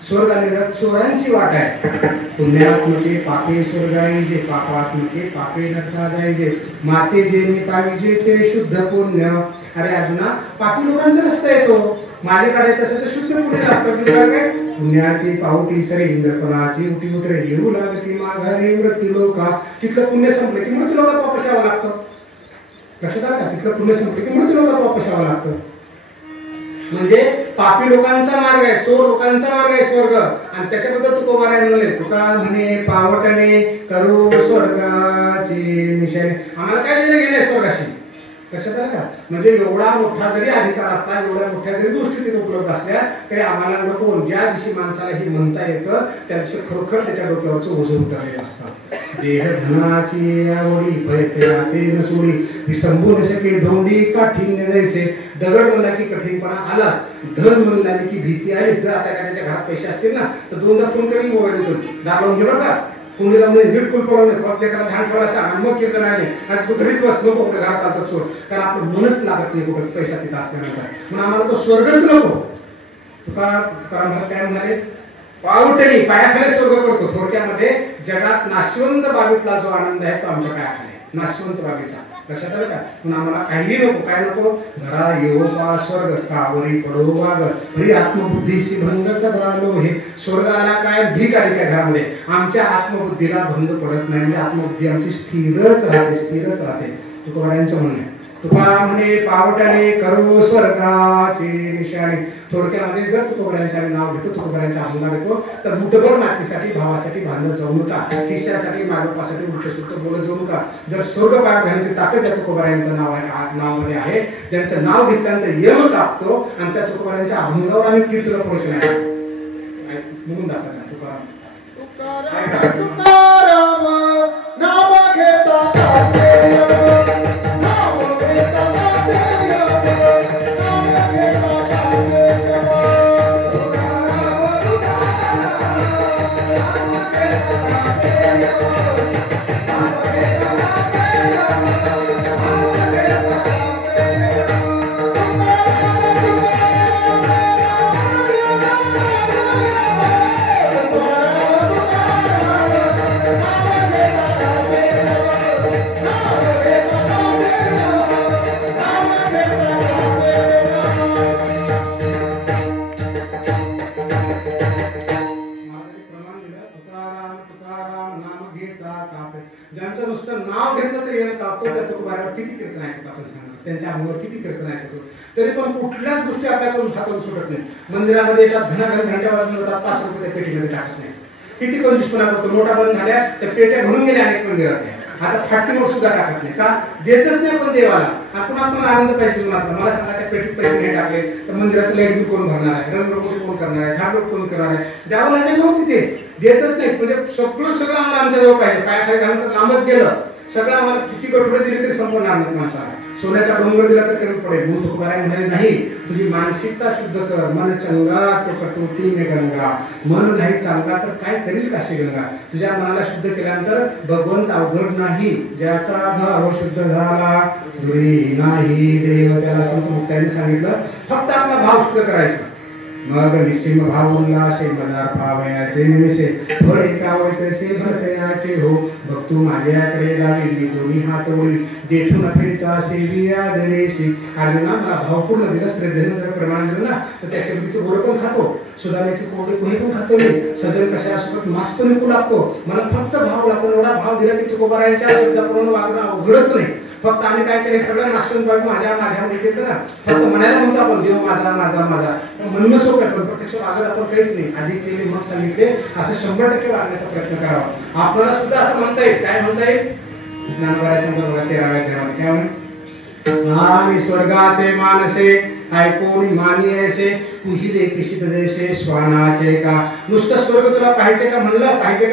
स्वर्ग आणि नरक चोरांची वाट आहे. पुण्यात्मके पापे स्वर्गाई जे पापात्मके पापे नरका जायचे. माते जे पाविजे ते शुद्ध पुण्य. अरे अर्जुना पापी लोकांचा रस्ता येतो. माझे काढायचं असेल तर शुद्ध पुण्य लागतं. काय पुण्याची पावटी सरे इंद्रपणाची उठी उतरे येऊ लागते माघारे मृत्यू लोका. तिथलं पुण्य संपलं की मृत्यू लोकात वापस यावं लागतं. लक्षात आलं का. तिथलं पुण्य संपलं की मृत्यू लोकात वापस यावं लागतं. म्हणजे पापी लोकांचा मार्ग आहे. चोर लोकांचा मार्ग आहे स्वर्ग. आणि त्याच्याबद्दल तुकोबाराय म्हणले तुका म्हणे पावटणे करू स्वर्गाची निशाणी. आम्हाला काय देणं घेणे स्वर्गाशी. लक्षात आलं का. म्हणजे एवढा मोठा जरी अधिकार असला एवढ्या मोठ्या जरी गोष्टी तिथे उपलब्ध असल्या तरी आम्हाला नको. ज्या दिवशी माणसाला हे म्हणता येतं त्या दिवशी खरोखर त्याच्या डोक्यावरचं ओझं उतरलेलं असतं. देह धनाची आवडी भयते न सोडी विसंबू न शके धोंडी काठीण्य जैसे. दगड म्हणला की कठीणपणा आलाच. धन म्हणला की भीती आली. जर आता एखाद्याच्या घरात पैसे असतील ना तर दोनदा फोन करेल मोबाईलतून दार लावून घे बरं का. कोणी जाऊन नीट कुलपवलं नाही. परत एखादा ध्यान ठेवायला सांग आणि मग कीर्तन आले आणि तू घरीच बस नको कुठे घरात आलता चोर. कारण आपलं मनच लागत नाही कुठे पैसा तिथं असल्यानंतर. म्हणून आम्हाला तो स्वर्गच नको. तुकाराम महाराज काय म्हणाले पावटणी पायाखाली स्वर्ग करतो. थोडक्यामध्ये जगात नाशवंत बाबीतला जो आनंद आहे तो आमच्या पायाखाली नाशवंत बाबीचा. लक्षात आलं का. म्हणून आम्हाला काही नको. काय नको. घरा येऊ पा स्वर्ग कावरी पडो वाग हरी आत्मबुद्धीशी भंग कदालो. हे स्वर्गाला काय भीक आली काय घरामध्ये. आमच्या आत्मबुद्धीला भंग पडत नाही. म्हणजे आत्मबुद्धी आमची स्थिरच राहते. स्थिरच राहते. तुकोबारायांचं म्हणणं आहे. तुका म्हणे पावटणे करू स्वर्गाची निशाणी. थोडक्यामध्ये जर तुकोबारायांचं आम्ही नाव घेतो तुकोबारायांचा अहंकार घेतो तर मुठभर मातीसाठी भावासाठी भांडण जाऊ नका. खिशासाठी मागोपासाठी उलट सुलट बोलत जाऊ नका. जर स्वर्ग पाया घालण्याची ताकद त्या तुकोबारायांचं नावामध्ये आहे. ज्यांचं नाव घेतल्यानंतर यम कापतो आणि त्या तुकोबारायांच्या अभंगावर आम्ही कीर्तन पोहोचणार म्हणून दाखवणार. तुकाराम नाम घेता ज्यांचं नुसतं नाव घेतलं तरी येणं कापतो. त्या तुकोबारावर किती कीर्तन ऐकतो आपण सांगा. त्यांच्या अभंगावर किती कीर्तन ऐकतो. तरी पण कुठल्याच गोष्टी आपल्याकडून हातातून सुटत नाही. मंदिरामध्ये येतात धनाघन घंट्या वाजून होतात 5 रुपये त्या पेटीमध्ये टाकत नाही. किती कंजूसपणा करतो. नोटा बंद झाल्या त्या पेट्या भरून गेल्या अनेक मंदिरातल्या आता फाटकी नोट सुद्धा टाकत नाही का, देतच नाही पण देवाला. आपण आनंद पाहिजे मात्र. मला सांगा त्या पेटीत पैसे नाही टाकले तर मंदिराचं लाईट बिल कोण भरणार आहे, रंगरंगोटी कोण करणार आहे, झाडलोट कोण करणार आहे, द्यावं लागेल नव्हती ते देतच नाही. म्हणजे सगळं आम्हाला आमच्याजवळ पाहिजे, पायाखाली घालून तर लांबच गेलं सगळं. आम्हाला किती गठुडे दिले तरी संपणार नाहीत माणसाला. सोन्याचा डोंगर दिला तर कमी पडेल. गुरु तुकोबाराय म्हणाले नाही, तुझी मानसिकता शुद्ध कर. मन चंगा तो कटोटी में गंगा. मन नाही चांगला तर काय करील काशी गंगा. तुझ्या मनाला शुद्ध केल्यानंतर भगवंत अवघड नाही. ज्याचा भाव शुद्ध झाला दुरी नाही देव. त्याला संत मुक्तांनी सांगितलं फक्त आपला भाव शुद्ध करायचा. मग निसीम भाव उल्लासे मजार पावयाचे निमिसे फळे कावतसे भरतयाचे हो. भक्तू माझ्याकडे लावी मी दोन्ही हात ओळी देठून फिरता सेविया दरेसी. अर्जुना मला भावपूर्ण दिलं, श्रद्धेनं जर प्रमाण दिलं ना तर त्या शेवटीचं गोड पण खातो, सुदाम्याची कोरडे पोहे पण खातो मी, सजन कशासोबत मास पण विकू लागतो. मला फक्त भाव लागतो. एवढा भाव दिला की तुकोबारायांच्या शब्दाप्रमाणे वागणं अवघडच नाही. फक्त आम्ही काय केलं सगळं नाशवून बाबी माझ्या केलं ना. फक्त म्हणायला म्हणतो आपण देव माझा माझा माझा, म्हणणं सोपं पण प्रत्यक्ष वागत आपण काहीच नाही. आधी केले मग सांगितले असं 100% वागण्याचा प्रयत्न करावा. आपल्याला सुद्धा असं म्हणता येईल. काय म्हणता येईल? ज्ञानोबा सांगतो बघा 13व्या अध्यायामध्ये काय म्हणे, आणि स्वर्गाते मानसे ऐकून मानी ऐसे पुहिले पिशित जैसे श्वानाचे का. नुसतं स्वर्ग तुला पाहिजे का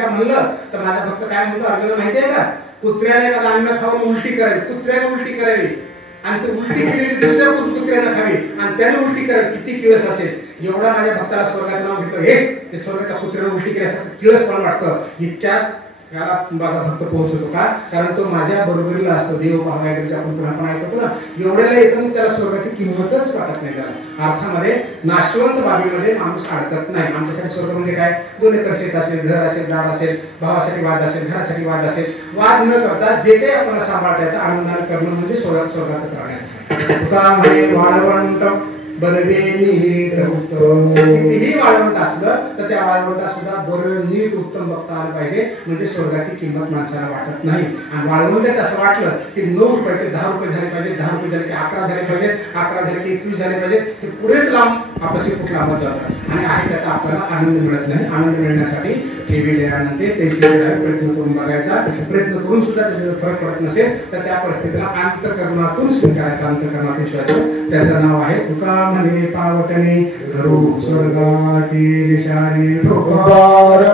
म्हणलं तर माझा भक्त काय म्हणतो अर्जुन माहितीये का, कुत्र्याने एखादा अन्न खाऊन उलटी करावी, कुत्र्याने उलटी करावी आणि ती उलटी केलेली दुसऱ्या कुत्र्याने खावी आणि त्याने उलटी करावी, किती किळस असेल. एवढा माझ्या भक्ताला स्वर्गाचं नाव घेतलं, हे ते स्वर्ग त्या कुत्र्याने उलटी केल्यासारखं किळस पण वाटतं. इतक्यात ह्याला माझा भक्त पोहोचतो का, कारण तो माझ्या बरोबरीला असतो. देव पाहायचे आपण पुन्हा पण ऐकतो ना, एवढ्याला येतं मग त्याला स्वर्गाची किंमतच वाटत नाही. त्याला अर्थामध्ये नाशवंत बाबीमध्ये माणूस अडकत नाही. आमच्यासाठी स्वर्ग म्हणजे काय, 2 एकर शेत असेल, घर असेल, दार असेल, भावासाठी वाद असेल, घरासाठी वाद असेल, वाद न करता जे काही आपल्याला सांभाळता येतं आनंदाने करणं म्हणजे स्वर्गातच राहण्याचं. तुका म्हणे वाळवंट बनवे नीट उत्तम. कितीही वाळवंट असलं तर त्या वाळवंटात सुद्धा बरं नीट उत्तम बघता आलं पाहिजे, म्हणजे स्वर्गाची किंमत माणसाला वाटत नाही. आणि वाळवंटाच असं वाटलं की 9 रुपयाचे 10 रुपये झाले पाहिजे, 10 रुपये झाले की 11 झाले पाहिजे, 11 झाले की 21 झाले पाहिजे, ते पुढेच लांब आपल्याशी कुठं लांबत जातात आणि आहे त्याचा आपल्याला आनंद मिळत नाही. आनंद मिळण्यासाठी ठेविले आनंदे तैसे प्रयत्न करून बघायचा. प्रयत्न करून सुद्धा त्याचा फरक पडत नसेल तर त्या परिस्थितीला अंतःकरणातून स्वीकारायचं, अंतःकरणातून शिवायचं. त्याचं नाव आहे तुका म्हणे पावटणे घरू स्वर्गाची निशाणी ठोकार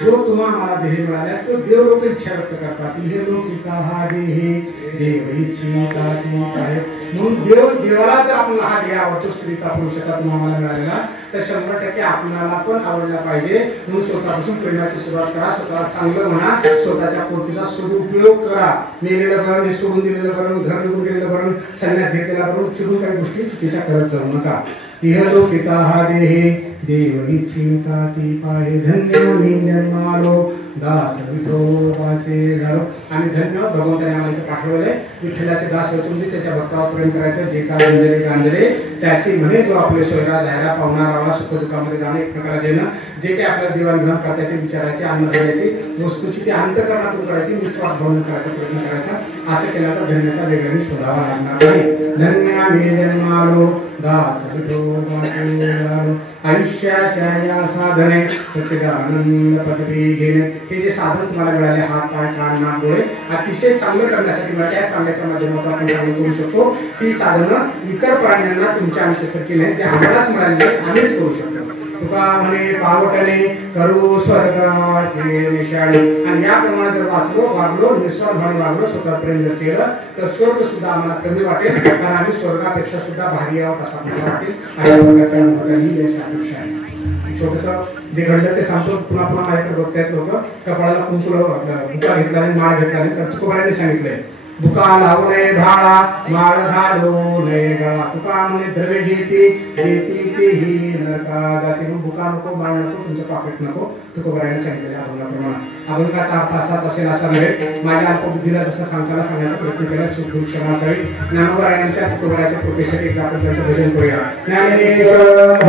जो तुम्हाला मला देह मिळाला तो देव लोक इच्छा व्यक्त करतात. हे लोकीचा हा देह देव इच्छिताती पाहे. म्हणून देवाला जर आपल्याला हा देह आवडतो स्त्रीचा पुरुषाचा तुम्हाला मिळालेला तर 100% आपल्याला पण आवडला पाहिजे. म्हणून स्वतःपासून प्रेमाची सुरुवात करा. स्वतःला चांगलं म्हणा, स्वतःच्या पोतीचा सदुपयोग करा. मेलेलं बरं, सोडून दिलेलं बरं, घर निघून गेलेलं बरं, संन्यास घेतलेला बरं, चिडून काही गोष्टी चुकीच्या करत जाऊ नका. इहलोकीचा हा देहे देव इच्छिता ती पाहे धन्य मी जन्मालो दास विठोबाचे झालो. आणि धन्य भगवंताने आम्हाला इथे पाठवले. विठ्ठलाचे दास व्हायचे म्हणजे त्याच्या भक्तावर प्रेम करायचं. जे काय अंजली गांजले त्याची म्हणे जो आपले सोयरा द्यायला पावणार राहा सुख दुःखामध्ये जाणं एक प्रकारे देणं. जे काही आपल्याला देवाणघेवाण करता येते विचारायचे अन्न देण्याची वस्तूची ती अंतःकरणातून करायची निस्वार्थ भावने करायचा प्रयत्न करायचा. असं केलं तर धन्यता वेगळ्याने शोधावा लागणार नाही. धन्य मी जन्मालो दास विठोबाचे झालो. आयुष्याच्या या साधने सच्चिदानंद पदवी घेणे. हे जे साधन तुम्हाला मिळाले हात पाय कान नाक डोळे अतिशय चांगलं करण्यासाठी मिळाले. त्या चांगल्याच्या माध्यमातून आपण चांगलं करू शकतो. ही साधनं इतर प्राण्यांना तुमच्या आयुष्यासारखी नाही जे आम्हालाच मिळाली आम्हीच करू शकतो. तुका म्हणे पावटणे करू स्वर्गाचे निशाणे. आणि याप्रमाणे जर वागलो निस्वार्थपणे वागलो स्वतः प्रेम जर केलं तर स्वर्ग सुद्धा आम्हाला कमी वाटेल. कारण आम्ही स्वर्गापेक्षा सुद्धा भारी आहोत असं आपल्याला वाटेल. अशा प्रकारच्या अनुभवाची यश अपेक्षा आहे. छोटंसं जे घडलं ते सांगतो. पुन्हा पुन्हा माझ्याकडे बघतायत लोक. कपाळाला कुंकू बुका घेतला नाही माळ घेतला नाही तर तुकोबाराने सांगितलंय बुका लावू नये भाळा माळ घालू नये गळा. तुका म्हणे द्रव्य घेते देती तेही नरका जाते. मग बुका नको माळ नको तुमचं पॉकेट नको. तुकोबाराने सांगितलेल्या अभंगाप्रमाणे. अभंगाचा अर्थ असाच असेल असा नव्हे. माझ्या अल्पबुद्धीला जसं सांगण्याचा प्रयत्न केला चूक भूक क्षमा असावी. ज्ञानोबारायांच्या तुकोबाराच्या कृपेसाठी एकदा आपण त्यांचं भजन करूया. ज्ञानेश्वर